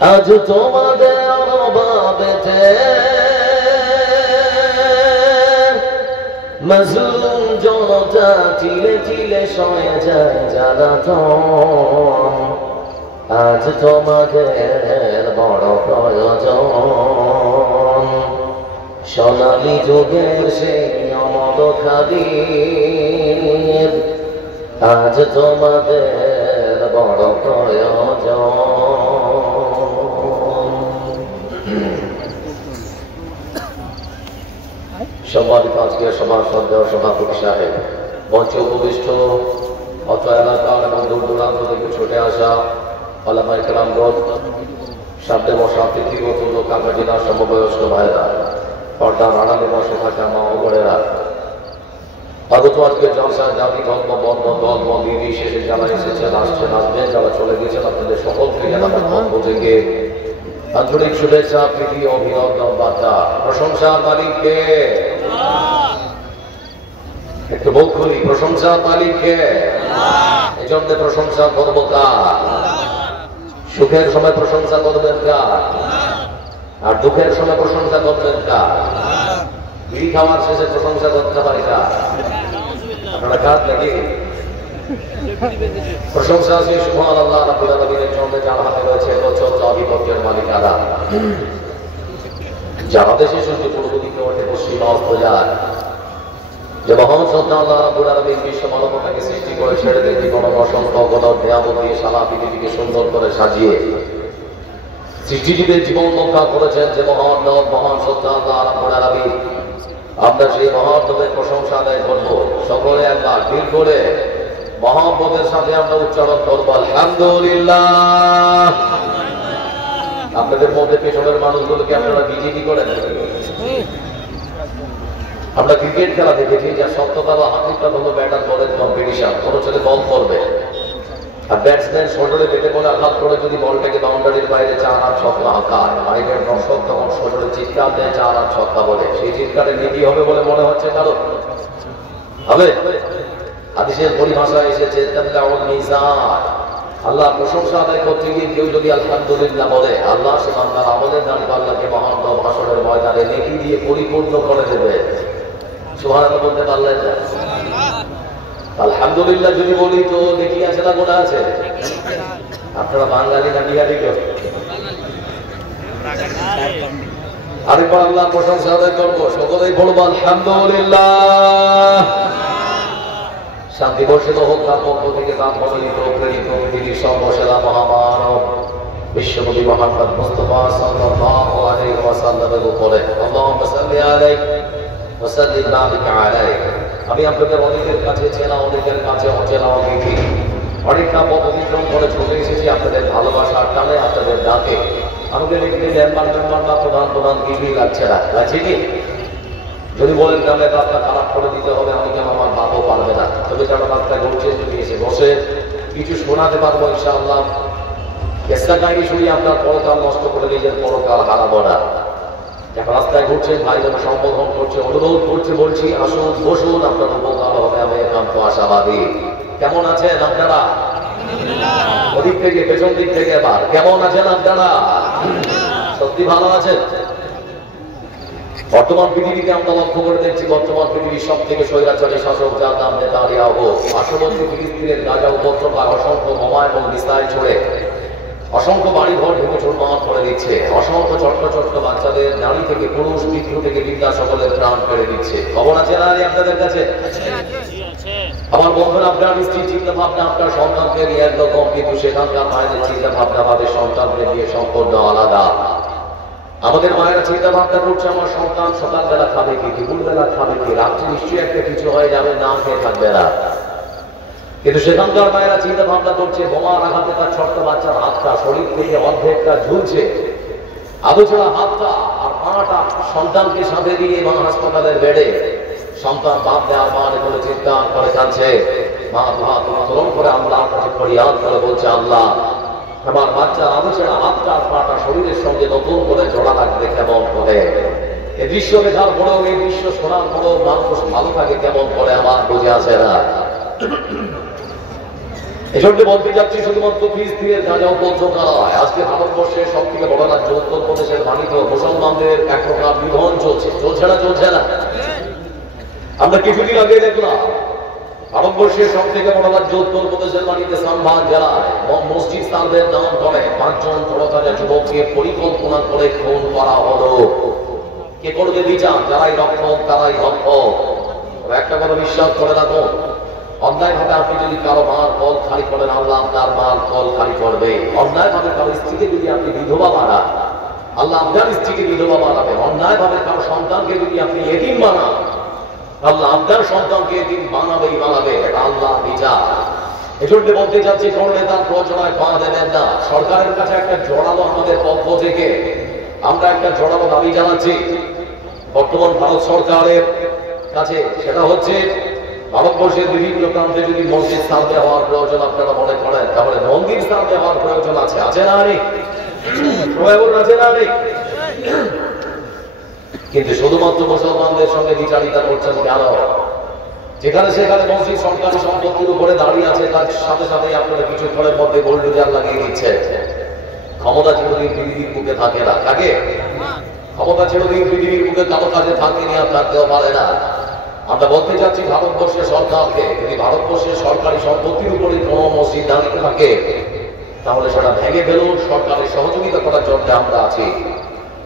আজ তোমাদের অভাবেতে মাজলুম জনতা চিলে চিলে সয়ে যায় জ্বালাতন। আজ তোমাদের বড় প্রয়োজন, সোনালী যুগের সেই অমর খাদির। আজ তোমাদের বড় প্রয়োজন। সম্মানিত আজকের সভা সজ্জা সভাপতি সাহেব, মঞ্চে উপবিষ্ট অত্র এলাকার এবং দূর দূরান্ত থেকে ছুটে আসা ওলামায়ে কেরামগণ, সামনে বসা ব্যক্তিগত লোক, কাকাজিরা, সমবয়স্ক ভাইরা, পর্দার আড়ালে বসে থাকা মা ও বোনেরা, আগত আজকে জলসা জাতি ধর্ম বর্ণ দল মত নির্বিশেষে যারা এসেছেন, আসছেন, আসবেন, যারা চলে গেছেন, আপনাদের সকলকে জানাবার পক্ষ থেকে আন্তরিক শুভেচ্ছা, প্রীতি, অভিনন্দন, বার্তা। প্রশংসার মালিককে, একটু মুখ খুলি, প্রশংসার মালিককে। এই জন্য প্রশংসা করবো কার? সুখের সময় প্রশংসা করবেন কার? আর দুঃখের সময় প্রশংসা করবেন কার? বিড়ি খাওয়ার শেষে প্রশংসা করতে হয় কার? আপনারা কার নাকি? প্রশংসা আছে সুবহানাল্লাহ রাব্বুল আলামিনের জন্য, যার হাতে রয়েছে প্রচন্ড আধিপত্যের মালিকানা। যারা দেশে সূর্য পূর্ব দিকে ওঠে, পশ্চিম অস্ত যায়, যে মহান সত্তা আল্লাহ রাব্বুল আলামিন বিশ্ব মানবতাকে সৃষ্টি করে ছেড়ে দেন জীবনের অসংখ্য গণক নিয়ামত দিয়ে সারা পৃথিবীকে সুন্দর করে সাজিয়ে সৃষ্টিজীবের জীবন রক্ষা করেছেন যে মহান নব, মহান সত্তা আল্লাহ রাব্বুল আলামিন। আমরা সেই মহান নবের প্রশংসা আদায় করবো। সকলে একবার ভিড় করে মহব্বতের সাথে আমরা উচ্চারণ করবো আলহামদুলিল্লাহ। আপনাদের মধ্যে পেছনের মানুষগুলোকে আপনারা বিজেপি করেন। আমরা ক্রিকেট খেলা দেখেছি, যা সপ্তকাল হাতিটা হলো ব্যাটার বলের কম্পিটিশন। কোনো ছেলে বল করবে আর ব্যাটসম্যান শোল্ডারে পেটে বলে আঘাত করে যদি বলটাকে বাউন্ডারির বাইরে 4 রান ছক্কা হাঁকায়, মাইকের দর্শক তখন শোল্ডারে চিৎকার দেয় 4 রান ছক্কা বলে। সেই চিৎকারে নীতি হবে বলে মনে হচ্ছে কারো? হবে? হাদিসের পরিভাষায় এসেছে তামলাউল মিজান। আল্লাহ প্রশংসা আদায় করতে গিয়ে কেউ যদি আলহামদুলিল্লাহ বলে, আল্লাহ সে বান্দার আমলের দাঁড়িয়ে আল্লাহকে মহান ভাষণের ময়দানে নেকি দিয়ে পরিপূর্ণ করে দেবে। সুবহানাল্লাহ বলতে পারলেন না? আলহামদুলিল্লাহ যদি বলি তো নেকি আছে না গুনাহ আছে? আপনারা বাঙালি না বিহারি কেউ? আরেকবার আল্লাহ প্রশংসা আদায় করবো, সকলেই বলবো আলহামদুলিল্লাহ। শান্তি বর্ষিত হোক তার পক্ষ থেকে, তার মনোনীত প্রেরিত পৃথিবীর সর্বসেরা মহামানব বিশ্বনবী মুহাম্মদ মুস্তাফা সাল্লাল্লাহু আলাইহি ওয়াসাল্লামের উপরে আল্লাহুম্মা সাল্লি আলাইহি ওয়া সাল্লিম বারিক আলাইহি। আমি আপনাদের অনেকের কাছে চেনা, অনেকের কাছে অচেনা, অনেকটা পথ অতিক্রম করে চলে এসেছি আপনাদের ভালোবাসার টানে, আপনাদের ডাকে। আমাদের এখানে মেম্বার বা প্রধান কিছুই লাগছে না, লাগছে কি? যদি বলেন গ্রামের রাস্তা খারাপ করে দিতে হবে, আমি কেন, আমার বাপও পারবে না। তবে যারা রাস্তায় ঘুরছে যদি এসে বসে কিছু শোনাতে পারবো ইনশাআল্লাহ। চেষ্টা কাহিনী শুনিয়ে আপনার পরকাল নষ্ট করে নিজের পরকাল হারাবো না। যারা রাস্তায় ঘুরছেন, ভাই যেন সম্বোধন করছে, অনুরোধ করছে, বলছি আসুন বসুন, আপনার উপকার হবে, আমি একান্ত আশাবাদী। কেমন আছেন আপনারা? ওদিক থেকে, পেছন দিক থেকে এবার কেমন আছেন আপনারা? সত্যি ভালো আছেন? বর্তমান পৃথিবীকে আমরা লক্ষ্য করে দেখছি, বর্তমান পৃথিবীর সব থেকে স্বৈরাচারী শাসক যার নাম নেতানিয়াহু, পার্শ্ববর্তী ফিলিস্তিনের গাজা উপত্যকায় অসংখ্য বোমা এবং মিসাইল ছড়ে অসংখ্য বাড়িঘর ভেঙে চুরমার করে দিচ্ছে, অসংখ্য ছোট্ট ছোট্ট বাচ্চাদের, নারী থেকে পুরুষ, বৃদ্ধ থেকে বৃদ্ধা সকলের প্রাণ কেড়ে দিচ্ছে। খবর আছে না আপনাদের কাছে? আমার বন্ধুরা, আপনার স্ত্রীর চিন্তা ভাবনা আপনার সন্তানকে নিয়ে একরকম, কিন্তু সেখানকার মায়েদের চিন্তা ভাবনা ভাবে সন্তানকে নিয়ে সম্পূর্ণ আলাদা। আমাদের মায়েরা চিন্তা ভাবনা করছে, আমার সন্তান সকালবেলা খাবে কি, দুপুরবেলা খাবে কি, রাত্রে নিশ্চয়ই একটা কিছু হয়ে যাবে, না খেয়ে থাকবে না। কিন্তু সেখানকার মায়েরা চিন্তা ভাবনা করছে, বোমার আঘাতে তার ছোট্ট বাচ্চার হাতটা শরীর থেকে অর্ধেকটা ঝুলছে, আদুছাড়া হাতটা আর পাটা সন্তানকে সাথে দিয়ে মা হাসপাতালের বেডে। সন্তান বাপ দেওয়ার মানে বলে চিৎকার করে কাঁদছে, মা হাত উত্তোলন করে আল্লাহর কাছে ফরিয়াদ করে বলছে, আল্লাহ আমার বাচ্চার আদুছাড়া হাতটা আর পাটা শরীরের সঙ্গে নতুন করে জোড়া রাখবে কেমন করে? এই দৃশ্য দেখার পরেও, এই দৃশ্য শোনার পরেও মানুষ ভালো থাকে কেমন করে, আমার বুঝে আসে না। এজন্য বলতে যাচ্ছি শুধুমাত্র ফিলিস্তিনের গাজা উপত্যকা নয়, আজকে ভারতবর্ষের সব থেকে বড় রাজ্য উত্তরপ্রদেশের মানিত মুসলমানদের এক প্রকার বিধান চলছে না। আমরা কিছুদিন আগে দেখলাম ভারতবর্ষের সব থেকে বড় রাজ্য উত্তরপ্রদেশের মাটিতে সাম্বাদ জেলায় মসজিদ সালদের নাম করে 5 জন তরতাজা যুবককে পরিকল্পনা করে খুন করা হলো। কে করবে বিচার? যারাই রক্ষক তারাই রক্ষক। একটা কথা বিশ্বাস করে রাখুন, অন্যায় ভাবে আপনি যদি কারো মাল কল খালি করেন, আল্লাহ আপনার মাল কল খালি করবে। অন্যায় ভাবে কারো স্ত্রীকে যদি আপনি বিধবা বানান, আল্লাহ আপনার স্ত্রীকে বিধবা বানাবে। অন্যায় ভাবে কারো সন্তানকে যদি আপনি এতিম বানান, আল্লাহ আপনার সন্তানকে এতিম বানাবে। এটা আল্লাহ বিচার। এজন্য বলতে চাচ্ছি, কোন নেতার প্রয়োজনায় পা দেবেন না। সরকারের কাছে একটা জোরালো আমাদের পক্ষ থেকে আমরা একটা জোরালো দাবি জানাচ্ছি বর্তমান ভারত সরকারের কাছে। সেটা হচ্ছে, ভারতবর্ষের বিভিন্ন প্রান্তে যদি মসজিদ স্থাপন হওয়ার প্রয়োজন আপনারা মনে করেন, তাহলে মন্দির স্থাপন হওয়ার প্রয়োজন আছে না নেই? কিন্তু শুধুমাত্র মুসলমানদের সঙ্গে বিচারিতা করছেন কেন? যেখানে সেখানে মসজিদ সরকারি সম্পত্তির উপরে দাঁড়িয়ে আছে, তার সাথে সাথে আপনারা কিছু ঘরের মধ্যে গোল্ডুজার লাগিয়ে দিচ্ছে। ক্ষমতা চিরদিন পৃথিবীর বুকে থাকে না। থাকে ক্ষমতা চিরদিন পৃথিবীর বুকে কারো কাছে থাকেনি, আর থাকতেও পারে না। আমরা বলতে চাচ্ছি ভারতবর্ষের সরকারকে, যদি ভারতবর্ষের সরকারি সম্পত্তির উপরে কোন মসজিদ দাঁড়িয়ে থাকে, তাহলে সেটা ভেঙে ফেলুন। সরকারের সহযোগিতা করার জন্য আমরা আছি।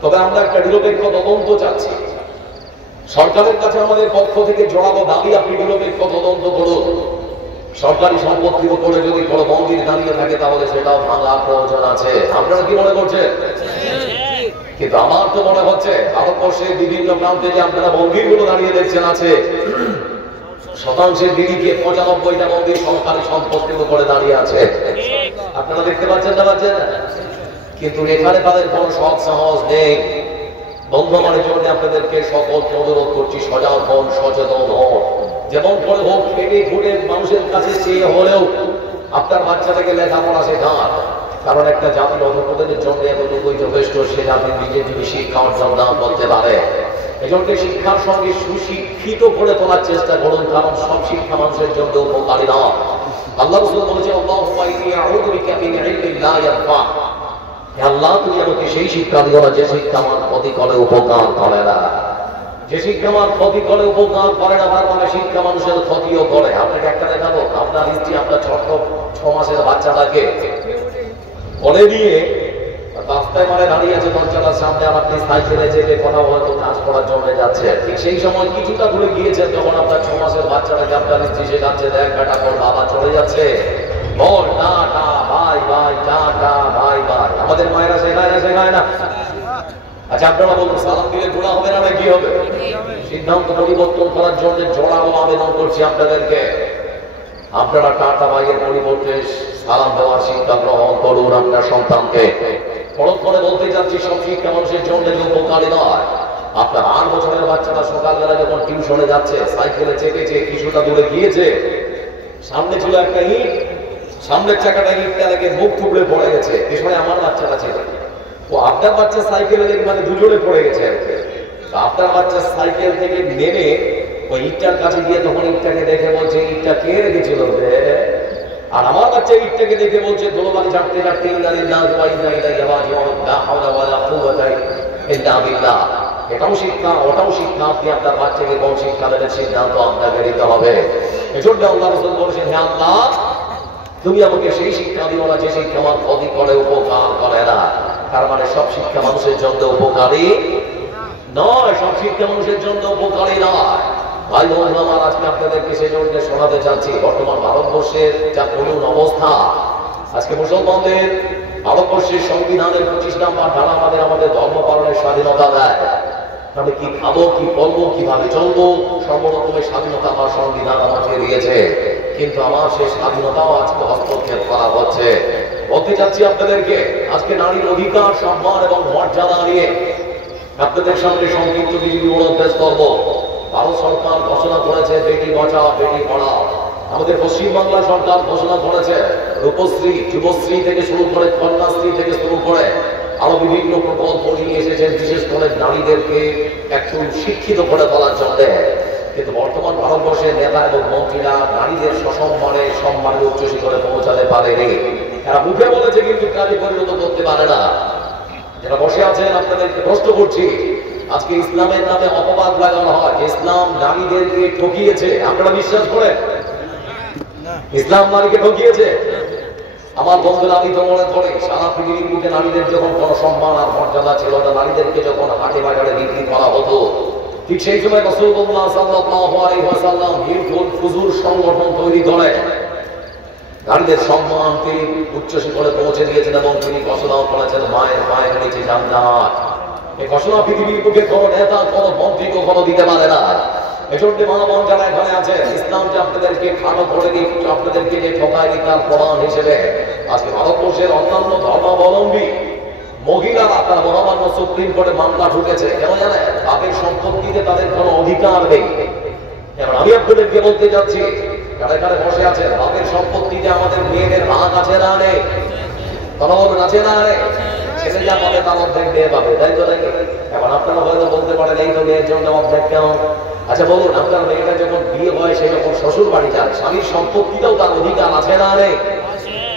তবে আমরা একটা নিরপেক্ষ তদন্ত চাচ্ছি। সরকারের কাছে আমাদের পক্ষ থেকে জোরালো দাবি, আপনি নিরপেক্ষ তদন্ত করুন। সরকারি সম্পত্তির উপরে যদি কোনো মন্দির দাঁড়িয়ে থাকে, তাহলে সেটাও ভাঙার প্রয়োজন আছে। আপনারা কি মনে করছেন? কিন্তু আমার তো মনে হচ্ছে ভারতবর্ষের বিভিন্ন প্রান্তে যে আপনারা মন্দিরগুলো দাঁড়িয়ে দেখছেন আছে, শতাংশের দিকে 95টা মন্দির সরকারি সম্পত্তির উপরে দাঁড়িয়ে আছে। আপনারা দেখতে পাচ্ছেন না? কিন্তু এখানে তাদের কোন সৎ সাহস নেই। বন্ধমানের জন্য আপনাদেরকে সকলকে অনুরোধ করছি, সজাগ হন, সচেতন হন। যেমন করে হোক, খেটে খুঁড়ে মানুষের কাছে চেয়ে হলেও আপনার বাচ্চাটাকে লেখাপড়া শেখান। কারণ একটা জাতির অধঃপতনের জন্য এতটুকুই যথেষ্ট। সে জাতির নিজে যদি শিক্ষা অর্জন না করতে পারে, এজন্য শিক্ষার সঙ্গে সুশিক্ষিত করে তোলার চেষ্টা করুন। কারণ সব শিক্ষা মানুষের জন্য উপকারী না। আল্লাহ রাসূল বলেছেন, আল্লাহুম্মা ইন্নী আউযু বিকা মিন ইলমিন লা ইয়ানফা। আল্লাহ, তুমি আমাকে সেই শিক্ষা দিও না যে শিক্ষা আমার ক্ষতি করে, উপকার করে না। যে শিক্ষা আমার ক্ষতি করে, উপকার করে না, তার মানে শিক্ষা মানুষের ক্ষতিও করে। আপনাকে একটা দেখাবো, আপনার স্ত্রী আপনার ছোট্ট 6 মাসের বাচ্চাটাকে কোলে নিয়ে রাস্তায় দাঁড়িয়ে আছে দরজাটার সামনে, আর আপনি সাইকেলে চেপে কথা হয়তো কাজ করার জন্য যাচ্ছে। ঠিক সেই সময় কিছুটা দূরে গিয়েছেন, তখন আপনার 6 মাসের বাচ্চাটাকে আপনার স্ত্রী শেখাচ্ছে, দেখ বেটা তোর বাবা চলে যাচ্ছে, বল tata bye bye, tata bye bye. আমাদের মায়েরা শেখায় না? আচ্ছা, আপনারা বলুন, সালাম দিলে গুনাহ হবে না কি হবে? সিদ্ধান্ত পরিবর্তন করার জন্য জোরালো আবেদন করছি আপনাদেরকে। আপনারা টাটা বাইয়ের পরিবর্তে সালাম দেওয়ার শিক্ষা গ্রহণ করুন আপনার সন্তানকে। পরক্ষণে বলতে যাচ্ছি, সব শিক্ষা মানুষের জন্য উপকারী নয়। আপনার 8 বছরের বাচ্চাটা সকালবেলা যখন টিউশনে যাচ্ছে, সাইকেলে চেপেছে, কিছুটা দূরে গিয়েছে, সামনে ছিল একটা ইট, সামনের চাকাটা ইটটা লেগে মুখ টুকরে পড়ে গেছে। পিছনে আমার বাচ্চাটা ছিল। ও আপনার বাচ্চা সাইকেলে লেগে দুজনে পড়ে গেছে। আপনার বাচ্চা সাইকেল থেকে নেমে ওই ইটটার কাছে গিয়ে তখন ইটটাকে দেখে বলছে, ইটটা কে রেখেছিল রে? আর আমার বাচ্চা ইটটাকে দেখে বলছে, দোলবাড়ি ঝাড়তে ঝাড়তে এটাও শিক্ষা, ওটাও শিক্ষা। আপনি আপনার বাচ্চাকে কোন শিক্ষা দেবেন, সিদ্ধান্ত আপনাকে নিতে হবে। এজন্য আল্লাহ রাসূল বলেছেন, হে আল্লাহ, তুমি আমাকে সেই শিক্ষা দিও না যে শিক্ষা আমার ক্ষতি করে, উপকার করে না। তার মানে সব শিক্ষা মানুষের জন্য উপকারী নয়, সব শিক্ষা মানুষের জন্য উপকারী নয়। ভাই বন্ধু আমার, আজকে আপনাদেরকে সেই জন্য শোনাতে চাচ্ছি, বর্তমান ভারতবর্ষের যা করুণ অবস্থা। আজকে মুসলমানদের ভারতবর্ষের সংবিধানের 25 নম্বর ধারা আমাদের ধর্ম পালনের স্বাধীনতা দেয়। আমি কি খাবো, কি বলবো, কিভাবে চলবো, সর্বরকমের স্বাধীনতা আমার সংবিধান আমাকে দিয়েছে। কিন্তু আমার সেই স্বাধীনতাও আজকে হস্তক্ষেপ করা হচ্ছে। বলতে চাচ্ছি আপনাদেরকে, আজকে নারীর অধিকার, সম্মান এবং মর্যাদা নিয়ে আপনাদের সামনে সংক্ষিপ্ত কিছু অনুরোধ করবো। ভারত সরকার ঘোষণা করেছে বেটি বাঁচাও বেটি পড়াও। আমাদের পশ্চিমবাংলা সরকার ঘোষণা করেছে রূপশ্রী, যুবশ্রী থেকে শুরু করে কন্যাশ্রী থেকে শুরু করে আরো বিভিন্ন প্রকল্প নিয়ে এসেছেন, বিশেষ করে নারীদেরকে একটু শিক্ষিত করে তোলার জন্য। কিন্তু বর্তমান ভারতবর্ষের নেতা এবং মন্ত্রীরা নারীদের সসম্মানে সম্মানের উচ্চ শিখরে পৌঁছাতে পারেনি। এরা মুখে বলেছে কিন্তু কাজে পরিণত করতে পারে না। যারা বসে আছেন আপনাদেরকে প্রশ্ন করছি, আজকে ইসলামের নামে অপবাদ লাগানো হয় যে ইসলাম নারীদেরকে ঠকিয়েছে, আপনারা বিশ্বাস করেন ইসলাম নারীকে ঠকিয়েছে? আমার বন্ধুরা, আমি তো মনে করি সারা পৃথিবীর বুকে নারীদের যখন কোনো সম্মান আর মর্যাদা ছিল না, নারীদেরকে যখন হাটে বাজারে বিক্রি করা হতো, ঠিক সেই সময় রাসূলুল্লাহ সাল্লাল্লাহু আলাইহি ওয়াসাল্লাম হিলফুল ফুজুর সংগঠন তৈরি করে নারীদের সম্মান তিনি উচ্চ শিখরে পৌঁছে দিয়েছেন এবং তিনি ঘোষণাও করেছেন মায়ের পায়ের নিচে জান্নাত। এই ঘোষণা পৃথিবীর বুকে কোনো নেতা কোনো মন্ত্রী কখনো দিতে পারে না। এজন্য মা বোন যারা এখানে আছে, ইসলাম যে আপনাদেরকে খাটো করে দিয়ে আপনাদেরকে যে ঠকায়নি তার প্রমাণ হিসেবে আজকে ভারতবর্ষের অন্যান্য ধর্মাবলম্বী মহিলারা তারা মহামান্য সুপ্রিম কোর্টে মামলা ঢুকেছে। কেন জানেন? তাদের সম্পত্তিতে তাদের কোনো অধিকার নেই। এবার আমি আপনাদেরকে বলতে যাচ্ছি, যারা এখানে বসে আছে, বাপের সম্পত্তিতে আমাদের মেয়েদের ভাগ আছে না নেই? তখন আছে না নেই? ছেলে যা পাবে তার অর্ধেক মেয়ে পাবে, তাই তো নাকি? এবার আপনারা হয়তো বলতে পারেন এই তো মেয়ের জন্য অর্ধেক কেন? আচ্ছা বলুন, আপনার মেয়েটা যখন বিয়ে হয় সে যখন শ্বশুর বাড়ি যায়, স্বামীর সম্পত্তিতেও তার অধিকার আছে না নেই?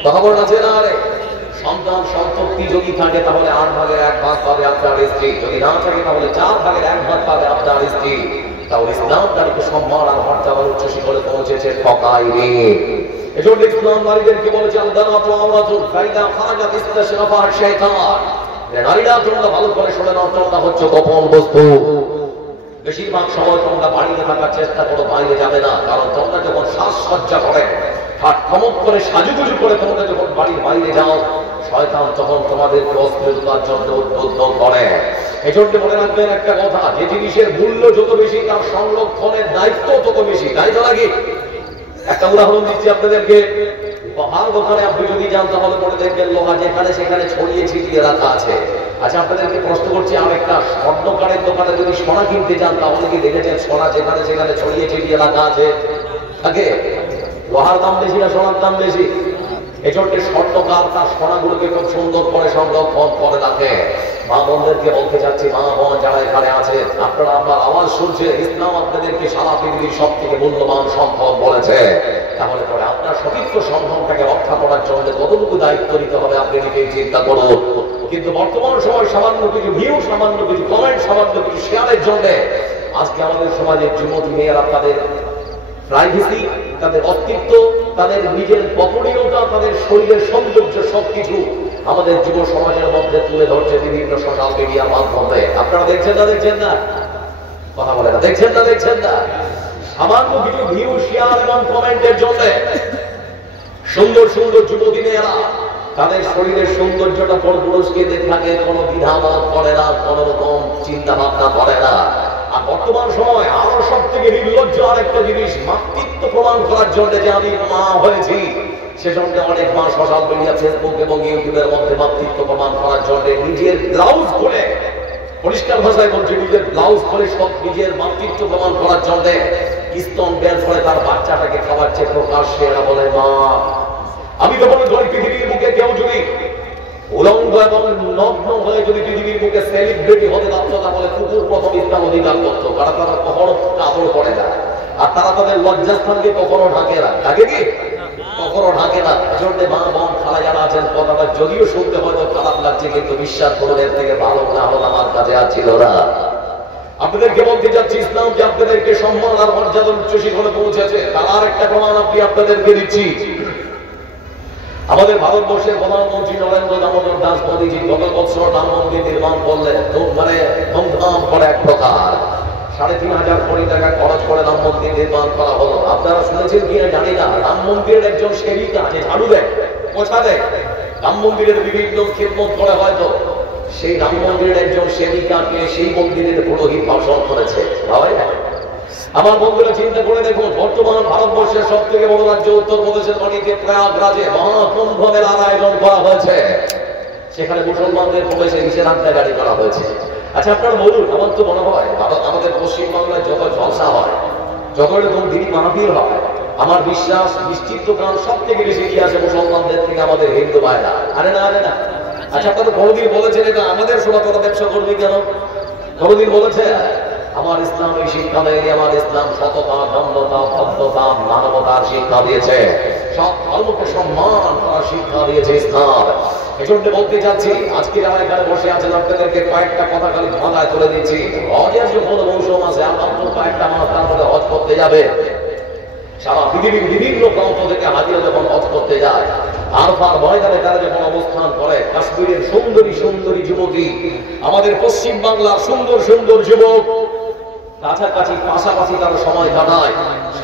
তখন আছে না নেই? সন্তান সম্পত্তি যদি থাকে তাহলে 8 ভাগের 1 ভাগ পাবে আপনার স্ত্রী, যদি না থাকে তাহলে 4 ভাগের 1 ভাগ পাবে আপনার স্ত্রী। তাহলে ইসলাম তাদেরকে সম্মান আর মর্যাদার উচ্চ শিখরে পৌঁছেছে, ঠকায়নি। এজন্য ইসলাম নারীদেরকে বলেছে আল-দানাতু আওরাতুন ফাইদা খারাজাত ইসতাশরাফা শাইতান। নারীরা তোমরা ভালো করে শুনে নাও, তোমরা হচ্ছে গোপন বস্তু। বেশিরভাগ সময় তোমরা বাড়িতে থাকার চেষ্টা করো, বাইরে যাবে না। কারণ তোমরা যখন সাজসজ্জা করে ঠাট ঠমক করে সাজুগুজু করে তোমরা যখন বাড়ির বাইরে যাও, শয়তান তখন তোমাদেরকে অস্থিরতার জন্য উদ্বুদ্ধ করে। এজন্য মনে রাখবেন একটা কথা, যে জিনিসের মূল্য যত বেশি তার সংরক্ষণের দায়িত্ব তত বেশি, তাই তো নাকি? একটা উদাহরণ দিচ্ছি আপনাদেরকে। লোহার দোকানে আপনি যদি যান তাহলে পরে দেখবেন লোহা যেখানে সেখানে ছড়িয়ে ছিটিয়ে রাখা আছে। আচ্ছা আপনাদেরকে প্রশ্ন করছি, আরেকটা স্বর্ণকারের দোকানে যদি সোনা কিনতে যান তাহলে কি দেখেছেন সোনা যেখানে সেখানে ছড়িয়ে ছিটিয়ে রাখা আছে? থাকে? লোহার দাম বেশি না সোনার দাম বেশি? এজন্য স্বর্ণকার তার সোনাগুলোকে খুব সুন্দর করে সংরক্ষণ করে রাখে। মা বোনদেরকে বলতে চাচ্ছি, মা বোন যারা এখানে আছে, আপনারা আমার আওয়াজ শুনছে, ইসলাম আপনাদেরকে সারা পৃথিবীর সব থেকে মূল্যবান সম্পদ বলেছে। তাহলে পরে আপনার সতীর্থ সম্পদটাকে রক্ষা করার জন্য কতটুকু দায়িত্ব নিতে হবে আপনি নিজেই চিন্তা করুন। কিন্তু বর্তমান সময় সামান্য কিছু ভিউ, সামান্য কিছু কমেন্ট, সামান্য কিছু শেয়ারের জন্য আজকে আমাদের সমাজের যুবতী মেয়েরা তাদের প্রাইভেসি, তাদের অস্তিত্ব, তাদের নিজের গোপনীয়তা, তাদের শরীরের সৌন্দর্য সবকিছু আমাদের যুব সমাজের মধ্যে তুলে ধরছে বিভিন্ন সোশ্যাল মিডিয়ার মাধ্যমে। আপনারা দেখছেন না? দেখছেন না? কথা বলে না, দেখছেন না? দেখছেন না? সামান্য কিছু ভিউ, শেয়ার এবং কমেন্টের জন্য সুন্দর সুন্দর যুবতী মেয়েরা তাদের শরীরের সৌন্দর্যটা পর পুরুষকে দেখাকে কোনো দ্বিধাবোধ করে না, কোন রকম চিন্তা ভাবনা করে না। আর বর্তমান সময় আরো সব থেকে নির্লজ্জ আরেকটা জিনিস, মাতৃত্ব প্রমাণ করার জন্য যে আমি মা হয়েছি, সেজন্য অনেক মা সোশ্যাল মিডিয়া, ফেসবুক এবং ইউটিউবের মধ্যে মাতৃত্ব প্রমাণ করার জন্য নিজের ব্লাউজ খুলে, পরিষ্কার ভাষায় বলছে, নিজের ব্লাউজ খুলে সব নিজের মাতৃত্ব প্রমাণ করার জন্য স্তন বের করে তার বাচ্চাটাকে খাওয়াচ্ছে প্রকাশ্যে। এরা বলে মা। আমি তো বলে ধরি পৃথিবীর বুকে কেউ যদি উলঙ্গ এবং নগ্ন হয়ে যদি পৃথিবীর বুকে সেলিব্রিটি হতে পারতো তাহলে কুকুর প্রথম ইসলাম অধিকার করতো। কারণ তারা কখনো কাপড় পরে না, আর তারা তাদের লজ্জাস্থানকে কখনো ঢাকে না। ঢাকে কি? কখনো ঢাকে না। এজন্য মা বোন খালা যারা আছেন, কথাটা যদিও শুনতে হয়তো খারাপ লাগছে, কিন্তু বিশ্বাস করুন এর থেকে ভালো না হল আমার কাছে আর ছিল না। আপনাদেরকে বলতে চাচ্ছি, ইসলাম যে আপনাদেরকে সম্মান আর মর্যাদার উচ্চ শিখরে পৌঁছেছে তার আর একটা প্রমাণ আপনি আপনাদেরকে দিচ্ছি। আমাদের ভারতবর্ষের প্রধানমন্ত্রী নরেন্দ্র দামোদর দাস মোদীজি গত বছর রাম মন্দির নির্মাণ করলেন, মানে ধুমধাম করে এক প্রকার ৩,৫০০ কোটি টাকা খরচ করে রাম মন্দির নির্মাণ করা হলো। আপনারা শুনেছেন কিনা জানি না, রাম মন্দিরের একজন সেবিকা যে ঝাড়ু দেয়, পোছা দেয়, রাম মন্দিরের বিভিন্ন খিদমত করে, হয়তো সেই রাম মন্দিরের একজন সেবিকাকে সেই মন্দিরের পুরোহিত ভাষণ করেছে। আমার বন্ধুরা চিন্তা করে দেখুন, বর্তমান ভারতবর্ষের সব থেকে বড় রাজ্য উত্তরপ্রদেশের মাটিতে প্রয়াগরাজে মহাকুম্ভ মেলার আয়োজন করা হয়েছে। সেখানে মুসলমানদের প্রবেশে নিষেধাজ্ঞাকারী করা হয়েছে। আচ্ছা আপনারা বলুন, আমার তো মনে হয় আমাদের পশ্চিমবাংলায় যত জলসা হয়, যত এরকম দিনই মাহফিল হয়, আমার বিশ্বাস নিশ্চিত কারণ সব থেকে বেশি কি আছে মুসলমানদের থেকে আমাদের হিন্দু ভাইরা। আরে না, আরে না। আচ্ছা আপনারা কোনোদিন বলেছেন এটা আমাদের সমাজ তোরা ব্যবসা করবি কেন? কোনোদিন বলেছে? আমার ইসলাম এই শিক্ষা দেয়নি, আমার ইসলাম সততা, নম্রতা, ভদ্রতা, মানবতার শিক্ষা দিয়েছে, সব ধর্মকে সম্মান করার শিক্ষা দিয়েছে ইসলাম। এজন্য বলতে চাচ্ছি, আজকে যারা এখানে বসে আছেন আপনাদেরকে কয়েকটা কথা খালি মাথায় তুলে দিচ্ছি। হজের যে কোনো মৌসুম আছে, আপনার কয়েকটা মাস তারপরে হজ করতে যাবে। সারা পৃথিবীর বিভিন্ন প্রান্ত থেকে হাজিরা যখন হজ করতে যায়, আরফার ময়দানে তারা যখন অবস্থান করে, কাশ্মীরের সুন্দরী সুন্দরী যুবতী, আমাদের পশ্চিম বাংলার সুন্দর সুন্দর যুবক কাছাকাছি পাশাপাশি তারা সময় কাটায়।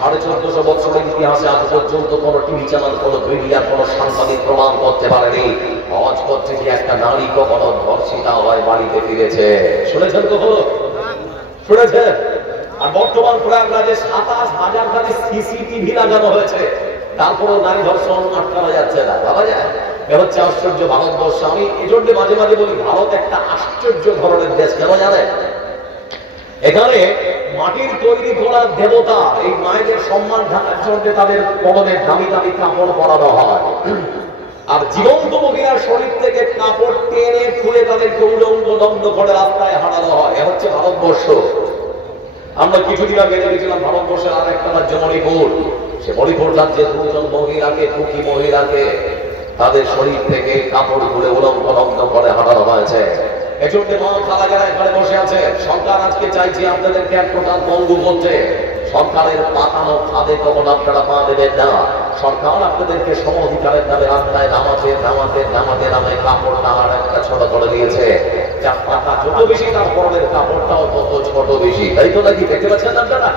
1450 বছরের ইতিহাসে আজ পর্যন্ত কোন টিভি চ্যানেল, কোন মিডিয়া, কোন সাংবাদিক প্রমাণ করতে পারেনি হজ করতে গিয়ে একটা নারী কখনো ধর্ষিতা হয় বাড়িতে ফিরেছে। শুনেছেন কখনো? শুনেছেন? আর বর্তমান প্রয়াগরাজে 27,000 খালি সিসিটিভি লাগানো হয়েছে, তারপরও নারী ধর্ষণ আটকানো যাচ্ছে না। ভাবা যায়? এ হচ্ছে আশ্চর্য ভারতবর্ষ। আমি এজন্য মাঝে মাঝে বলি, ভারত একটা আশ্চর্য ধরনের দেশ। কেন জানেন? এখানে মাটির তৈরি করা দেবতা, এই মায়েদের সম্মান ঢাকার জন্য তাদের পরনে দামি দামি কাপড় পরানো হয়, আর জীবন্ত মহিলার শরীর থেকে কাপড় টেনে খুলে তাদেরকে উলঙ্গ দগ্ধ করে রাস্তায় হাঁটানো হয়। এ হচ্ছে ভারতবর্ষ। আমরা কিছুদিন আগে দেখেছিলাম ভারতবর্ষের আর একটা রাজ্য মণিপুর। সে মণিপুর রাজ্যে দুজন মহিলাকে, কুকি মহিলাকে তাদের শরীর থেকে কাপড় খুলে উলঙ্গ দগ্ধ করে হাঁটানো হয়েছে। এজন্য মা খালা যারা এখানে বসে আছে, সরকার আজকে চাইছে আপনাদেরকে এক প্রকার বন্ধু করতে। সরকারের পাতানো ফাঁদে তখন আপনারা পা দেবেন না। সরকার আপনাদেরকে সম অধিকারের নামে রাস্তায় নামাতে নামাতে নামাতে নামে কাপড়টা আর একটা ছোট করে দিয়েছে। যার পাতা যত বেশি, তার পরনের কাপড়টাও তত ছোট বেশি। তাই তো নাকি? দেখতে পাচ্ছেন আপনারা?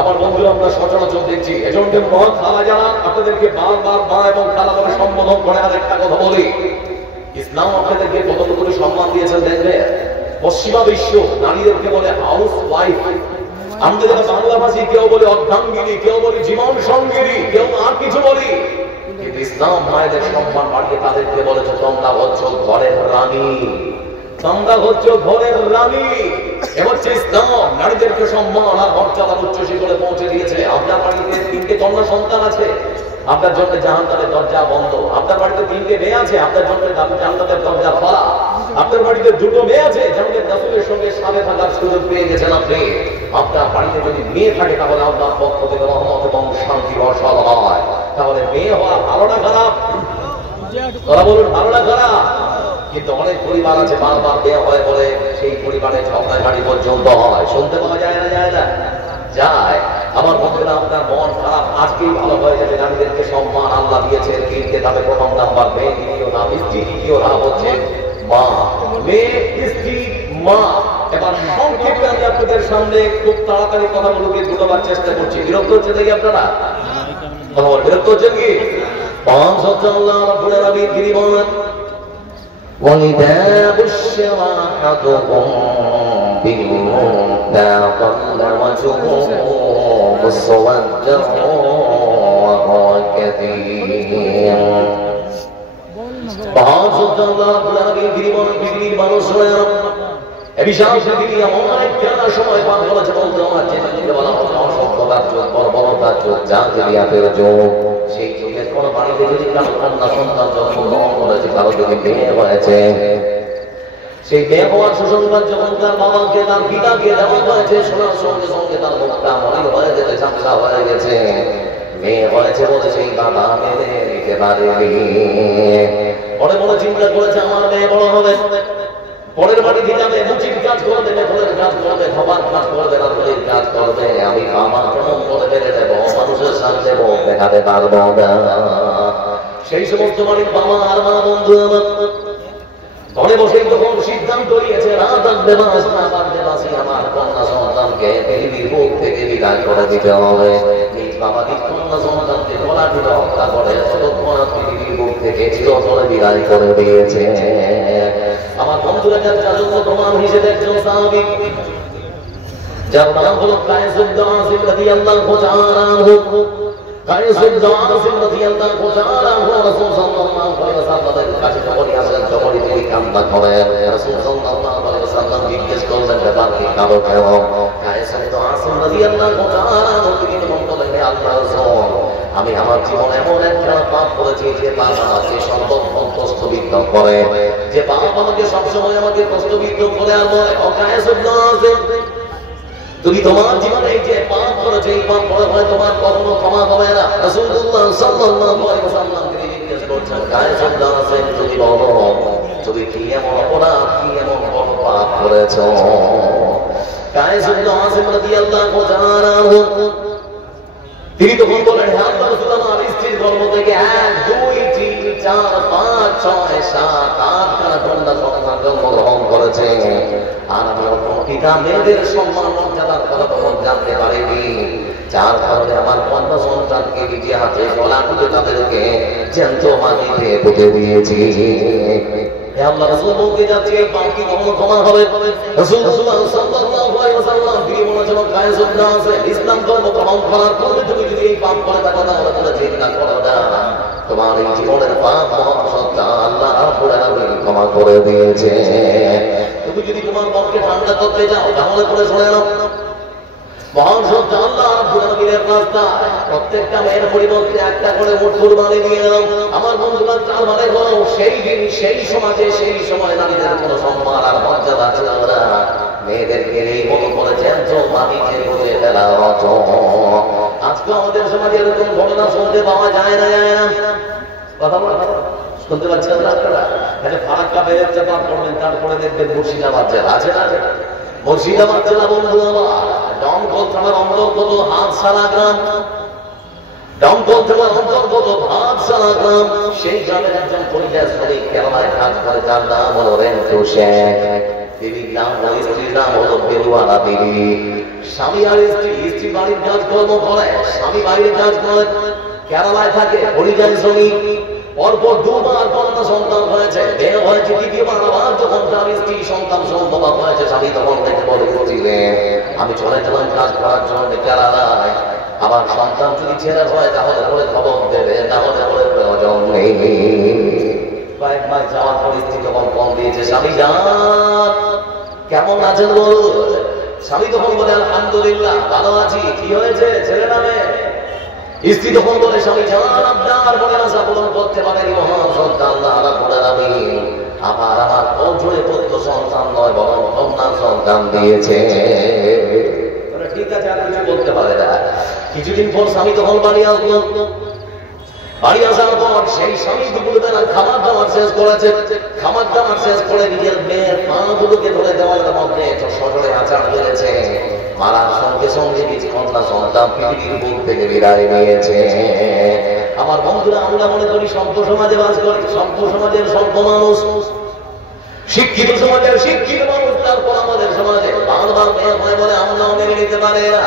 আমার বন্ধু, আমরা সচরাচর দেখছি। এজন্য মা খালা যারা আপনাদেরকে বারবার মা এবং খালা বলে সম্বোধন করে। আর একটা কথা বলি, ইসলাম আপনাদেরকে কত করে সম্মান দিয়েছেন দেখবে। পশ্চিমা বিশ্ব নারীদেরকে বলে হাউস ওয়াইফ। আমাদের বাংলা ভাষী কেউ বলে অর্ধাঙ্গিনী, কেউ বলে জীবন সঙ্গিনী, কেউ আর কিছু বলি। কিন্তু ইসলাম মায়েদের সম্মান বাড়িয়ে তাদেরকে বলেছে তোমরা হচ্ছ ঘরের রানী, তোমরা হচ্ছ ঘরের রানী। এ হচ্ছে ইসলাম। নারীদেরকে সম্মান আর মর্যাদার উচ্চ শিখরে পৌঁছে দিয়েছে। আপনার বাড়িতে 3টে কন্যা সন্তান আছে, আপনার জন্য জাহান্নামের দরজা বন্ধ। আপনার বাড়িতে 3টে মেয়ে আছে, আপনার জন্য জান্নাতের দরজা খোলা। আপনার বাড়িতে 2টো মেয়ে আছে, জান্নাতের রাসূলের সঙ্গে সাথে থাকার সুযোগ পেয়ে গেছেন আপনি। আপনার বাড়িতে যদি মেয়ে থাকে, তাহলে আল্লাহর পক্ষ থেকে রহমত এবং শান্তি বর্ষণ হয়। তাহলে মেয়ে হওয়া ভালো না খারাপ? তারা বলুন, ভালো না খারাপ? কিন্তু অনেক পরিবার আছে বারবার মেয়ে হয় বলে সেই পরিবারে ঝগড়াঝাড়ি পর্যন্ত হয়। শুনতে পাওয়া যায় না? যায় না? যায়। আমার বন্ধুরা, আপনার মন খারাপ আজকেই ভালো হয়ে যাবে। নারীদেরকে সম্মান আল্লাহ দিয়েছেন 3টে ধাপে। প্রথম নাম্বার মেয়ে, দ্বিতীয় ধাপ স্ত্রী, তৃতীয় ধাপ হচ্ছে মা। মেয়ে, স্ত্রী, মা। এবার সংক্ষেপে আমি আপনাদের সামনে খুব তাড়াতাড়ি কথাগুলোকে বুঝাবার চেষ্টা করছি। বিরক্ত হচ্ছে নাকি আপনারা? বিরক্ত হচ্ছেন কি? পাঁচ হচ্ছে আল্লাহ রাব্বুল আলামিন তিনি বলেন, وَإِذَا بُشِّرَ أَحَدُهُم بِالْأُنثَىٰ ظَلَّ وَجْهُهُ مُسْوَدًّا وَهُوَ كَظِيمٌ। পৃথিবীর মানুষরা বিশাল পৃথিবী এমন একটা সময় পার করেছে, বলতে আমার যেটা বলা হচ্ছে অসভ্যতার যুগ, বর্বরতার যুগ, জাহেলিয়াতের যুগ। সেই যুগের কোন বাড়িতে যদি কারো কন্যা সন্তান জন্মগ্রহণ করেছে, কারো যদি মেয়ে হয়েছে, সেই মেয়ে হওয়ার সুসংবাদ যখন তার বাবাকে, তার পিতাকে দেওয়া হয়েছে, শোনার সঙ্গে সঙ্গে তার মুখটা মলিন হয়ে যেতে, ঝাপসা হয়ে গেছে। মেয়ে হয়েছে বলে সেই বাবা মেনে নিতে পারেনি। মনে মনে চিন্তা করেছে আমার মেয়ে বড় হবে, পরের বাড়িতে যাবে, মুচির কাজ করবে, ফলের কাজ করবে, খাবার কাজ করবে, রাত্রির কাজ করবে। আমি বাবা কেমন করে বেড়ে দেবো, মানুষের সামনে মুখ দেখাতে পারবো না। সেই সমস্ত বাড়ির বাবা আর মা বন্ধু আমার ঘরে বসে তখন সিদ্ধান্ত নিয়েছে, রাত আসবে মাস না পারবে মাসি আমার কন্যা সন্তানকে পৃথিবীর বুক থেকে বিদায় করে দিতে হবে। নিজ বাবা নিজ কন্যা সন্তানকে গলা টিপে হত্যা করে ততক্ষণ পৃথিবীর বুক থেকে চিরতরে বিদায় করে দিয়েছে। আমার বন্ধুরা, যার জন্য প্রমাণ হিসেবে একজন সাহাবী, যার নাম হলো কায়েস ইবনে আযিম রাদিয়াল্লাহু তাআলা আনহু। কায়েস ইবনে আযিম রাদিয়াল্লাহু তাআলা আনহু রাসূল সাল্লাল্লাহু আলাইহি ওয়াসাল্লামের কাছে যখনই আসেন, তখনই তিনি কান্না করেন। রাসূল সাল্লাল্লাহু আলাইহি ওয়াসাল্লাম জিজ্ঞেস করলেন, ব্যাপার কি, কারো কেন? কায়েস ইবনে আযিম রাদিয়াল্লাহু তাআলা আনহু তিনি বললেন, হে আল্লাহর রাসূল, আমি আমার জীবনে এমন একটা পাপ করেছি যে পাপ আমাকে সর্বক্ষণ কষ্টবিদ্ধ করে, যে পাপ আমাকে সবসময় আমাকে কষ্টবিদ্ধ করে। আর বলে, ও কায়েস ইবনে আযিম, তুমি তোমার জীবনে এই যে পাপ করেছো, এই পাপ করে হয় তোমার কখনো ক্ষমা হবে না। রাসূলুল্লাহ সাল্লাল্লাহু আলাইহি ওয়াসাল্লাম তিনি জিজ্ঞেস করছেন, কায়েস ইবনে আযিম, তুমি বলো তুমি কি এমন অপরাধ, কি এমন বড় পাপ করেছো? কায়েস ইবনে আযিম রাদিয়াল্লাহু তাআলা তিনি তখন বলেন, হে আল্লাহর রাসূল, আমার স্ত্রীর গর্ভ থেকে 1 2 3 4 5 6 7 8 খানা কন্যা সন্তান জন্মগ্রহণ করেছে। আর আমি পিতা মেয়েদের সম্মান মর্যাদার কথা তখন জানতে পারিনি, যার কারণে আমার কন্যা সন্তানকে নিজে হাতে গলা তুলে তাদেরকে জ্যান্ত মাটিতে পুঁতে দিয়েছি। হে আল্লাহর রাসূল বলতে যাচ্ছে, এই পাপ কি কখনো ক্ষমা হবে? রাসূলুল্লাহ সাল্লাল্লাহু আলাইহি ওয়াসাল্লাম তিনি বলেছেন, কায়েস ইবনে আযিম, ইসলাম ধর্ম গ্রহণ করার পরে তুমি যদি এই পাপ করে থাকো তাহলে তোমরা চিন্তা করো না, তোমার এই জীবনের পাপ মহাসত্তা আল্লাহ রাব্বুল আলামিন ক্ষমা করে দিয়েছে। তুমি যদি তোমার মনকে ঠান্ডা করতে চাও তাহলে পরে শুনে নাও, মহান সত্তা আল্লাহ রাব্বুল আলামিনের রাস্তায় প্রত্যেকটা মেয়ের পরিবর্তে একটা করে উট কুরবানি দিয়ে দাও। আমার বন্ধুরা, তার মানে হলো সেই দিন সেই সমাজে সেই সময় নারীদের কোনো সম্মান আর মর্যাদা ছিল না। মেয়েদেরকে এই মতো করে জ্যান্ত মাটিতে পুঁতে ফেলা হতো। আজকে আমাদের সমাজে এরকম ঘটনা শুনতে পাওয়া যায় না, যায় না। কথা বলা শুনতে পাচ্ছেন না আপনারা? এটা ফারাক্কা বেড়েছে, পার করবেন, তারপরে দেখবেন মুর্শিদাবাদ জেলা আছে না? মুর্শিদাবাদ জেলা বন্ধু আমার দমকল থানার অন্তর্গত হাতশালা গ্রাম, দমকল থানার অন্তর্গত হাতশালা গ্রাম। সেই গ্রামের একজন পরিযায়ী শ্রমিক কেরালায় কাজ করে, যার নাম হলো রেন্টু শেখ। বিবির নাম ও স্ত্রীর নাম হলো বেলুয়ারা বিবি। স্বামী আর স্ত্রী বাড়ির কাজকর্ম করে, স্বামী বাইরে কাজ করে, কেরালায় থাকে, পরিযায়ী শ্রমিক। পরপর 2 বার কন্যা সন্তান হয়েছে, বিয়ে হয়েছে, দ্বিতীয়বার আবার যখন তার স্ত্রী সন্তান সম্ভব হয়েছে, স্বামী তখন থেকে বলে উঠছিলেন, আমি চলে গেলাম কাজ করার জন্য কেরালায়, আবার সন্তান যদি ছেলে হয় তাহলে বলে খবর দেবে, তাহলে বলে প্রয়োজন নেই। কয়েক মাস যাওয়ার পরিস্থিতি তখন কম দিয়েছে, স্বামী যান কেমন আছেন বল? স্বামী তখন বলে, আলহামদুলিল্লাহ ভালো আছি। কি হয়েছে, ছেলে নামে? স্ত্রী তখন বলে, স্বামী যান আপনার মনের আশা পূরণ করতে পারেনি মহান সত্তা আল্লাহ রাব্বুল আলামিন আবার আমার কৌশলে পুত্র সন্তান নয় বরং কন্যা সন্তান দিয়েছে। ঠিক আছে, আর কিছু বলতে পারে না। কিছুদিন পর স্বামী তখন বাড়ি আসলো। বাড়ি আসার পর সেই স্বামী দুপুরবেলা খাবার দাবার শেষ করেছে, খাবার দাবার শেষ করে নিজের মেয়ের পাগুলোকে ধরে দেওয়ালের মধ্যে সজলে আচার দিয়েছে। মারার সঙ্গে সঙ্গে কিছু কন্যা সন্তান পৃথিবীর বুক থেকে বিদায় নিয়েছে। আমার বন্ধুরা, আমরা মনে করি সভ্য সমাজে বাস করি, সভ্য সমাজের সভ্য মানুষ, শিক্ষিত সমাজের শিক্ষিত মানুষ, তারপর আমাদের সমাজে বারবার মেয়ে হয় বলে আমরাও মেনে নিতে পারে না।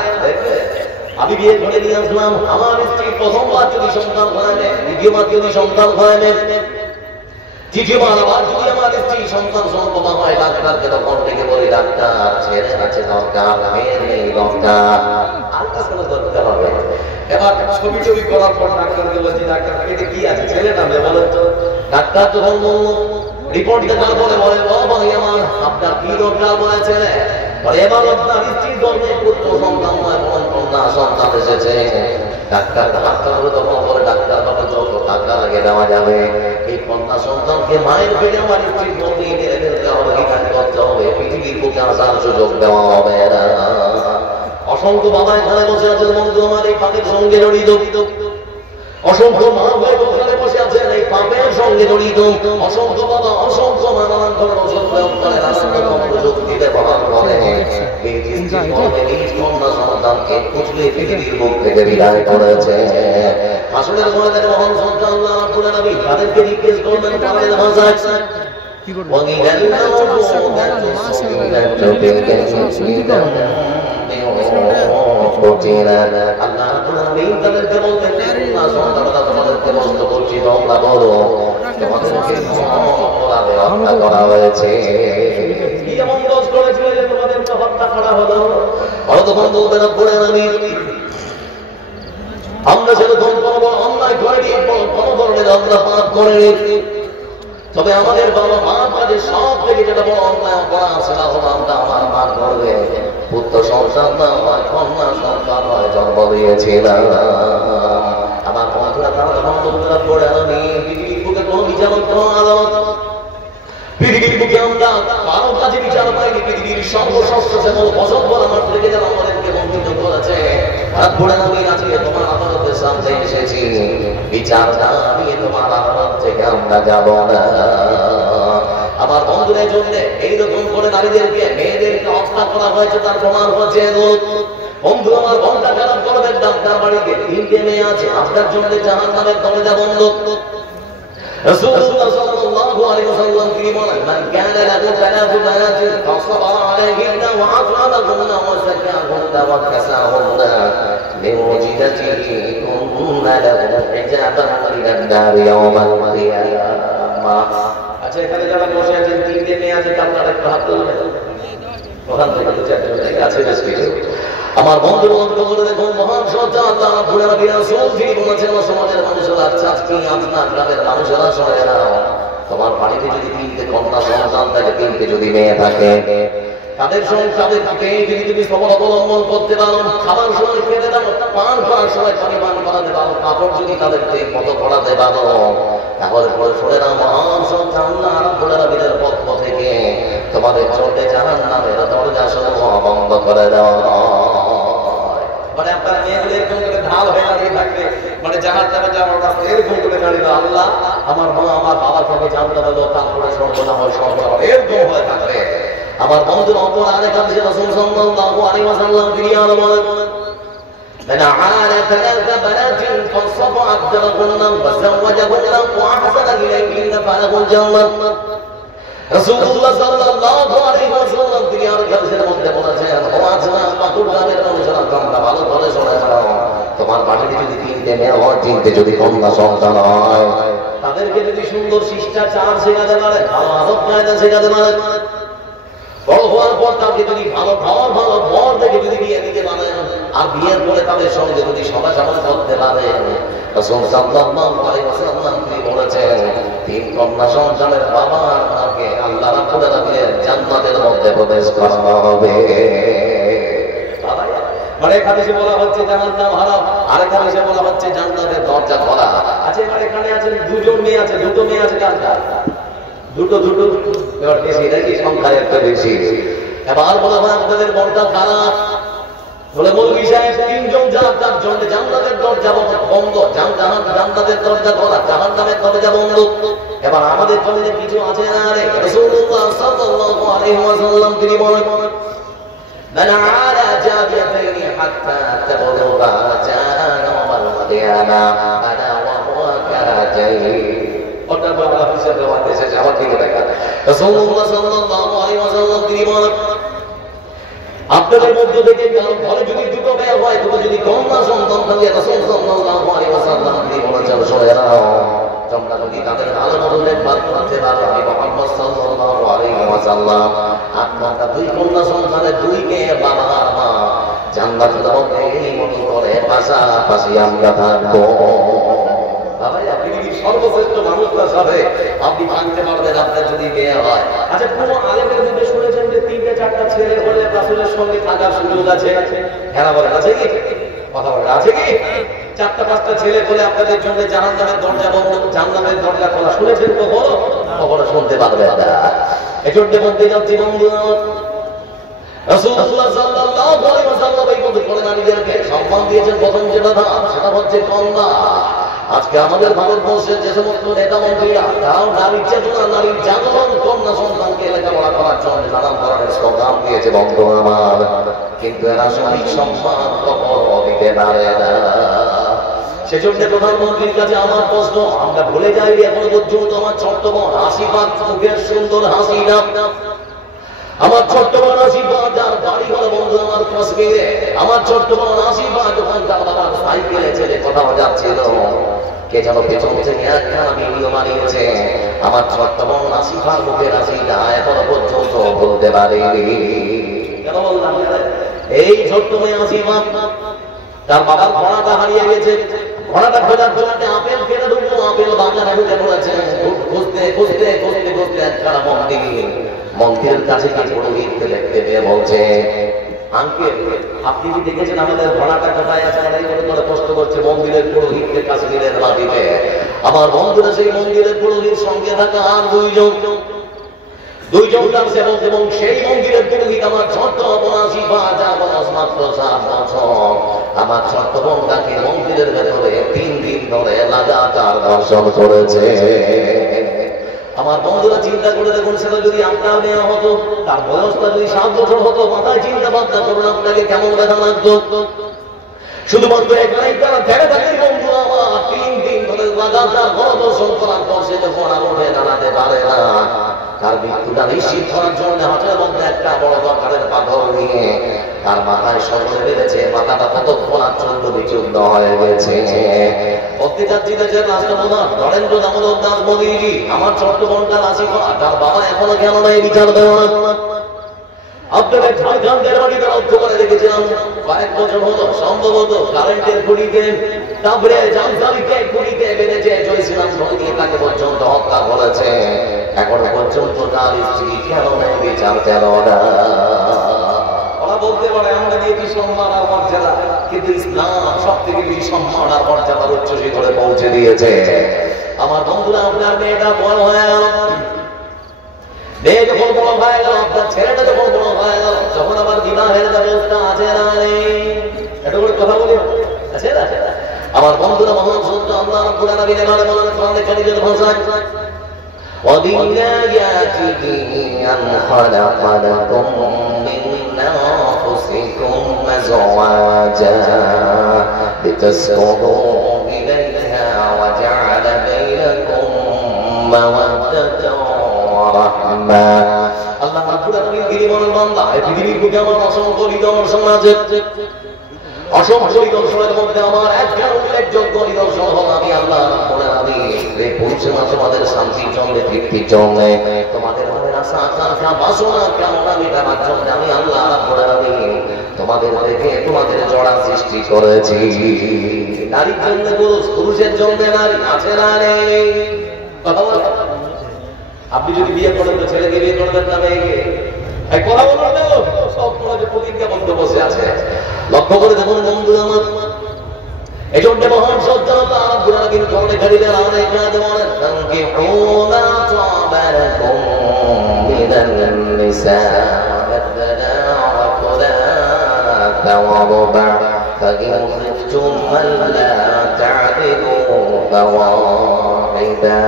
আমি বিয়ে করে নিয়ে আসলাম, আমার স্ত্রী প্রথমবার যদি সন্তান হয় না, দ্বিতীয়বার যদি সন্তান হয় না, তৃতীয়বার আবার যদি আমার স্ত্রী সন্তান সম্ভব হয়, ডাক্তারকে তখন ডেকে বলি, ডাক্তার ছেলে আছে দরকার, মেয়ে নেই দরকার, আল্ট্রাসাউন্ড করতে হবে। এবার ছবি টবি করার পর ডাক্তারকে বলছি, ডাক্তার পেটে কি আছে, ছেলে নামে বলেন তো? ডাক্তার তখন বলল, রিপোর্ট দেখার পরে বলে, ও ভাই আমার, আপনার কি দরকার? বলে ছেলে। এবার আপনার স্ত্রীর গর্ভে পুত্র সন্তান নয় বরং কন্যা সন্তান এসেছে। ডাক্তার হাতটা ধরে তখন বলে, ডাক্তার বাবা যত টাকা আগে দেওয়া যাবে, এই কন্যা সন্তানকে মায়ের পেটে আমার স্ত্রীর গর্ভে মেরে ফেলতে হবে, রিটার্ন করতে হবে, পৃথিবীর বুকে আসার সুযোগ দেওয়া হবে না। অসংখ্য বাবা এখানে বসে আছেন বন্ধু আমার, এই পাপের সঙ্গে জড়িত। অসংখ্য মা ভাই ওখানে বসে আছেন, এই পাপের সঙ্গে জড়িত। অসংখ্য বাবা, অসংখ্য মা নানান ধরনের ওষুধ প্রয়োগ করে, নানান রকম প্রযুক্তি ব্যবহার করে এই নিজ কন্যা সন্তানকে কুচলে পৃথিবীর মুখ থেকে বিদায় করেছে। আসলের মনে থেকে মহান সন্তান আল্লাহ রাব্বুল আলামিন তাদেরকে জিজ্ঞেস করবেন তাদের ভাষায়, কি করব? আল্লাহ রাব্বুল আলামিন তাদেরকে বলতেন, না সন্তানরা তোমাদেরকে বন্ধ করছি, তোমরা বলো তোমাদেরকে হত্যা করা হয়েছে। কি এমন দোষ করেছিল যে তোমাদেরকে হত্যা করা হলো? তখন বলতেন, পড়ে আমি আমরা সেরকম কোনো বড় অন্যায় করিনি, কোনো ধরনের আমরা পাপ করিনি, তবে আমাদের বাবা মা কাজে সব থেকে যেটা বড় অন্যায় করা সেটা হলো আমরা আমার মা করবে পুত্র সন্তান না হয় কন্যা সন্তান হয় জন্ম দিয়েছিলাম। আমার বন্ধুরা, তারা যখন বন্ধুরা পড়ে আমি পৃথিবীর বুকে কোনো বিচারক, কোনো আদালত, পৃথিবীর বুকে আমরা কারো কাছে বিচার পাইনি, পৃথিবীর সর্বশ্রেষ্ঠ শ্যামল ফসল বলে আমার থেকে যেন আমাদেরকে বঞ্চিত করেছে। তারপরে আমি আজকে তোমার আদালতের সামনে এসেছি, বিচার না নিয়ে তোমার আদালত থেকে আমরা যাব না। আমার বন্ধুদের জন্য এইরকম করে নারীদেরকে মেয়েদেরকে হত্যা করা হয়েছে, তার প্রমাণ হচ্ছে বন্ধু আমার মনটা খারাপ করবেন। ডাক্তার বাড়িতে 3টে মেয়ে আছে, আপনার জন্য জাহান্নামের দরজা বন্ধ। রাসূলুল্লাহ সাল্লাল্লাহু আলাইহি ওয়াসাল্লাম তিনি বলেন, মান কানা লাহু সালাতু বানাতিন ফাসাবারা আলাইহিন্না ওয়া আত'আমাহুন্না ওয়া সাকাহুন্না ওয়া কাসাহুন্না লিওজিদাতিহি কুন্না লাহু হিজাবান মিনান নারি ইয়াওমাল কিয়ামাহ। আচ্ছা, এখানে যারা বসে আছেন 3টে মেয়ে আছে, আপনারা একটু হাত তুলবেন। ওখান থেকে আছে বেশ কিছু। আমার বন্ধু বন্ধু করে দেখুন, মহান সত্তা আল্লাহ রাব্বুল আলামিন রাসূল তিনি বলেছেন, সমাজের মানুষেরা আজকে আপনার গ্রামের মানুষেরা সরে নাও, তোমার বাড়িতে যদি 3টে কন্যা সন্তান থাকে, 3টে যদি মেয়ে থাকে, তাদের সংসারকে যদি তুমি সবল অবলম্বন করতে পারো, খাবার সময় খেতে দাও, পান করার সময় পানি পান করাতে পারো, কাপড় যদি তাদেরকে মতো পড়াতে পারো, তাহলে পরে সরে নাও, মহান সত্তা আল্লাহ রাব্বুল আলামিনের পক্ষ থেকে তোমাদের চোখে জাহান্নামের দরজা সমূহ বন্ধ করে দাও। মানে আপনার মেয়েগুলো এরকম করে ঢাল হয়ে দাঁড়িয়ে থাকবে, মানে জাহান্নামে যাওয়ার রাস্তা এরকম করে দাঁড়িয়ে, আল্লাহ আমার মা আমার বাবার থেকে জানতে পারলো, তারপরে সর্বনাম হয় সর্বনাম এরকম হয়ে থাকবে। আমার বন্ধুর অপর আরেক হাদিসে রাসূল সাল্লাল্লাহু আলাইহি ওয়াসাল্লাম তিনি আরো বলেন, من عال 3 بنات فانصفع عبدهن وزوجهن واحسن اليهن فله الجنة। রাসূলুল্লাহ সাল্লাল্লাহু আলাইহি ওয়াসাল্লাম তিনি আর হাদিসের মধ্যে বলেছেন, ও আজনা পাকুর গানের মানুষরা তোমরা ভালো করে শুনে নাও, তোমার বাড়িতে যদি 3টে মেয়ে হয়, 3টে যদি কন্যা সন্তান হয়, তাদেরকে যদি সুন্দর শিষ্টাচার শেখাতে পারে, ভালো আদব কায়দা শেখাতে পারে, বড় হওয়ার পর তাকে যদি ভালো ঘর ভালো বর দেখে যদি বিয়ে দিতে পারে, আর বিয়ের পরে তাদের সঙ্গে যদি সদাচরণ করতে পারে, রাসূল সাল্লাল্লাহু আলাইহি ওয়াসাল্লাম তিনি বলেছেন, 3 কন্যা সন্তানের বাবা মাকে আল্লাহ রাব্বুল আলামিনের জান্নাতের মধ্যে প্রবেশ করানো হবে। মানে হাদিসে বলা হচ্ছে জাহান্নাম হারাম, আরেক হাদিসে বলা হচ্ছে জান্নাতের দরজা খোলা। আচ্ছা, এবার এখানে আছেন 2 মেয়ে আছে, 2 মেয়ে আছে, কার দুটো এবার বেশি নাকি সংখ্যা একটা বেশি। এবার বলা হয় আপনাদের মনটা খারাপ, বলে মৌলভী সাহেব 3 জন যার জন্য জান্নাতের দরজা বন্ধ, জান্নাতের দরজা খোলা, জাহান্নামের দরজা বন্ধ। এবার আমাদের জন্য কিছু আছে না রে? রাসূলুল্লাহ সাল্লাল্লাহু আলাইহি ওয়াসাল্লাম তিনি বলেন, মান আলা জাবিয়াতাইনি হাত্তা তাবলুগা জানাওয়াল কিয়ামা আনা ওয়া হুয়া কারাতাইন। ওটা বাবা হিসেবে আমাদের শেষ আমার দিকে দেখা। রাসূলুল্লাহ সাল্লাল্লাহু আলাইহি ওয়াসাল্লাম তিনি বলেন, আপনাদের মধ্যে থেকে কারো ঘরে যদি 2 মেয়ে হয়, 2 যদি কন্যা সন্তান থাকে, রাসূল সাল্লাল্লাহু আলাইহি ওয়াসাল্লাম তিনি বলেছেন, সরে নাও, তোমরা যদি তাদের ভালো মতো দেখভাল করতে পারো, আমি মুহাম্মদ সাল্লাল্লাহু আলাইহি ওয়াসাল্লাম আপনারা 2 কন্যা সন্তানের 2 কে বাবা আর মা জান্নাতের মধ্যে এই মতো করে পাশাপাশি আমরা থাকবো। সর্বশ্রেষ্ঠ মানুষরা সাথে আপনি ভাঙতে পারবেন আপনার যদি বিয়ে হয়। আচ্ছা, কোন আলেমের মধ্যে শুনেছেন যে 3টে 4টা ছেলে হলে রাসূলের সঙ্গে থাকার সুযোগ আছে? হ্যাঁ বলেন, আছে কি? কথা বলেন, আছে কি? 4টা 5টা ছেলে হলে আপনাদের জন্য জাহান্নামের দরজা বন্ধ, জান্নাতের দরজা খোলা, শুনেছেন কখনো? কখনো শুনতে পারবেন না। এজন্য বলতে যাচ্ছি বন্ধু, রাসূলুল্লাহ সাল্লাল্লাহু আলাইহি ওয়াসাল্লাম এই মতো করে নারীদেরকে সম্মান দিয়েছেন। প্রথম যেটা সেটা হচ্ছে কন্যা। আজকে আমাদের ভারতবর্ষের যে সমস্ত নেতা মন্ত্রীরা তাও নারীর চেতনা, নারীর জাগরণ, কন্যা সন্তানকে লেখাপড়া করার জন্য নানান ধরনের স্লোগান দিয়েছে বন্ধু আমার, কিন্তু এরা সঠিক সম্মান কখনো দিতে পারে না। সেজন্য প্রধানমন্ত্রীর কাছে আমার প্রশ্ন, আমরা ভুলে যাই এখনো পর্যন্ত আমার ছোট্ট বোন আশীর্বাদ, মুখের সুন্দর হাসি না, আমার ছোট্ট বোন আশীর্বাদ যার বাড়ি হলো বন্ধু আমার কাশ্মীরে, আমার ছোট্ট বোন আশীর্বাদ যখন তার বাবার সাইকেলে ছেড়ে কোথাও যাচ্ছিল, কে যেন পেছন থেকে একটা ভিডিও বানিয়েছে, আমার ছোট্ট বোন আশীর্বাদ মুখের হাসিটা এখনো পর্যন্ত বলতে পারেনি। কেন বললাম? এই ছোট্ট মেয়ে আশীর্বাদ তার বাবার ঘোড়াটা হারিয়ে গেছে, ঘোড়াটা খোঁজার খোঁজাতে আপেল ফেলে ঢুকলো, আপেল বাগানে ঢুকে পড়েছে, খুঁজতে খুঁজতে খুঁজতে খুঁজতে একটা মন্দিরের কাছে কাজ পুরোহিতকে দেখতে পেয়ে বলছে, আঙ্কেল আপনি কি দেখেছেন আমাদের ঘোড়াটা কোথায় আছে? করে কষ্ট করছে মন্দিরের পুরোহিতকে কাশ্মীরের মাটিতে। আমার বন্ধুরা সেই মন্দিরের পুরোহিত সঙ্গে থাকা আর 2 জন দুইজন তার সেবক এবং সেই মন্দিরের পুরোহিত আমার ছোট্ট বনাসি বাজা বনাস মাত্র 7 বছর আমার ছোট্ট বোনটাকে মন্দিরের ভেতরে 3 দিন ধরে লাগাতার দর্শন করেছে। আমার বন্ধুরা চিন্তা করে দেখুন, সেটা যদি আপনার মেয়ে হতো, তার বয়সটা যদি 7 বছর হতো, মাথায় চিন্তা ভাবনা করুন আপনাকে কেমন ব্যথা লাগতো। শুধুমাত্র একটাই তারা ফেলে থাকে বন্ধু আমার 3 দিন ধরে লাগাতার দর্শন করার পর সে যখন আর উঠে দাঁড়াতে পারে না, তার মৃত্যুটা নিশ্চিত করার জন্য হাতের মধ্যে একটা বড় দরকারের পাথর নিয়ে তার মাথায় সজনে বেঁধেছে। মাথাটা কতক্ষণ আচন্দ বিচুদ্ধ হয়ে গেছে। ভক্তি যাচ্ছি দেশের রাষ্ট্রপ্রধান নরেন্দ্র দামোদর দাস মোদীজি আমার ছোট্ট বোনটা রাশি করা, তার বাবা এখনো কেন নেই বিচার দেওয়া না। আপনাদের ঝাড়খণ্ডের বাড়িতে লক্ষ্য করে দেখেছিলাম কয়েক বছর হলো সম্ভবত কারেন্টের খুঁড়িতে, তারপরে জামসালিকে খুঁড়িতে বেঁধেছে জয়শ্রীরাম ধরিয়ে তাকে পর্যন্ত হত্যা করেছে। এখনো পর্যন্ত তার স্ত্রী কেন নেই বিচার কেন না? ওরা বলতে পারে আমরা দিয়েছি সম্মান আর মর্যাদা, কিন্তু ইসলাম সব থেকে বেশি সম্মান আর মর্যাদার উচ্চ শিখরে পৌঁছে দিয়েছে। আমার বন্ধুরা, আপনার মেয়েটা বড় হয়ে গেল, মেয়ে যখন বড় হয়ে গেল, আপনার ছেলেটা যখন বড় হয়ে গেল, যখন আবার বিবাহের ব্যবস্থা আছে না নেই, এটা করে কথা বলি আছে না? আমার বন্ধুরা, মহান সত্য আল্লাহ রাব্বুল আলামিন এর বলেন কোরআনে কারীমের ভাষায় وَمِنْ آيَاتِهِ أَنْ خَلَقَ لَكُم مِّنْ أَنفُسِكُمْ أَزْوَاجًا لِتَسْكُنُوا إِلَيْهَا وَجَعَلَ بَيْنَكُم مَّوَدَّةً وَرَحْمَةً। আল্লাহ রাব্বুল আলামিন গিরিমানের বান্দা, এই পৃথিবীর বুকে আমার অসংখ্য নিদর্শন আছে। অসংখ্য নিদর্শনের মধ্যে আমার একটা উল্লেখযোগ্য নিদর্শন হল আমি আল্লাহ রাব্বুল আলামিন এই পরিচালনা তোমাদের শান্তির জন্য, তৃপ্তির জন্য, তোমাদের মনের আশা আকাঙ্ক্ষা বাসনা কামনা মেটানোর জন্য আমি আল্লাহ রাব্বুল আলামিন তোমাদের থেকে তোমাদের জোড়া সৃষ্টি করেছি। নারীর জন্য পুরুষ, পুরুষের জন্য নারী, আছে না নেই? কথা বল। আপনি যদি বিয়ে করেন তো ছেলেকে বিয়ে করবেন না মেয়েকে? এই কথা বলবেন না, সব তোমাকে প্রতিজ্ঞা বন্ধ বসে আছে। লক্ষ্য করে দেখুন বন্ধুরা আমার, এই জন্য মহান সত্যতা রাব্বুল আলামিন কোরআনে কারীমে আল্লাহ এখানে বলেন তানকিহুনা তাবারাকুম মিনান নিসা মাথনা ওয়া thulatha wa ruba' fa in khiftum alla ta'dilu fawahida।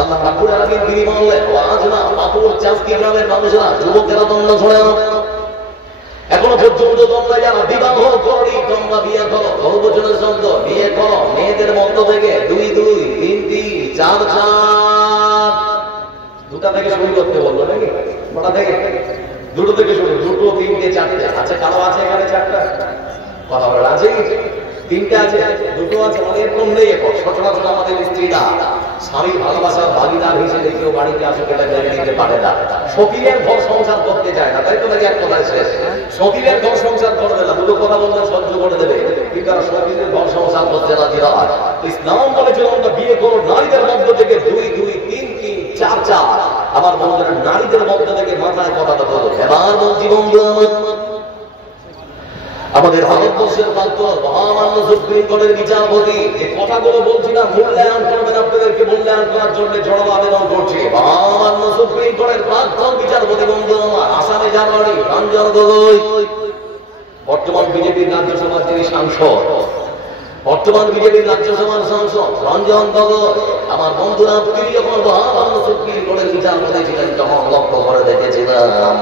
আল্লাহ রাব্বুল আলামিন তিনি বললেন ওয়াজনা পাথর চাষকি গ্রামের মানুষরা, যুবকেরা তোমরা শুনে নাও, এখনো পর্যন্ত তোমরা যারা বিবাহ করনি তোমরা বিয়ে করো। বহুবচনের শব্দ, বিয়ে করো মেয়েদের মধ্য থেকে 2 2 3 3 4 4 দুটা থেকে শুরু করতে বললো নাকি? কটা থেকে? দুটো থেকে শুরু, 2 3 4 আচ্ছা, কারো আছে এখানে 4টা? কথা বলে আছে কি? 3টে আছে, 2 আছে, অনেক কম নেই। এখন সচরাচর আমাদের স্ত্রীরা স্বামীর ভালোবাসার ভাগিদার হিসেবে কেউ বাড়িতে আসে এটা মেনে নিতে পারে না। শকিলের ঘর সংসার করতে চায় না, তাই তো নাকি? এক কথায় শেষ, শকিলের ঘর সংসার করবে না। দুটো কথা বললে সহ্য করে দেবে, কিন্তু তারা শকিলের ঘর সংসার করতে রাজি হয়। ইসলাম বলেছিল আমরা বিয়ে করো নারীদের মধ্য থেকে 2 2 3 3 4 4। আমার বন্ধুরা, নারীদের মধ্য থেকে মাথায় কথাটা বলো। এবার বলছি বন্ধু আমার, আমাদের ভারতবর্ষের মহামান্য সুপ্রিম কোর্টের বিচারপতি এই কথাগুলো বলছি না, মূল্যায়ন করবেন, আপনাদেরকে মূল্যায়ন করার জন্য জড়ো আবেদন করছি। মহামান্য সুপ্রিম কোর্টের প্রাক্তন বিচারপতি বন্ধু আমার, আসামে যার বাড়ি রঞ্জন গগৈ, বর্তমান বিজেপির রাজ্যসভার যিনি সাংসদ, বর্তমান বিজেপির রাজ্যসভার সাংসদ রঞ্জন গগৈ। আমার বন্ধুরা, তিনি যখন মহামান্য সুপ্রিম কোর্টের বিচারপতি ছিলেন তখন লক্ষ্য করে দেখেছিলাম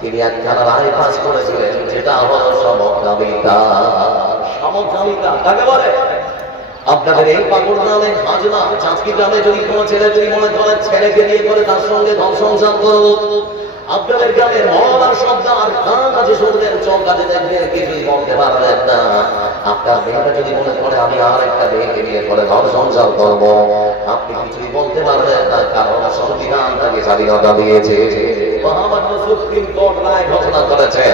তিনি একখানা রায় পাস করেছিলেন, যেটা হলো সমকামিতা। সমকামিতা কাকে বলে? আপনাদের এই পাকুড় গ্রামে, হাজনা চাঁচকি গ্রামে যদি কোনো ছেলে যদি মনে করে ছেলেকে বিয়ে করে তার সঙ্গে ধন সংসার করবো, আপনাদের গ্রামের মরার শব্দ আর কান কাছে শুনবেন, চোখ কাছে দেখবেন, কিছুই বলতে পারবেন না। আপনার মেয়েটা যদি মনে করে আমি আর একটা মেয়েকে বিয়ে করে ধন সংসার করবো, আপনি কিছুই বলতে পারবেন না, কারণ সংবিধান তাকে স্বাধীনতা দিয়েছে। মহামান্য সুপ্রিম কোর্ট রায় ঘোষণা করেছে।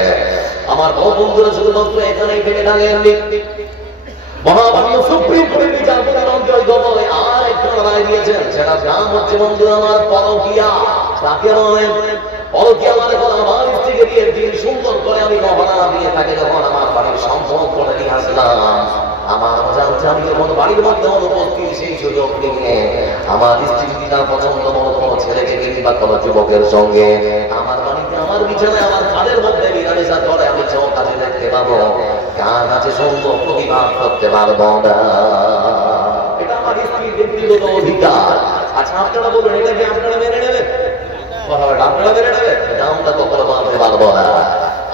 আমার বন্ধুরা শুধুমাত্র এখানেই থেকে থাকেননি, মহামান্য সুপ্রিম কোর্টের বিচারপতি রঞ্জন গগৈ আর একটা রায় দিয়েছেন, সেটা নাম হচ্ছে বন্ধুরা আমার পরকীয়া। তাকে বলেন পরকীয়া মানে আমার স্ত্রীকে দিয়ে দিন সুন্দর করে আমি গহনা দিয়ে তাকে যখন আমার বাড়ির সম্পদ করে নিয়ে আসলাম, আমার আমি যখন বাড়ির মধ্যে অনুপস্থিত সেই সুযোগ নিয়ে আমার স্ত্রী যদি তার পছন্দ মতো কোনো ছেলেকে কিংবা কোনো যুবকের সঙ্গে আমার বাড়িতে আমার বিছানায় আমার ঘরের মধ্যে মিলামেশা করে আমি চৌকাঠে দেখতে পাবো, কান আছে শুনবো, প্রতিবাদ করতে পারবো না। এটা আমার স্ত্রীর ব্যক্তিগত অধিকার। আচ্ছা আপনারা বলুন, এটা কি আপনারা মেনে নেবেন? আপনারা মেনে নেবেন? এটা আমরা কখনো মানতে পারবো না।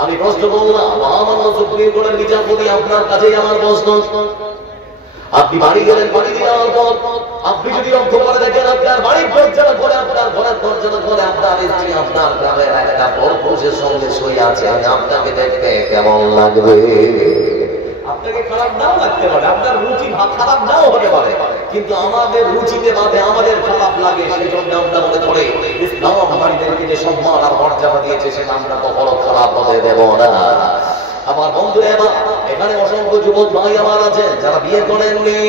আমি প্রশ্ন করলাম, মহামান্য সুপ্রিম কোর্টের বিচারপতি আপনার কাছেই আমার প্রশ্ন, আপনি বাড়ি গেলেন, বাড়ি দিয়ে যাওয়ার পর আপনি যদি লক্ষ্য করে দেখেন আপনার বাড়ির দরজা করে, আপনার ঘরের দরজা করে আপনার স্ত্রী আপনার গ্রামের একটা বড় পুরুষের সঙ্গে শুয়ে আছে, আমি আপনাকে দেখতে কেমন লাগবে? আপনাকে খারাপ নাও লাগতে পারে, আপনার রুচি খারাপ নাও হতে পারে, কিন্তু আমাদের রুচিতে বাদে আমাদের খারাপ লাগে। সেই জন্য আমরা মনে করি ইসলাম আমাদেরকে যে সম্মান আর মর্যাদা দিয়েছে সেটা আমরা কখনো খারাপ হতে দেব না। আমার বন্ধুরা, এখানে অসংখ্য যুবক ভাই আমার আছেন যারা বিয়ে করেননি।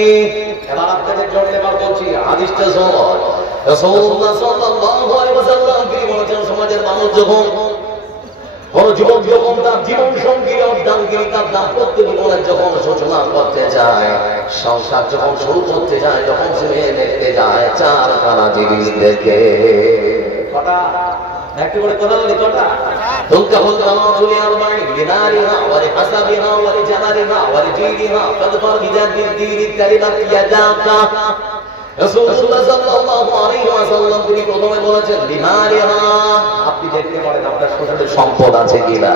এবার আপনাদের জন্য এবার বলছি, হাদিসটা শোন। রাসূলুল্লাহ সাল্লাল্লাহু আলাইহি ওয়াসাল্লাম তিনি বলেছেন, সমাজের মানুষ যখন কোন যুবক যখন তার জীবন সঙ্গী অর্ধাঙ্গিনী তার দাম্পত্য জীবনের যখন সূচনা করতে যায়, সংসার যখন শুরু করতে যায়, যখন সে মেয়ে দেখতে যায়, চারখানা জিনিস দেখে। কটা? একটু করে কথা বলি, কটা? تنكح المرأة لأربع: لمالها ولحسبها ولجمالها ولدينها فاظفر بذات الدين تربت يداك। রাসূলুল্লাহ সাল্লাল্লাহু আলাইহি ওয়াসাল্লাম তিনি প্রথমে বলেছেন লিমালিহা, আপনি দেখতে পারেন আপনার শ্বশুরের সম্পদ আছে কিনা।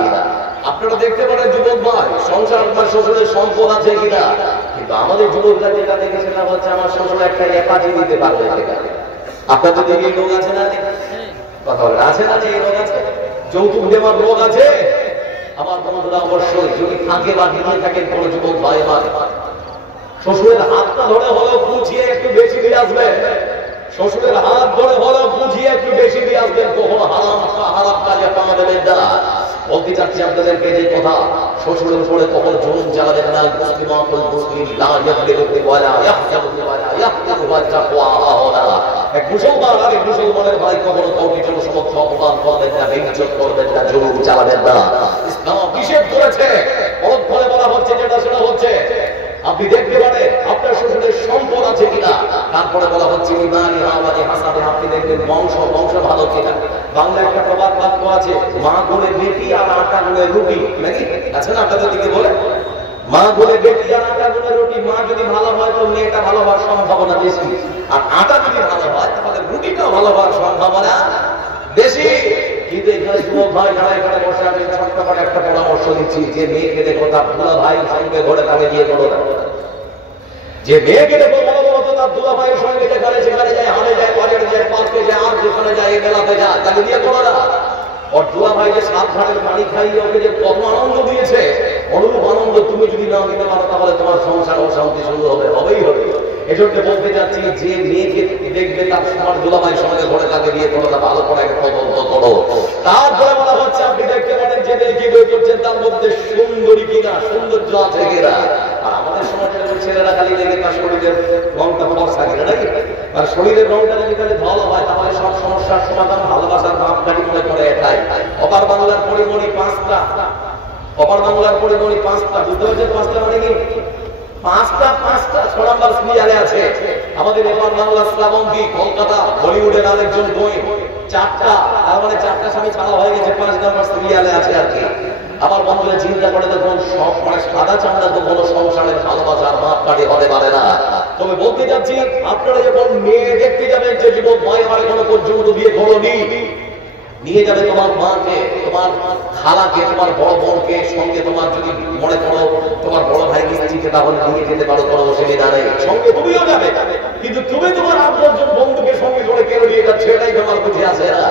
আপনারা দেখতে পারেন যুবক ভাই, সংসার বা শ্বশুরের সম্পদ আছে কিনা। কিন্তু আমাদের যুবকরা যেটা দেখে সেটা হচ্ছে আমার শ্বশুর একটা একাজি দিতে পারবে কিনা। আপনাদের দিকে এই লোক আছে না? কথা বলে আছে না? এই লোক আছে, যৌতুক দেওয়ার লোক আছে। আমার বন্ধুরা অবশ্যই যদি থাকে বা নিয়ে থাকেন কোন যুবক ভাই আমার, শ্বশুরের হাতটা ধরে হলেও বুঝিয়ে একটু বেশি দিয়ে আসবেন। শ্বশুরের হাত ধরে হলেও বুঝিয়ে একটু বেশি দিয়ে আসবেন। কখনো হারাম কাজে পা দেবেন না। বলতে চাচ্ছি আপনাদেরকে যে কথা, শ্বশুরের উপরে কখনো জুলুম চালাবেন না। মুসলিম আকুল মুসলিম লা ইয়াহদিরু ওয়ালা ইয়াহদিরু ওয়ালা ইয়াহদিরু ওয়ালা। এক মুসলমান আর এক মুসলমানের ভাই কখনো কাউকে জনসমক্ষে অপমান করবেন না, বেইজ্জত করবেন না, জুলুম চালাবেন না। ইসলাম নিষেধ করেছে। পরক্ষণে বলা হচ্ছে যেটা সেটা হচ্ছে আপনি দেখতে পারেন আপনার শ্বশুরের সম্পদ আছে কিনা। তারপরে বলা হচ্ছে আপনি দেখবেন বংশ ভালো কিনা। বাংলা একটা প্রবাদ বাক্য আছে, মা গুণে বেটি আর আটা গুণে রুটি, নাকি আছে না আপনাদের দিকে? বলে মা গুণে বেটি আর আটা গুণে রুটি। মা যদি ভালো হয় তো মেয়েটা ভালো হওয়ার সম্ভাবনা বেশি, আর আটা যদি ভালো হয় তাহলে রুটিটাও ভালো হওয়ার সম্ভাবনা বেশি। কিন্তু এখানে যুবক ভাই যারা এখানে বসে আছে, ছোট্ট করে একটা পরামর্শ দিচ্ছি, যে মেয়েকে দেখো তার দুলা ভাই সঙ্গে ঘরে তাকে বিয়ে করো না। যে মেয়েকে দেখো বড় বড় তো তার দুলা ভাইয়ের সঙ্গে যেখানে সেখানে যায়, হাটে যায়, বাজারে যায়, পার্কে যায়, আর যেখানে যায়, মেলাতে যায়, তাকে বিয়ে করো না। ওর দুলা ভাই যে সাত ঘাটের পানি খাইয়ে ওকে যে কত আনন্দ দিয়েছে, অনুরূপ আনন্দ তুমি যদি না দিতে পারো তাহলে তোমার সংসার অশান্তি শুরু হবেই হবে। এজন্য বলতে যাচ্ছি, যে মেয়েকে দেখবে তার তোমার দুলাভাইয়ের সঙ্গে ঘরে তাকে বিয়ে করো না, ভালো করে একটা তদন্ত করো। তারপরে বলা হচ্ছে আপনি দেখতে পারেন যে মেয়েকে বিয়ে করছেন তার মধ্যে সুন্দরী কিনা, সৌন্দর্য আছে কিনা। আর আমাদের সমাজের ছেলেরা খালি লেগে তার শরীরের রংটা ফর্সা কিনা, নাকি? আর শরীরের রংটা যদি খালি ভালো হয় তাহলে সব সমস্যার সমাধান ভালোবাসার মাপকাঠি মনে করে এটাই। অপার বাংলার পরিমণি 5টা, অপার বাংলার পরিমণি 5টা, বুঝতে পারছেন? 5টা মানে কি? পাঁচটা 6 নাম্বার সিরিয়ালে আছে। আমাদের এবার বাংলা শ্রাবন্তী, কলকাতা, বলিউডের আরেকজন বই 4টা, তার মানে 4টা স্বামী ছাড়া হয়ে গেছে, 5 নাম্বার সিরিয়ালে আছে আর কি। আবার বন্ধুরা চিন্তা করে দেখুন, সব মানে সাদা চামড়া তো কোনো সংসারের ভালোবাসার মাপকাঠি হতে পারে না। তবে বলতে যাচ্ছি, আপনারা যখন মেয়ে দেখতে যাবেন, যে যুবক ভাই আমার এখনো পর্যন্ত বিয়ে করোনি, নিয়ে যাবে তোমার মাকে, তোমার খালাকে, তোমার বড় বোনকে, সঙ্গে তোমার যদি মনে করো তোমার বড় ভাই স্ত্রীকে, তাহলে নিয়ে যেতে পারো, কোনো অসুবিধা নেই। সঙ্গে তুমিও যাবে, কিন্তু তুমি তোমার আপনজন বন্ধুকে সঙ্গে ধরে কেন নিয়ে যাচ্ছে, এটাই তোমার বুঝে আসে না।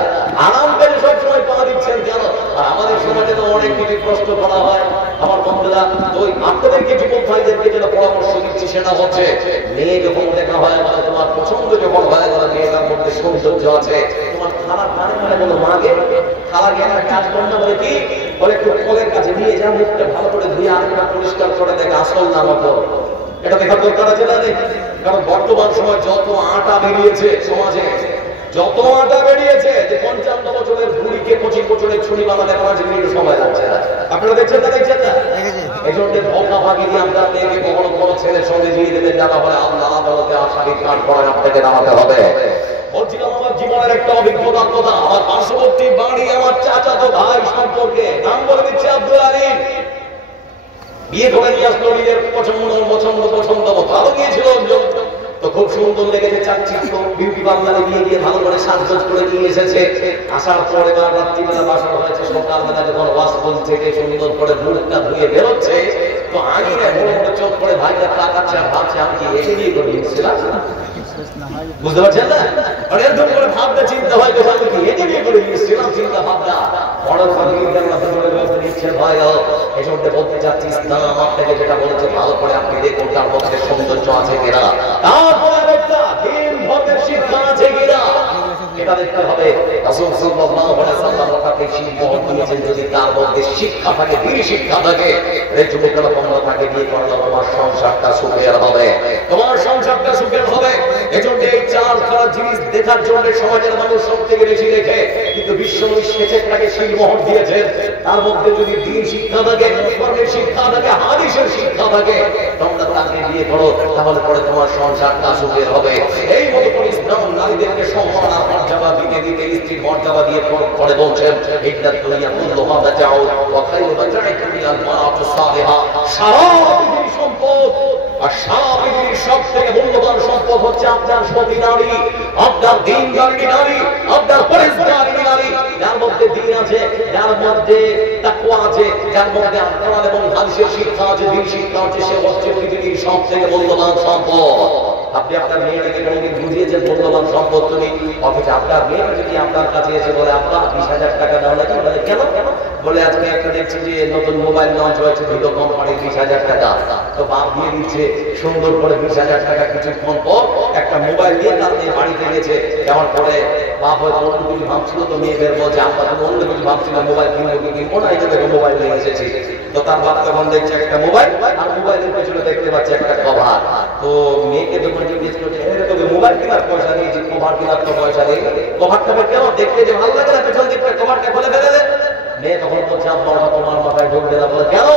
আরাম করে সবসময় পা দিচ্ছেন কেন? আর আমাদের সমাজে তো অনেক কিছু প্রশ্ন করা হয়। আমার বন্ধুরা, তো আপনাদেরকে যুবক ভাইদেরকে যেটা পরামর্শ দিচ্ছি সেটা হচ্ছে, মেয়ে যখন দেখা হয়, মানে তোমার পছন্দ যখন হয়, মেয়েটার মধ্যে সৌন্দর্য আছে, তোমার খারাপ মানে বলো মাকে, খালাকে একটা কাজ করতে বলে কি বলে, একটু কলের কাছে নিয়ে যা, মুখটা ভালো করে ধুয়ে আরেকটা পরিষ্কার করে দেখে আসল না মতো। এটা দেখার দরকার আছে না? কারণ বর্তমান সময় যত আটা বেরিয়েছে সমাজে, যত আটা বেরিয়েছে, যে 55 বছরের বুড়িকে 25 বছরের ছুরি বানাতে 5 মিনিট সময় লাগছে না। আপনারা দেখছেন না? দেখছেন না? এই জন্য ভোগা ভাগি দিয়ে আপনার মেয়েকে কখনো কোনো ছেলের সঙ্গে দিয়ে দেবেন, যারা বলে আল্লাহ আদালতে আসামি কাঠ করেন, আপনাকে নামাতে হবে। বলছিলাম আমার জীবনের একটা অভিজ্ঞতার কথা। আমার পার্শ্ববর্তী বাড়ি আমার চাচাতো ভাই সম্পর্কে, নাম বলে দিচ্ছে আব্দুল আলিম। বিয়ে করে নিয়ে আসলো, নিজের পছন্দ ভালো গিয়েছিল, তো খুব সুন্দর লেগেছে, চাচ্ছি তো বিউটি পার্লারে গিয়ে ভালো করে সাজগোজ করে নিয়ে এসেছে। আসার পরে রাত্রিবেলা বাসা হয়েছে, সকালবেলা যখন ওয়াশরুম থেকে সুন্দর করে মুখটা ধুয়ে বেরোচ্ছে, তো আমি চোখ করে ভাইটা তাকাচ্ছে আর ভাবছে আমি কি এসে বিয়ে করে নিয়েছিলাম, বুঝতে পারছেন না? আর এরকম করে ভাবনা চিন্তা হয় যে আমি কি এসে বিয়ে করে নিয়েছিলাম, চিন্তা ভাবনা বড় বলতে চাচ্ছি ইসলাম আপনাকে যেটা বলেছে ভালো করে আপনি দেখুন তার মধ্যে সৌন্দর্য আছে কিনা, তারপরে দিন ধর্মের শিক্ষা আছে কিনা এটা দেখতে হবে। রাসূল সাল্লাল্লাহু আলাইহি ওয়াসাল্লাম তাকে শিক্ষা দিয়েছেন, যদি তার মধ্যে শিক্ষা থাকে, দিনী শিক্ষা থাকে, এই যুবকেরা তোমরা তাকে বিয়ে করলে তোমার সংসারটা সুখের হবে, তোমার সংসারটা সুখের হবে। এজন্য এই চার খারাপ জিনিস দেখার জন্য সমাজের মানুষ সব থেকে বেশি দেখে, কিন্তু বিশ্বনবী সেটাকে সেই মোহর দিয়েছেন। তার মধ্যে যদি দিন শিক্ষা থাকে, ধর্মের শিক্ষা থাকে, হাদিসের শিক্ষা থাকে, তোমরা তাকে বিয়ে করো, তাহলে পরে তোমার সংসারটা সুখের হবে। এই মতো করে ইসলাম নারীদেরকে সম্মান আর মর্যাদা দিতে দিতে স্ত্রীর মর্যাদা দিয়ে পরে বলছেন ইদ্দাত দুনিয়া কুল্লুহা মাতাউ ওয়া খায়রু মাতা'i দুনিয়া আল-মারাতু সালিহা। সারা পৃথিবীর সম্পদ আর সারা পৃথিবীর সবথেকে মূল্যবান সম্পদ হচ্ছে আপনার সতী নারী, আপনার দ্বীনদারিণী নারী, আপনার পরেশগারিণী নারী, যার মধ্যে দ্বীন আছে, যার মধ্যে তাকওয়া আছে, যার মধ্যে কোরআন এবং হাদিসের শিক্ষা আছে, দ্বীন শিক্ষা আছে, সে হচ্ছে পৃথিবীর সবথেকে মূল্যবান সম্পদ। আপনি আপনার মেয়েটাকে কোনোদিন বুঝিয়েছেন মূল্যবান সম্পদ তুমি, অথচ আপনার মেয়েটা যদি আপনার কাছে এসে বলে আপনার 20,000 টাকা দাও নাকি, বলে কেন বলে আজকে একটা দেখছি যে নতুন মোবাইল লঞ্চ হয়েছে ভিভো কোম্পানির 20,000 টাকা, তো বাপ দিয়ে দিচ্ছে সুন্দর করে 20,000 টাকা। কিছুক্ষণ পর একটা মোবাইল দিয়ে তার মেয়ে বাড়িতে গেছে, যাওয়ার পরে বাপ হয়তো অন্য কিছু ভাবছিল, তো মেয়ে বের বলছে আমরা তো অন্য কিছু ভাবছিল, মোবাইল কিনবো না, এই জন্য মোবাইল নিয়ে এসেছি। তো তার বাপ তখন দেখছে একটা মোবাইল, আর মোবাইলের পেছনে দেখতে পাচ্ছে একটা কভার। তো মেয়েকে যখন জিজ্ঞেস করছে মোবাইল কেনার পয়সা নিয়েছি, কভার কেনার তো পয়সা নেই, কভারটা কেন দেখতে যে ভালো লাগে না, পেছন দিকটা কভারটা খুলে ফেলে দেন। মেয়ে তখন বলছে আব্বা তোমার মাথায় ঢুকবে না, বলে কেন,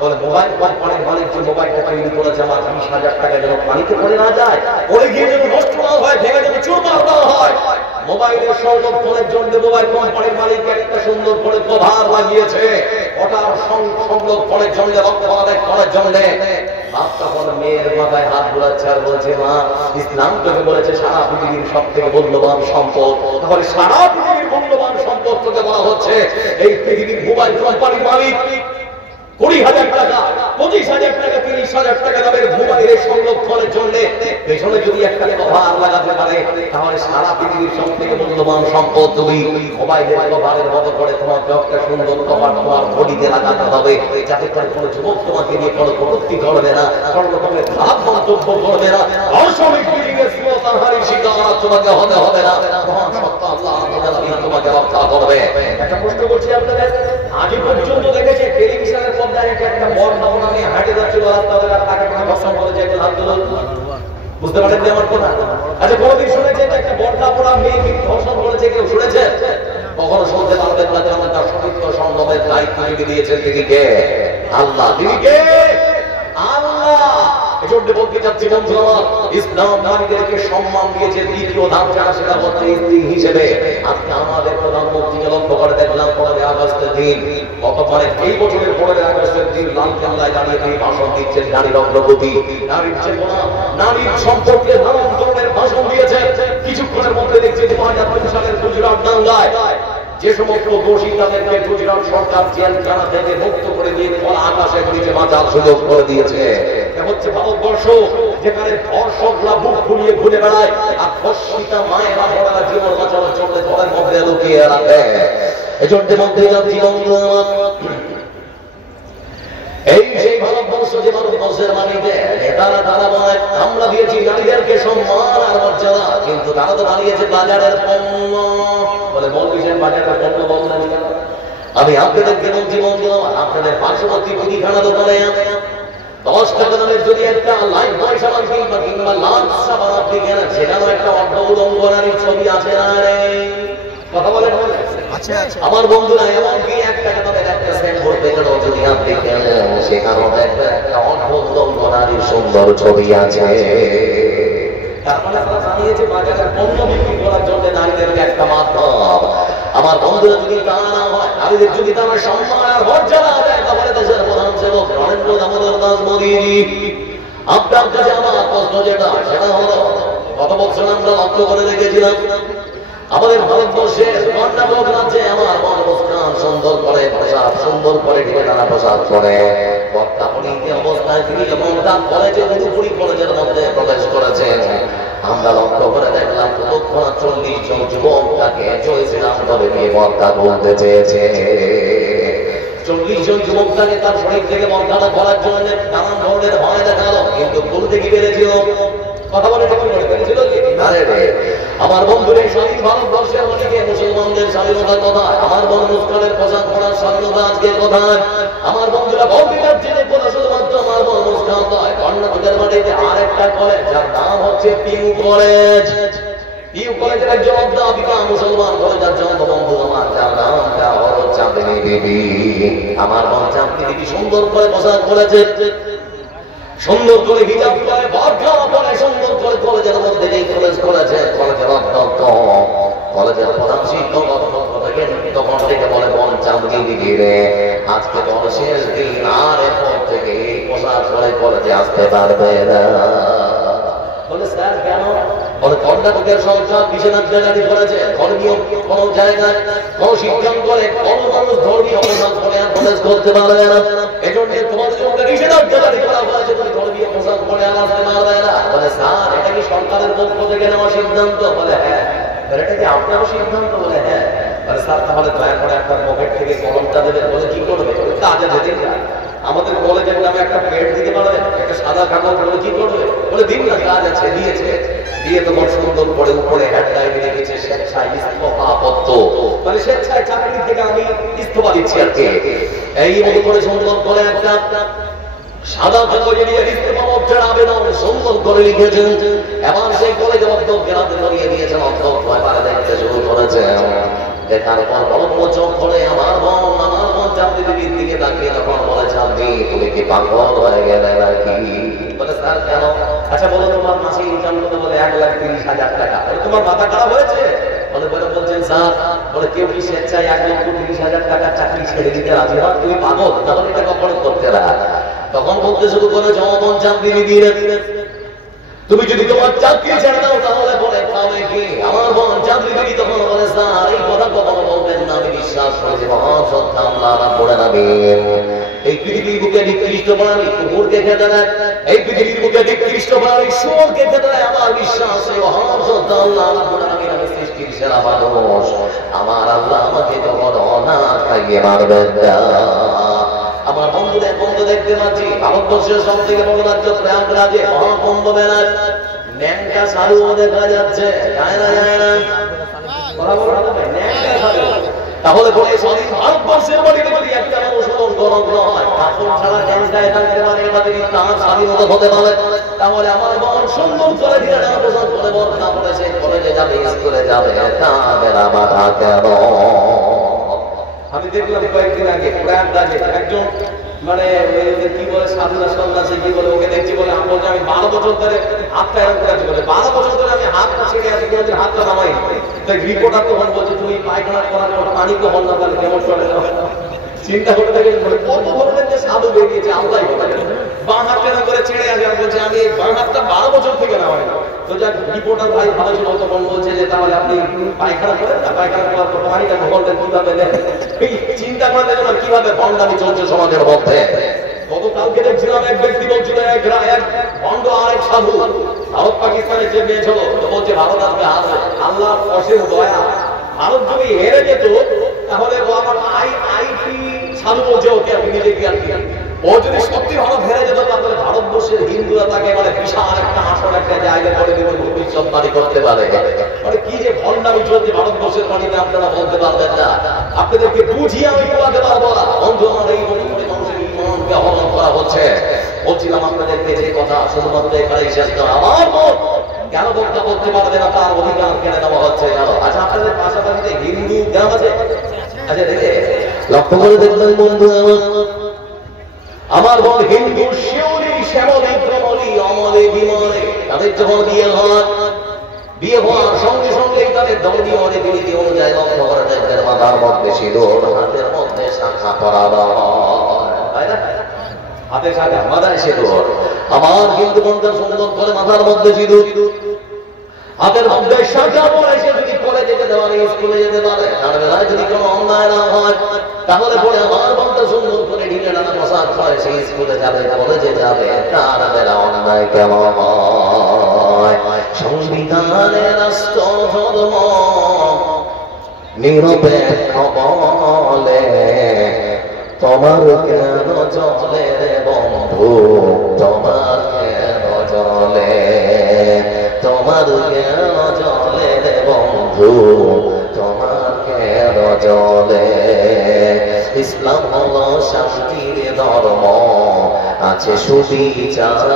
বলে মোবাইল কোম্পানির মালিক যে মোবাইলটা তৈরি করেছে আমার 20,000 টাকা যেন পানিতে পড়ে না যায়, পড়ে গিয়ে যেন নষ্ট না হয়, ভেঙে যেন চুরমার না হয়। মোবাইলের সংরক্ষণের জন্য মোবাইল কোম্পানির মালিক একটা সুন্দর করে কভার লাগিয়েছে, ওটার সংরক্ষণের জন্য, রক্ষণাবেক্ষণের জন্য। বাপ তখন মেয়ের মাথায় হাত বুলাচ্ছে আর বলছে মা ইসলাম তোকে বলেছে সারা পৃথিবীর সব থেকে মূল্যবান সম্পদ, তাহলে সারা পৃথিবীর মূল্যবান সম্পদ তোকে বলা হচ্ছে এই পৃথিবীর মোবাইল কোম্পানির মালিক 20,000 টাকা, 25,000 টাকা, 30,000 টাকা দামের মোবাইলের সংরক্ষণের জন্য পেছনে যদি একটা কভার লাগাতে পারে, তাহলে সারা পৃথিবীর সব থেকে মূল্যবান সম্পদ তুমি মোবাইলের কভারের মতো করে তোমাকে একটা সুন্দর কভার তোমার বডিতে লাগাতে হবে, যাতে করে কোনো যুবক তোমাকে নিয়ে কোনো কটূক্তি করবে না, কোনো রকমের খারাপ মন্তব্য করবে না, অস্বাভাবিক শ্লীলতাহারী শিকার তোমাকে হতে হবে না। মহান সত্তা আল্লাহ তোমাকে রক্ষা করবে। একটা প্রশ্ন করছি আপনাদের, আজ পর্যন্ত দেখেছে টেলিভিশনের পর্দায় একটা বড় নমুনা নিয়ে হাঁটে যাচ্ছিল রাস্তায়, আর তাকে কোনো প্রশ্ন করেছে একজন হাত তুলুন, বুঝতে পারেন আমার কথা? আচ্ছা কোনদিন শুনেছেন একটা বর্ণা পড়া মেয়ে ধর্ষণ করেছে, কেউ শুনেছে? কখনো শুনতে পারবেন না, যেমন তার সতীত্ব সম্ভবের দায়িত্ব যদি দিয়েছেন তিনি কে? আল্লাহ। তিনি কে? আল্লাহ। এজন্য বলতে চাচ্ছি বন্ধু আমার, ইসলাম নারীদেরকে সম্মান দিয়েছে দ্বিতীয় ধাপ যারা, সেটা হচ্ছে স্ত্রী হিসেবে। আজকে আমাদের প্রধানমন্ত্রীকে লক্ষ্য করে দেখলাম 15 আগস্টের দিন, গতবারে এই বছরের 15 আগস্টের দিন লালকেল্লায় দাঁড়িয়ে তিনি ভাষণ দিচ্ছেন নারীর অগ্রগতি, নারীর চেতনা, নারীর সম্পর্কে নানান ধরনের ভাষণ দিয়েছেন। কিছুক্ষণের মধ্যে দেখছি 2005 সালের গুজরাট দাঙ্গায় যে সমস্ত দোষী তাদেরকে গুজরাট সরকার জেলখানা থেকে মুক্ত করে দিয়ে খোলা আকাশের নিচে বাঁচার সুযোগ করে দিয়েছে। হচ্ছে ভারতবর্ষ, যেখানে ধর্ষকরা বুক ফুলিয়ে ঘুরে বেড়ায়, আর ধর্ষিতা মায়েরা বোনেরা জীবন বাঁচানোর জন্য ঘরের মধ্যে লুকিয়ে রাখে। এজন্য মধ্যে এই সেই ভারতবর্ষ, যে ভারতবর্ষের মাটিতে তারা বলে আমরা দিয়েছি নারীদেরকে সম্মান আর মর্যাদা, কিন্তু তারা তো বানিয়েছে বাজারের পণ্য। বলে বলছেন বাজারের পণ্য বললেন, আমি আপনাদেরকে বলছি বন্ধু, আপনাদের পার্শ্ববর্তী মুদিখানা দোকানে 10 টাকা দামের যদি একটা লাইফ বয় সাবান কিংবা লাল সাবান আপনি কেনেন, সেখানেও একটা অর্ধ উলঙ্গ নারীর ছবি আছে না? কথা বলেন আমার বন্ধুরা, এমনকি 1 টাকা দামের একটা সেন্ট ভরতে গেলেও যদি আপনি কেনেন, সেখানেও একটা অর্ধ উলঙ্গ নারীর সুন্দর ছবি আছে। তার মানে বানিয়েছে বাজারে পণ্য বিক্রি করার জন্য নারীদের একটা মাধ্যম। আমার বন্ধুরা যদি তা না হয়, নারীদের যদি তারা সম্মান আর মর্যাদা দেয়, তাহলে দেশের প্রধান সেবক নরেন্দ্র দামোদর দাস মোদীজি আপনার কাছে আমার প্রশ্ন যেটা, সেটা হলো গত বছর আমরা লক্ষ্য করে দেখেছিলাম আমাদের ভারতবর্ষের কর্ণাটক রাজ্যে আমার মন মুস্কান সুন্দর করে পোশাক, সুন্দর করে ঠিকানা পোশাক করে বর্তাপনীতি অবস্থায় তিনি যখন তার কলেজে মধুপুরী কলেজের মধ্যে প্রবেশ করেছেন, আমরা লক্ষ্য করে দেখলাম তৎক্ষণাৎ 40 জন যুবক তাকে জয় শ্রীরাম করে নিয়ে বর্তা বলতে চেয়েছে। 40 জন যুবক তাকে তার শরীর থেকে বর্তাটা করার জন্য নানান ধরনের ভয় দেখালো, কিন্তু বলতে কি পেরেছিল? কথা বলে পেরেছিল কি? আমার বন্ধুদের স্বাধীন ভারতবর্ষের অনেকে মুসলমানদের স্বাধীনতার কথা, আমার বন্ধু মুসকানের পোশাক পরার স্বাধীনতা আজকে কোথায়? আমার বন্ধুরা বলবিকার জেনে কথা শুধুমাত্র আমার বন্ধু মুসকান নয়, কর্ণাটকের মাটিতে আর একটা কলেজ যার নাম হচ্ছে পিউ কলেজ। পিউ কলেজের একজন অধ্যাপিকা মুসলমান কলেজের জন্মবন্ধু আমার, যার নামটা হলো চাঁদনী দেবী। আমার মন চাঁদনী দেবী সুন্দর করে পোশাক পরেছে, সুন্দর করে হিজাব করে, বরখা পরে, সুন্দর করে কলেজের মধ্যে যেই কলেজ করেছে, কলেজের অধ্যক্ষ, কলেজের প্রধান শিক্ষক অধ্যক্ষ থেকে তখন থেকে বলে, বল চাঁদনী দিদি রে, আজকে তোর শেষ দিন, আর এরপর থেকে এই পোশাক পরে কলেজে আসতে পারবে না। বলে স্যার কেন? বলে কর্ণাটকের সরকার নিষেধাজ্ঞা জারি করেছে, ধর্মীয় কোন জায়গায় কোন সিদ্ধান্ত করে কোন মানুষ ধর্মীয় পোশাক পরে আর কলেজ করতে পারবে না, এজন্য তোমার জন্য নিষেধাজ্ঞা জারি করা হয়েছে, তুমি ধর্মীয় পোশাক পরে আর আসতে পারবে না। বলে স্যার এটা কি সরকারের পক্ষ থেকে নেওয়া সিদ্ধান্ত? বলে হ্যাঁ। এটা কি আপনারও সিদ্ধান্ত? বলে হ্যাঁ। বলে স্যার তাহলে দয়া করে একটা পকেট থেকে কলমটা দেবে। বলে কি করবে? কাজে যেতে যায়, আমাদের কলেজের নামে একটা প্লেট দিতে পারবে, একটা সাদা কাগজ। বলে কি করবে? বলে দিন না, কাজ আছে। দিয়েছে, দিয়ে তোমার সুন্দর করে উপরে হেডলাইন লিখেছে স্বেচ্ছায় ইস্তফা পত্র, মানে স্বেচ্ছায় চাকরি থেকে আমি ইস্তফা দিচ্ছি আর কি। এই মতো করে সুন্দর করে একটা সাদা কাগজে নিয়ে ইস্তফা পত্রের আবেদন সুন্দর করে লিখেছেন। এবার সেই কলেজের অধ্যক্ষের হাতে ধরিয়ে দিয়েছেন, অধ্যক্ষ এবারে দেখতে শুরু করেছেন। দেখার পর অল্প চোখ করে আমার মন চাঁদনী দেবীর দিকে তাকিয়ে তখন বলে, চাঁদনী তুমি কি পাগল হয়ে গেলে নাকি? বলে স্যার কেন? আচ্ছা বলো তোমার মাসে ইনকাম কত? বলে 1,30,000 টাকা। তোমার মাথা খারাপ হয়েছে? বলে বলছেন স্যার, বলে কেউ কি স্বেচ্ছায় 1,30,000 টাকার চাকরি ছেড়ে দিতে রাজি হয়? তুমি পাগল, তখন এটা কখনো করতে না। তখন বলতে শুরু করে, জমন চাঁদনী দেবী তুমি যদি তোমার চাকরি ছেড়ে দাও তাহলে পরে পাবে কি? আমার বোন চাকরি দেবী তখন বলে, স্যার এই কথা কখনো বলবেন না, আমি বিশ্বাস করি যে মহান সত্তা আল্লাহ পড়ে নাবেন। এই পৃথিবীর বুকে নিকৃষ্ট প্রাণী কুকুরকে খেতে দেয়, এই পৃথিবীর বুকে নিকৃষ্ট প্রাণী শুয়োরকে খেতে দেয়। আমার বিশ্বাস এই মহান সত্তা আল্লাহ পড়ে নাবেন, আমি সৃষ্টির সেরা মানুষ, আমার আল্লাহ আমাকে কখনো অনাথ খাইয়ে মারবেন না। আমার বন্ধুদের বন্ধু দেখতে পাচ্ছি ভারতবর্ষের সব থেকে বড় রাজ্য প্রয়াগরাজে মহাকুম্ভ মেলায় ন্যাংটা সাধুও দেখা যাচ্ছে, যায় না যায় না? তাহলে বলে স্বাধীন ভারতবর্ষের মাটিতে যদি একটা মানুষ গণগ্ন হয়, কাপড় ছাড়া ন্যাংটায় থাকতে পারে, তার স্বাধীনতা হতে পারে, তাহলে আমার মন সুন্দর করে দিয়ে পোশাক করে বর্ণনা করে সে কলেজে যাবে, স্কুলে যাবে, তাদের আবার কেন? আমি দেখলাম কয়েকদিন আগে প্রয়াগরাজে একজন মানে কি বলে সাধুরা সন্ন্যাসী কি বলে, ওকে দেখছি বলে আমি 12 বছর ধরে হাতটা এরকম করে আছে, বলে 12 বছর ধরে আমি হাতটা ছেড়ে আছি, কিন্তু হাতটা নামাই। তাই রিপোর্টার তখন বলছে, তুমি পায়খানা করার পর পানি তো হল না, তাহলে কেমন চলে যাও? চিন্তা করতে থাকে কত ধরনের যে সাধু বেরিয়েছে, আল্লাহ বাঁ হাত কেন করে ছেড়ে আছে। আর বলছে আমি বাঁ হাতটা 12 বছর থেকে নামাই না। তো যাক রিপোর্টার ভাই ভালো ছিল, তখন বলছে যে তাহলে আপনি পায়খানা করেন না, পায়খানা করার পর পানিটা ভরলেন কিভাবে নেন? চিন্তা করে দেখুন কিভাবে ভণ্ডামি চলছে সমাজের মধ্যে। গতকালকে দেখছিলাম এক ব্যক্তি বলছিল, এক ভণ্ড আর এক সাধু ভারত পাকিস্তানের যে ম্যাচ হলো, তো বলছে ভারত আজকে হারবে, আল্লাহ অশেষ দয়া, ভারত যদি হেরে যেত তাহলে আমার আইপি সাধু বলছে ওকে আপনি নিজে কি আর কি, ও যদি সত্যি ভারত হেরে যেত তাহলে ভারতবর্ষের হিন্দুরা তাকে মানে বিশাল একটা আসন একটা জায়গা করে দেবে, ভবিষ্যৎ বাড়ি করতে পারে। মানে কি যে ভণ্ডামি চলছে ভারতবর্ষের মাটিতে আপনারা বলতে পারবেন না। আপনাদেরকে বুঝিয়ে আমি বলাতে পারবো না। বন্ধু আমার এই মানুষের ইমানকে হরণ করা হচ্ছে। বলছিলাম আপনাদেরকে যে কথা শুধুমাত্র এখানে শেষ নয়, আমার মত কেন বক্তা করতে পারবে না তার অধিকার কেড়ে নেওয়া হচ্ছে। আচ্ছা আপনাদের পাশাপাশিতে হিন্দু গ্রাম আছে? আচ্ছা দেখে লক্ষ্য করে দেখবেন বন্ধু আমার বল হিন্দু শিউলি শ্যামলি প্রমলি অমলে বিমলে তাদের যখন বিয়ে হয় বিয়ে হওয়ার সঙ্গে সঙ্গে তাদের ধর্মীয় রীতিনীতি অনুযায়ী লক্ষ্য করে দেখবেন মাথার মধ্যে সিঁদুর, হাতের মধ্যে শাখা পরানো হয় না? হাতে শাখা, মাথায় সিঁদুর। আমার কিন্তু মনটা সুন্দর করে মাথার মধ্যে সিঁদুর, হাতের মধ্যে শাখা পরে সে যদি পরে যেতে পারে, স্কুলে যেতে পারে, তার বেলায় যদি কোনো অন্যায় না হয়, তাহলে পরে আমার মনটা সুন্দর করে ঢিলে ডানা পোশাক পরে সে স্কুলে যাবে, কলেজে যাবে, তার বেলা অন্যায় কেমন হয়? সংবিধানের রাষ্ট্র ধর্ম নিরপেক্ষ বলে তোমার কেন চলে রে বন্ধু, তোমার কেন চলে, তোমার কেন চলে রে বন্ধু, তোমার কেন চলে? ইসলাম হলো শান্তির ধর্ম, আছে সুবিচার,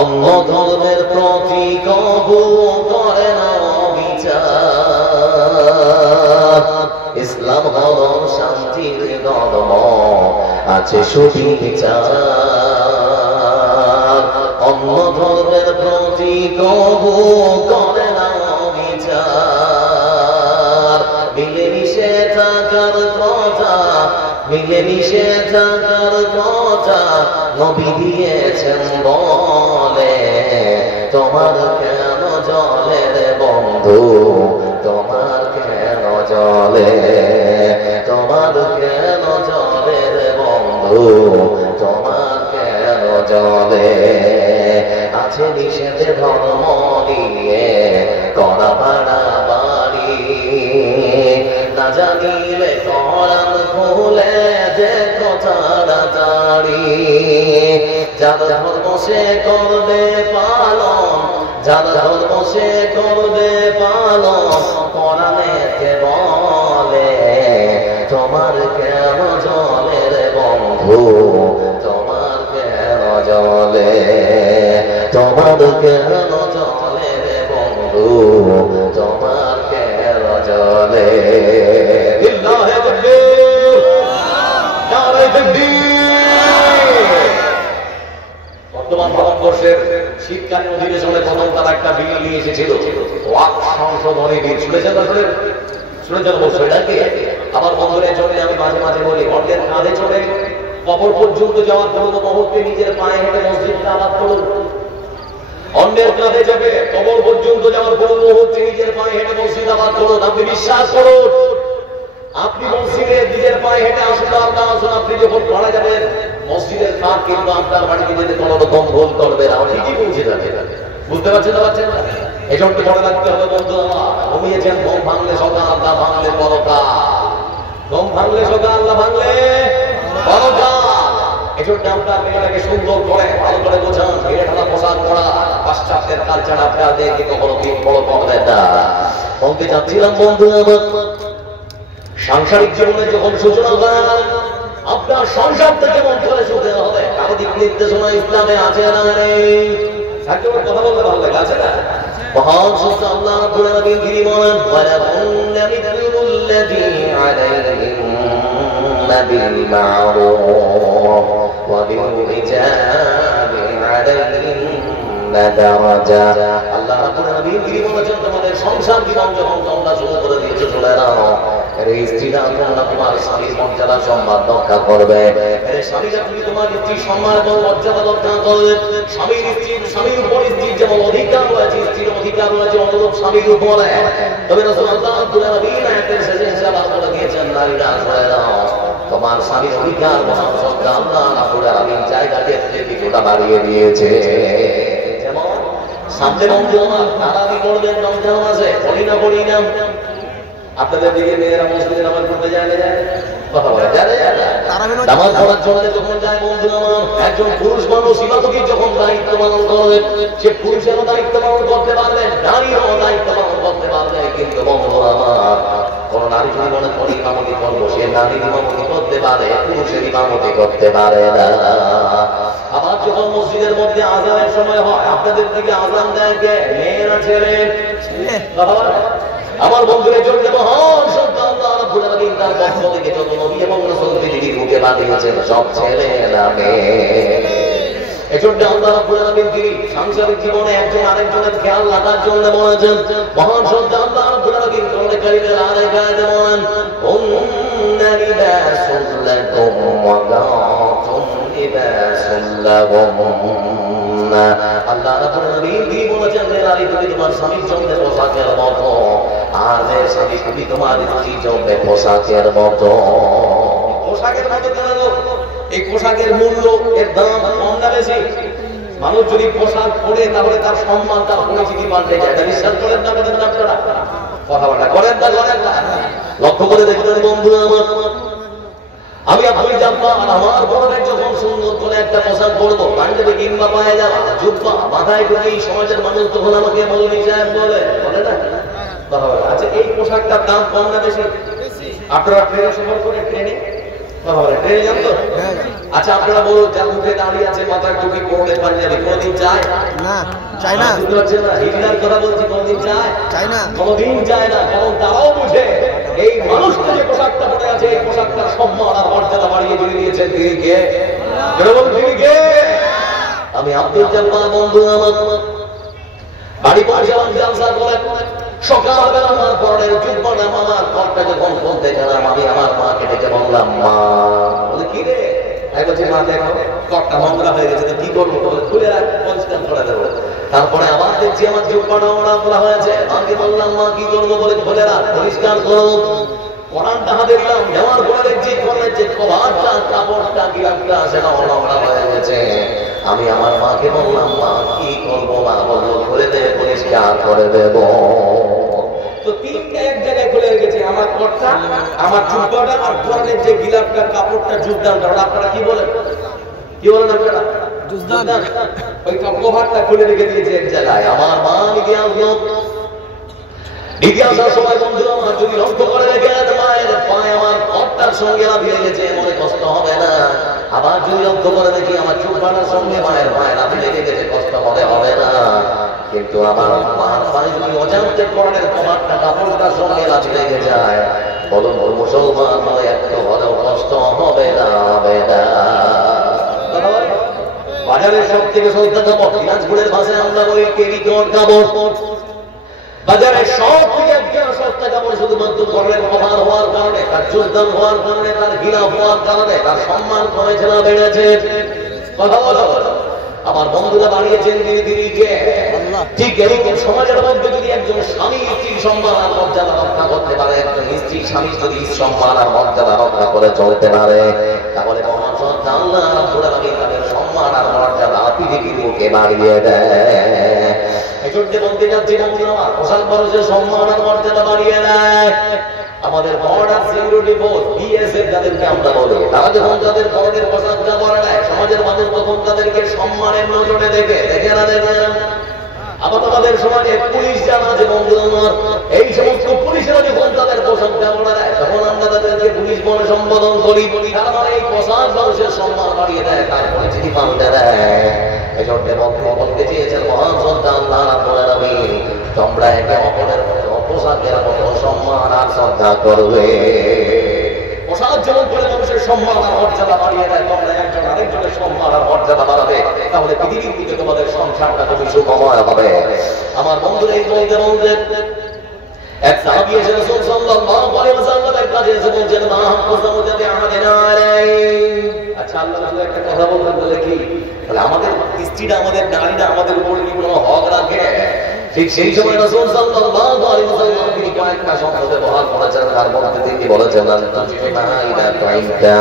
অন্য ধর্মের প্রতি কবু করে না বিচার। ইসলাম হলো শান্তির ধর্ম, আছে সুবিচার, অন্য ধর্মের প্রতি কবু করে না বিচার। মিলেমিশে থাকার কথা, মিলেমিশে থাকার কথা নবী দিয়েছেন বলে, তোমার কেন জলে রে বন্ধু, তোমার কেন জলে, তোমার কেন জলে রে বন্ধু, তোমার কেন জলে? আছে নিষেধে ধর্ম নিয়ে করা বাড়াবাড়ি, না জানিলে কোরআন খুলে দেখো তাড়াতাড়ি। যার ধর্ম সে করবে পালন, যার ধর্ম সে করবে পালন, কোরআনেতে বলে তোমার কেন জলে রে বন্ধু, তোমার কেন জলে, তোমার কেন জলে রে বন্ধু, তোমার কেন জলে? লিল্লাহি তাকবীর, নারে তাকবীর। বর্তমান ভারতবর্ষের শীতকালীন অধিবেশনে প্রথম তারা একটা বিল নিয়ে এসেছিল, ওয়াক্ফ সংশোধনী বিল। শুনেছেন আসলে? শুনেছেন অবশ্যই নাকি? আমার বন্ধুদের জন্য আমি মাঝে মাঝে বলি, অন্যের কাঁধে চড়ে কবর পর্যন্ত যাওয়ার পূর্ব মুহূর্তে নিজের পায়ে হেঁটে মসজিদটা আবাদ করুন। অন্যের কাঁধে যাবে কবর পর্যন্ত যাওয়ার পূর্ব মুহূর্তে নিজের পায়ে হেঁটে মসজিদ আবাদ করুন। আপনি বিশ্বাস করুন, আপনি মসজিদে নিজের পায়ে হেঁটে আসুন আর না আসুন, আপনি যখন মারা যাবেন মসজিদের কাঠ কিন্তু আপনার বাড়িতে যেতে কোনো রকম ভুল করবে না, ঠিকই পৌঁছে যাবে। বুঝতে পারছেন না? পারছেন না? এই জন্য মনে রাখতে হবে বন্ধু আমার, ঘুমিয়েছেন ঘুম ভাঙলে সকাল, আল্লাহ ভাঙলে পরকাল, ঘুম ভাঙলে সকাল, আল্লাহ ভাঙলে পরকাল। এজন্য আপনার মেয়েটাকে সুন্দর করে ভালো করে বোঝান, মেয়ে ঢালা পোশাক পরা, পাশ্চাত্যের কালচার আপনার দেখে কখনো দিন বড় করবেন না। বলতে চাচ্ছিলাম বন্ধু আমার, সাংসারিক জীবনে যখন সূচনা হয়, আপনার সংসার থেকে মন করে শুতে হবে। কারো দিক নির্দেশনা ইসলামে আছে না নেই? কথা বলতে ভালো লাগে, আছে না? মহান সত্য আল্লাহ রাব্বুল আলামিন তিনি বলেন, ওয়ালাহুন্না মিথলুল্লাযী আলাইহিন্না বিল মা'রুফ ওয়া বির-রিজালি আলাইহিন্না দারাজা। আল্লাহ রাব্বুল আলামিন তিনি বলেছেন, তোমাদের সংসার জীবন যখন তোমরা শুরু করে দিয়েছো, চলে নাও, স্ত্রীরা তোমরা তোমার স্বামীর মর্যাদা সম্মান রক্ষা করবে। স্বামীরা তুমি তোমার স্ত্রীর সম্মান এবং মর্যাদা রক্ষা করবে। স্বামীর উপর স্ত্রীর যেমন অধিকার রয়েছে, স্ত্রীর অধিকার রয়েছে অনুরূপ স্বামীর উপরে। তবে রাসূলুল্লাহ সাল্লাল্লাহু আলাইহি ওয়াসাল্লাম শেষে হিসাব করে দিয়েছেন, নারীরা শুনে নাও, তোমার স্বামীর অধিকার মহান সত্তা আল্লাহ রাব্বুল আলামিন জায়গাকে কিছুটা বাড়িয়ে দিয়েছে। যেমন সামনে রমজান, তারাবি পড়বেন রমজান মাসে, পড়ি না পড়ি না? আপনাদের দিকে মেয়েরা মসজিদে নামাজ পড়তে যায় না? যায় কথা বলে যায় না? নামাজ পড়ার জন্য যখন যায় বন্ধু আমার, একজন পুরুষ মানুষ ইবাদতের যখন দায়িত্ব পালন করবে, সে পুরুষেরও দায়িত্ব পালন করতে পারবে, নারীরও দায়িত্ব পালন করতে পারবে। কিন্তু বন্ধু আমার, কোন নারী যদি মনে করি ইমামতি করবো, সে নারীর ইমামতি করতে পারে, পুরুষের ইমামতি করতে পারে না। আবার যখন মসজিদের মধ্যে আজানের সময় হয়, আপনাদের দিকে আজান দেয় কে? মেয়েরা ছেলে? আমার বন্ধুদের জন্য মহান সত্য আল্লাহ রাব্বুল আলামিন তার পক্ষ থেকে যত নবী এবং রাসূল পৃথিবীর বুকে পাঠিয়েছেন, সব ছেলে না মেয়ে। এজন্য আল্লাহ রাব্বুল আলামিন তিনি সাংসারিক জীবনে একজন আরেকজনের খেয়াল রাখার জন্য বলেছেন। মহান সত্য আল্লাহ রাব্বুল আলামিন কোরআনে কারীমের আরেক আয়াতে বলেন, কুন্না লিবাসুল লাকুম ওয়া আনতুম লিবাসুল লাহুম। আল্লাহ রাব্বুল আলামিন তিনি বলেছেন, নারী তুমি তোমার স্বামীর জন্য পোশাকের মতো, আর স্বামী তুমি তোমার স্ত্রীর জন্য পোশাকের মতো। পোশাকের মতো কেন? এই পোশাকের মূল্য, এর দাম কম না বেশি? মানুষ যদি পোশাক পরে তাহলে তার সম্মান, তার পরিচিতি পাল্টে যায়। এটা বিশ্বাস করেন না? করেন না আপনারা? কথাবার্তা করেন না? করেন না? লক্ষ্য করে দেখবেন বন্ধু আমার, আমি আপনি জানতাম আমার বড়দের যখন সুন্দর করে একটা পোশাক পরবো, পাঞ্জাবি কিংবা পায়ে যাওয়া, জুব্বা মাথায় ঢুকে সমাজের মানুষ তখন আমাকে মৌলভী সাহেব বলে, বলে না? আচ্ছা, এই পোশাকটার দাম কম না বেশি? আপনারা ট্রেনে সফর করে, ট্রেনে ট্রেনে যান তো? আচ্ছা, আপনারা বলুন, যার মুখে দাঁড়িয়ে আছে মাথায় টুপি পরলে পাঞ্জাবি, কোনদিন যায় না? চাই না। হিটলার কথা বলছি, কোনদিন যায়? চাই না, কোনদিন যায় না। কারণ তারাও বুঝে এই মানুষটা যে পোশাকটা পরে আছে, এই পোশাকটার সম্মান আর মর্যাদা বাড়িয়ে দিয়ে দিয়েছেন তিনি কে? তিনি কে? আমি আব্দুল জব্বার বন্ধু আমার বাড়ি পৌঁছালাম, জালসা করে সকালবেলা আমার পরের জুব্বাটা আমার ঘরটা যখন বলতে গেলাম, আমি আমার মাকে ডেকে বললাম, মা। বলে কি রে? বলছি, মা দেখো ঘরটা নোংরা হয়ে গেছে, কি করবো? বলে খুলে রাখ, পরিষ্কার করে দেবো। তারপরে আবার দেখছি আমার জুব্বাটা নোংরা হয়েছে, মাকে বললাম, মা কি করবো? বলে খুলে রাখ, পরিষ্কার করো। কোরআনটা হাতে দিলাম, নেওয়ার পরে দেখছি ঘরের যে কভারটা, কাপড়টা, গিলাপটা সেটা নোংরা হয়ে গেছে। আমি আমার মাকে বললাম, মা কি করবো? মা বললো, খুলে দে, পরিষ্কার করে দেব। তো তিনটা এক জায়গায় খুলে গেছে, আমার ঘরটা, আমার জুব্বাটা, আর ঘরের যে গিলাপটা, কাপড়টা, জুব্বাটা। আপনারা কি বলেন? কি বলেন আপনারা? ওই কভারটা খুলে রেখে দিয়েছে এক জায়গায়। আমার মা ইতিহাসের সময় বন্ধু আমার যদি লক্ষ্য করে রেখে মায়ের পায়ে আমার ঘরটার সঙ্গে লাভিয়ে গেছে, মনে কষ্ট হবে না। আবার যদি লক্ষ্য করে দেখি আমার চুপড়ার সঙ্গে মায়ের পায়ে লাভিয়ে গেছে, কষ্ট হবে না। কিন্তু আমার মার পায়ে যদি অজান্তে কোরআনের কভারটা, কাপড়টার সঙ্গে লাভিয়ে লেগে যায়, বলুন মুসলমান হয়ে একটু হলেও কষ্ট হবে না? হবে না। বাজারের সব থেকে সস্তা কাপড়, দিনাজপুরের ভাষায় আমরা বলি টেরিকট কাপড়। বাজারে সব থেকে সস্তা কাপড় শুধুমাত্র ঘরের কভার হওয়ার কারণে, তার যোগদান হওয়ার কারণে, তার গিলাফ হওয়ার কারণে তার সম্মান কমেছে না বেড়েছে? কথা বলো। আমার বন্ধুরা বাড়িয়েছেন দিদিকে। ঠিক এরকম সমাজের মধ্যে যদি একজন স্বামী স্ত্রীর সম্মান আর মর্যাদা রক্ষা করতে পারে, একজন স্ত্রী স্বামী যদি সম্মান আর মর্যাদা রক্ষা করে চলতে পারে, তাহলে আল্লাহ রাব্বুল আলামিন তাদের সম্মান আর মর্যাদা পৃথিবীর বুকে বাড়িয়ে দেয়। এজন্য বলতে যাচ্ছি বন্ধু আমার, পোশাক মানুষের সম্মান আর মর্যাদা বাড়িয়ে দেয়। আমাদের বর্ডার সিকিউরিটি ফোর্স, বিএসএফ যাদেরকে আমরা বলি, তারা যখন তাদের বর্ডারের পোশাকটা পরে নেয়, সমাজের মানুষ তখন তাদেরকে সম্মানের নজরে দেখে না দেখে না। আবার আমাদের সমাজে পুলিশ যারা আছে বন্ধু আমার, এই সমস্ত পুলিশেরা যখন তাদের পোশাকটা পরে নেয়, তখন আমরা তাদেরকে পুলিশ বলে সম্বোধন করি। তারা মানে এই পোশাক মানুষের সম্মান বাড়িয়ে দেয়, তার পরিচিতি পাল্টে দেয়। এজন্য বলতে চেয়েছেন মহান শ্রদ্ধা আল্লাহ রাব্বুল আলামিন, তোমরা একে অপরের পোশাকের মতো সম্মান আর শ্রদ্ধা করবে। পোশাক যেমন করে মানুষের সম্মান আর মর্যাদা বাড়িয়ে দেয়, তোমরা একজন আরেকজনের সম্মান আর মর্যাদা বাড়াবে, তাহলে পৃথিবীর দিকে তোমাদের সংসারটা তুমি সুখময় হবে। আমার বন্ধুরা এই বলতে বলতে এক সাহাবী এসে রাসূল সাল্লাল্লাহু আলাইহি ওয়াসাল্লামের কাছে এসে বলছেন, মা হাক্কুল জাতি আমাদেনা আলাইহি। আচ্ছা, আল্লাহ একটা কথা বলতেন, বলে কি? তাহলে আমাদের স্ত্রীরা, আমাদের নারীরা আমাদের উপর কি কোনো হক রাখে? ঠিক সেই সময় রাসূল সাল্লাল্লাহু আলাইহি ওয়াসাল্লাম তিনি কয়েকটা শব্দ ব্যবহার করেছেন, তার মধ্যে তিনি বলেছেন, আনতুজিমা ইদা তাইতা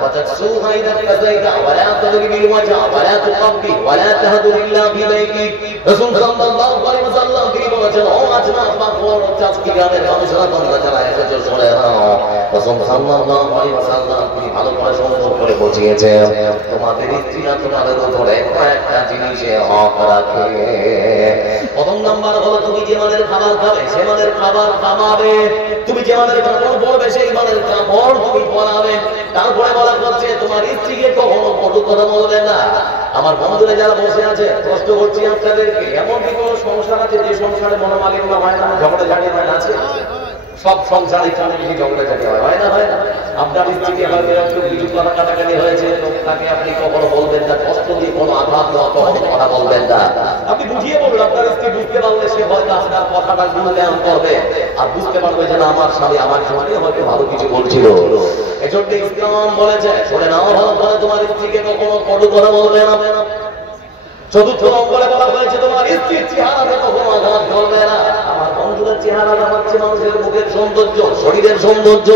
ওয়া তাকসুহা ইদা কাযাইতা ওয়া লা তাদরিবিল ওয়াজা ওয়া লা তুকাব্বি ওয়া লা তাহদুর ইল্লা বিবাইতি। রাসূল সাল্লাল্লাহু আলাইহি ওয়াসাল্লাম তিনি বলেছেন, ও আজনা পাকওয়ার চাচকি গ্রামের মানুষরা, তোমরা যারা এসেছো শুনে নাও। রাসূল সাল্লাল্লাহু আলাইহি ওয়াসাল্লাম তিনি ভালো করে সংযোগ করে বুঝিয়েছেন, তোমাদের স্ত্রীরা তোমাদের উপরে কয়েকটা জিনিসে হক রাখে। প্রথম নাম্বার হলো, তুমি যে মানের খাবার খাবে সে মানের খাবার খাওয়াবে, তুমি যে মানের কাপড় পরবে সেই মানের কাপড় তুমি পরাবে। তারপরে বলা হচ্ছে, তোমার স্ত্রীকে কখনো কটু কথা বলবে না। আমার বন্ধুরা যারা বসে আছে, প্রশ্ন করছি আপনাদেরকে, এমন কি কোনো সংসার আছে যে সংসারে মনোমালিন্য হয় না, ঝগড়া ঝাড়ি হয় না? আছে? সব সংসারে বেশি ঝগড়াঝাটি হয় না হয় না? আপনার স্ত্রীকে হয়তো একটু কিছু কথা কাটাকাটি হয়েছে, তাকে আপনি কখনো বলবেন না, কষ্ট দিয়ে কোনো আঘাত দেওয়া কখনো কথা বলবেন না। আপনি বুঝিয়ে বলবেন, আপনার স্ত্রী বুঝতে পারলে সে হয়তো আপনার কথাটা মূল্যায়ন করবে আর বুঝতে পারবে যে না, আমার স্বামী আমার জীবনে হয়তো ভালো কিছু বলছিল। এজন্য ইসলাম বলেছে, শুনে নাও ভালো করে, তোমার স্ত্রীকে কখনো কটু কথা বলবে না। চতুর্থ নম্বরে বলা হয়েছে, তোমার স্ত্রীর চেহারাতে কখনো আঘাত করবে না। আমার বন্ধুদের চেহারাটা হচ্ছে মানুষের মুখের সৌন্দর্য, শরীরের সৌন্দর্য।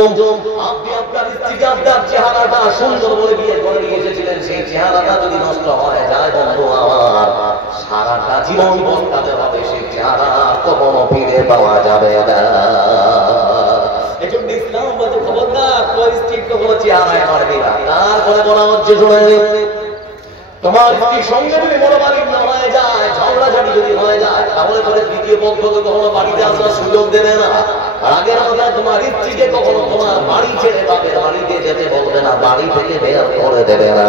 আপনি আপনার স্ত্রীকে আপনার চেহারাটা সুন্দর বলে বিয়ে করে নিয়ে এসেছিলেন, সেই চেহারাটা যদি নষ্ট হয়ে যায় বন্ধু আমার, সারাটা জীবন বদলাতে হবে, সেই চেহারা কখনো ফিরে পাওয়া যাবে না। এজন্য ইসলাম বলছে, খবরদার তোর স্ত্রীর কখনো চেহারায় মারবি না। তারপরে বলা হচ্ছে, শুনে তোমার স্ত্রীর সঙ্গে যদি মনোমালিন্য হয়ে যায়, ঝগড়াঝাটি যদি হয়ে যায়, তাহলে পরে দ্বিতীয় পক্ষকে কখনো বাড়িতে আসার সুযোগ দেবে না। আর আগের কথা, তোমার স্ত্রীকে কখনো তোমার বাড়ি ছেড়ে বাপের বাড়িতে যেতে বলবে না, বাড়ি থেকে বের করে দেবে না।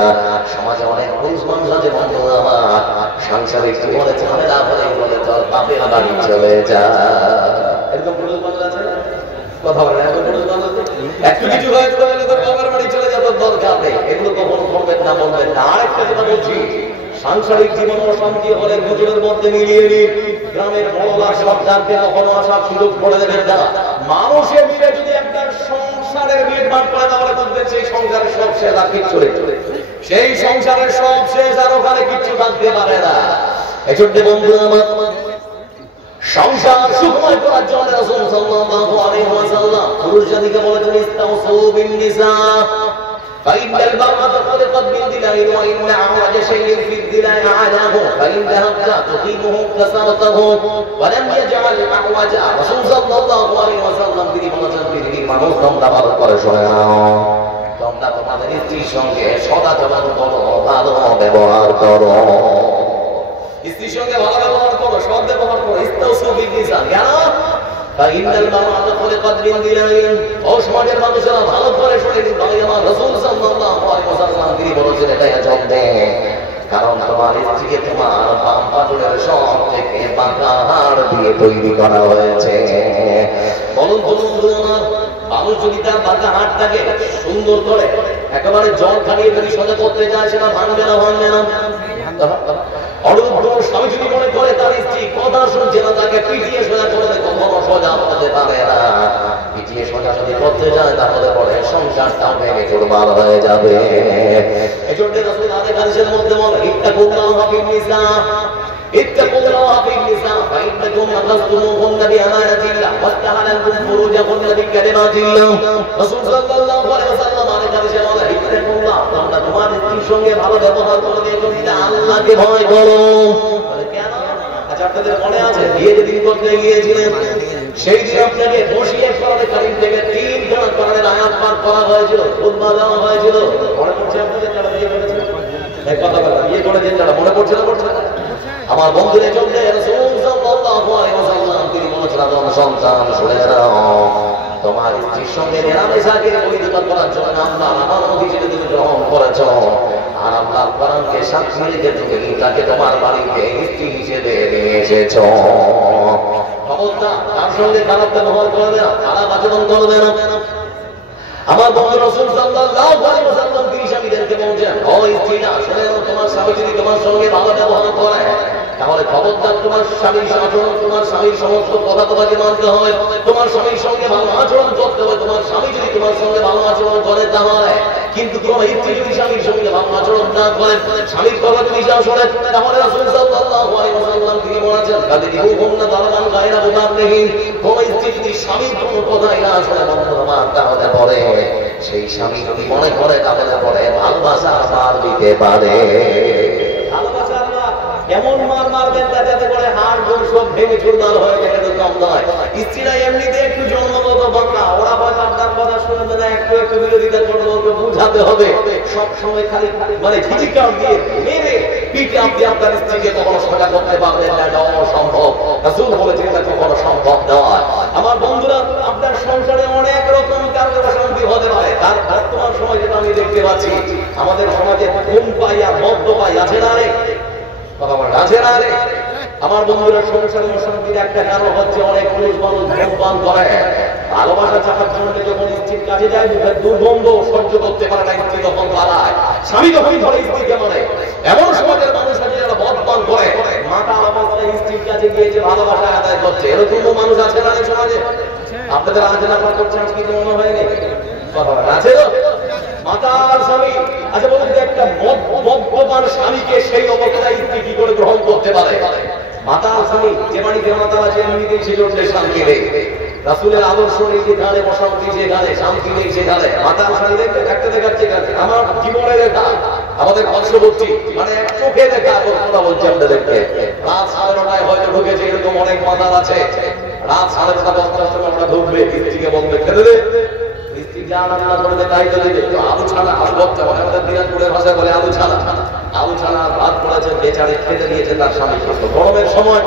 সমাজে অনেক পুরুষ মানুষ আছে বন্ধু আমার, সাংসারিক জীবনে ঝামেলা হলে বলে তোর বাপের বাড়ি চলে যা। এরকম পুরুষ মানুষ আছে, কথা বলে না? একটু কিছু হয়েছে বলে তোর বাবার বাড়ি চলে যাওয়ার দরকার নেই, এগুলো কখনো করবেন না, বলবেন না। আরেকটা যেটা বলছি, সাংসারিক জীবন অশান্তি হলে দুজনের মধ্যে মিলিয়ে নিন। গ্রামের বড়রা সরকারকে কখনো আসার সুযোগ করে দেবেন না। মানুষের মিলে যদি একটা সংসারের মিটমাট করে, তাহলে বলবেন সেই সংসারের সব শেষ, আর কিচ্ছু নেই। সেই সংসারের সব শেষ, আর ওখানে কিচ্ছু থাকতে পারে না। এজন্য বন্ধু আমার, সংসার সুখময় করার জন্য রাসূল সাল্লাল্লাহু আলাইহি ওয়াসাল্লাম পুরুষ জাতিকে বলেছেন, ইস্তাউসু বিন নিসা ফাইনাল মারআতা খালাকাত মিন দিলাইন ওয়া ইন আওয়াজা শাইইন ফি দিলাইন আলাহু ফাইন যাহাবতা তুকিমুহু কাসারাতাহু ওয়া লাম ইয়াজআল আওয়াজা। রাসূল সাল্লাল্লাহু আলাইহি ওয়াসাল্লাম তিনি বলেছেন, পৃথিবীর মানুষ তোমরা ভালো করে শুনে নাও, তোমরা তোমাদের স্ত্রীর সঙ্গে সদাচরণ করো, ভালো ব্যবহার করো, স্ত্রীর সঙ্গে ভালো ব্যবহার করো, সৎ ব্যবহার করো। ইস্তাউসু বিন নিসা, কেন? ফাইনাল মারআতা খালাকাত মিন দিলাইন। ও সমাজের মানুষেরা ভালো করে শুনে নিন, ভাই আমার রাসূল সাল্লাল্লাহু আলাইহি ওয়াসাল্লাম তিনি বলেছেন, এটা জমবে, কারণ তোমার স্ত্রীকে তোমার বাম পাজরের সব থেকে বাঁকা হাড় দিয়ে তৈরি করা হয়েছে। বলুন বন্ধু আমার, মানুষ যদি তার বাঁকা হাড়টাকে সুন্দর করে একেবারে জল খাইয়ে যদি সোজা করতে যায়, সেটা ভাঙবে না, ভাঙবে না। স্বামী যদি মনে করে তার স্ত্রী কথা শুনছে না, তাকে পিটিয়ে সোজা করে কখনো সোজা হতে পারে না। পিটিয়ে সোজা যদি করতে যায়, তাহলে পরে সংসারটা ভেঙে চুরমার হয়ে যাবে। এজন্য রাসূল আরেক হাদিসের মধ্যে বলেন, ইত্তাকুল্লাহা ফিন নিসা, ইত্তাকুল্লাহা ফিন নিসা ফাইন্নাকুম আখাযতুমুহুন্না বিআমানাতিল্লাহ ওয়াস্তাহালালতুম ফুরুজাহুন্না বিকালিমাতিল্লাহ। রাসূল সাল্লাল্লাহু আলাইহি ওয়াসাল্লাম আরেক হাদিসে বলেন, ইত্তাকুল্লাহ, তোমরা তোমার স্ত্রীর সঙ্গে ভালো ব্যবহার করো, এজন্য আল্লাহকে ভয় করো। বলে কেন? আচ্ছা, আপনাদের মনে আছে বিয়ে যেদিন করতে গিয়েছিলেন, সেই দিন আপনাকে বসিয়ে কোরআনে কারীম থেকে 3 জন কোরআনের আয়াত পাঠ করা হয়েছিল, খুতবা দেওয়া হয়েছিল। মনে পড়ছে আপনাদের যারা বিয়ে করেছেন? এক কথা বলা, বিয়ে করেছেন যারা, মনে পড়ছে না? পড়ছে না? আমার বন্ধুদের জন্য রাসূল সাল্লাল্লাহু আলাইহি ওয়াসাল্লাম তিনি বলেছেন, আমার সন্তান শুনে নাও, তোমার স্ত্রীর সঙ্গে মেলামেশাকে পরিণত করার জন্য আল্লাহর আমানত হিসেবে তুমি গ্রহণ করেছো, আর আল্লাহর কোরআনকে সাক্ষী রেখে তুমি তাকে তোমার বাড়িতে স্ত্রী হিসেবে নিয়ে এসেছো। খবরদার তার সঙ্গে খারাপ ব্যবহার করবে না, খারাপ আচরণ করবে না। আমার বন্ধু রাসূল সাল্লাল্লাহু আলাইহি ওয়াসাল্লাম তিনি স্বামীদেরকে বলেছেন, ও স্ত্রীরা শুনে নাও, তোমার স্বামী যদি তোমার সঙ্গে ভালো ব্যবহার করে, তাহলে খবরদার তোমার স্বামীর আচরণ, তোমার স্বামীর সমস্ত কথা তোমাকে মানতে হবে, তোমার স্বামীর সঙ্গে ভালো আচরণ করতে হবে। তোমার স্বামী যদি তোমার সঙ্গে ভালো আচরণ করে তাহলে, কিন্তু তোমার স্ত্রী যদি স্বামীর সঙ্গে ভালো আচরণ না করে, স্বামীর কথা যদি না শোনে, তাহলে রাসূল সাল্লাল্লাহু আলাইহি ওয়াসাল্লাম তিনি বলেছেন, কাদিবুহুন্না দারবান গায়রা মুবাররিহিন, তোমার স্ত্রী যদি স্বামীর কোনো কথাই না শোনে বন্ধু আমার, তাহলে পরে সেই স্বামী যদি মনে করে, তাহলে পরে ভালোবাসার মার দিতে পারে। ভালোবাসার মার এমন মার মারবেন যাতে করে হাড় গোড় সব ভেঙে চুরমার হয়ে যায়, এটা কম নয়। স্ত্রীরা এমনিতে একটু জন্মগত বাঁকা, ওরা হয়তো আপনার কথা শুনবে না, একটু একটু বিরোধিতা করবে, ওকে বুঝাতে হবে। সব সময় খালি মানে খিচিকার দিয়ে মেরে পিঠে আপনি আপনার স্ত্রীকে কখনো সোজা করতে পারবেন না, এটা অসম্ভব। রাসূল বলেছেন এটা কখনো সম্ভব নয়। আমার বন্ধুরা, আপনার সংসারে অনেক রকম কারণে অশান্তি হতে পারে। তার বর্তমান সময় যেটা আমি দেখতে পাচ্ছি, আমাদের সমাজে খুন পাই আর মদ্য পাই, আছে না রে? আছে না রে? আমার বন্ধুরা, সংসারে অশান্তির একটা কারণ হচ্ছে অনেক পুরুষ মানুষ ধূমপান করে। ভালোবাসা চাপার জন্য যখন স্ত্রীর কাছে যায় মুখের দুর্গন্ধ সহ্য করতে পারে না স্ত্রী তখন পালায়, স্বামী যখনই ধরে স্ত্রীকে মানে। এমন সমাজের মানুষ আছে যারা বদপান করে মাথা অবস্থায় স্ত্রীর কাছে গিয়েছে ভালোবাসা আদায় করছে, এরকম মানুষ আছে না এই সমাজে? আপনাদের আলোচনা করছেন কি মনে হয়নি? আছে তো মাতার স্বামী। আচ্ছা বলুন তো, একটা মদ্যপান স্বামীকে সেই অবস্থায় স্ত্রী কি করে গ্রহণ করতে পারে? মাতার স্বামী যে বাড়িতে মাতা আছে এমনিতেই ছিল শান্তি নেই, রাসূলের আদর্শ নেই যেখানে, অশান্তি যেখানে, শান্তি নেই সেখানে। মাতার স্বামী দেখতে একটা দেখাচ্ছে আমার জীবনে দেখা, আমাদের পার্শ্ববর্তী মানে এক চোখে দেখা কথা বলছি আপনাদেরকে। রাত 9:30 হয়তো ঢুকেছে, এরকম অনেক মাতাল আছে। রাত 9:30 10টার সময় আমরা ঢুকবে, স্ত্রীকে বলবে খেতে দে, স্ত্রী যা রান্না করে দেয় তাই তো দেবে। আলু ছানা, আলু ভর্তা বলে আমাদের দিনাজপুরের ভাষায় বলে আলু ছানা। আলু ছানা ভাত করেছে, বেচারি খেতে দিয়েছে তার স্বামী। গরমের সময়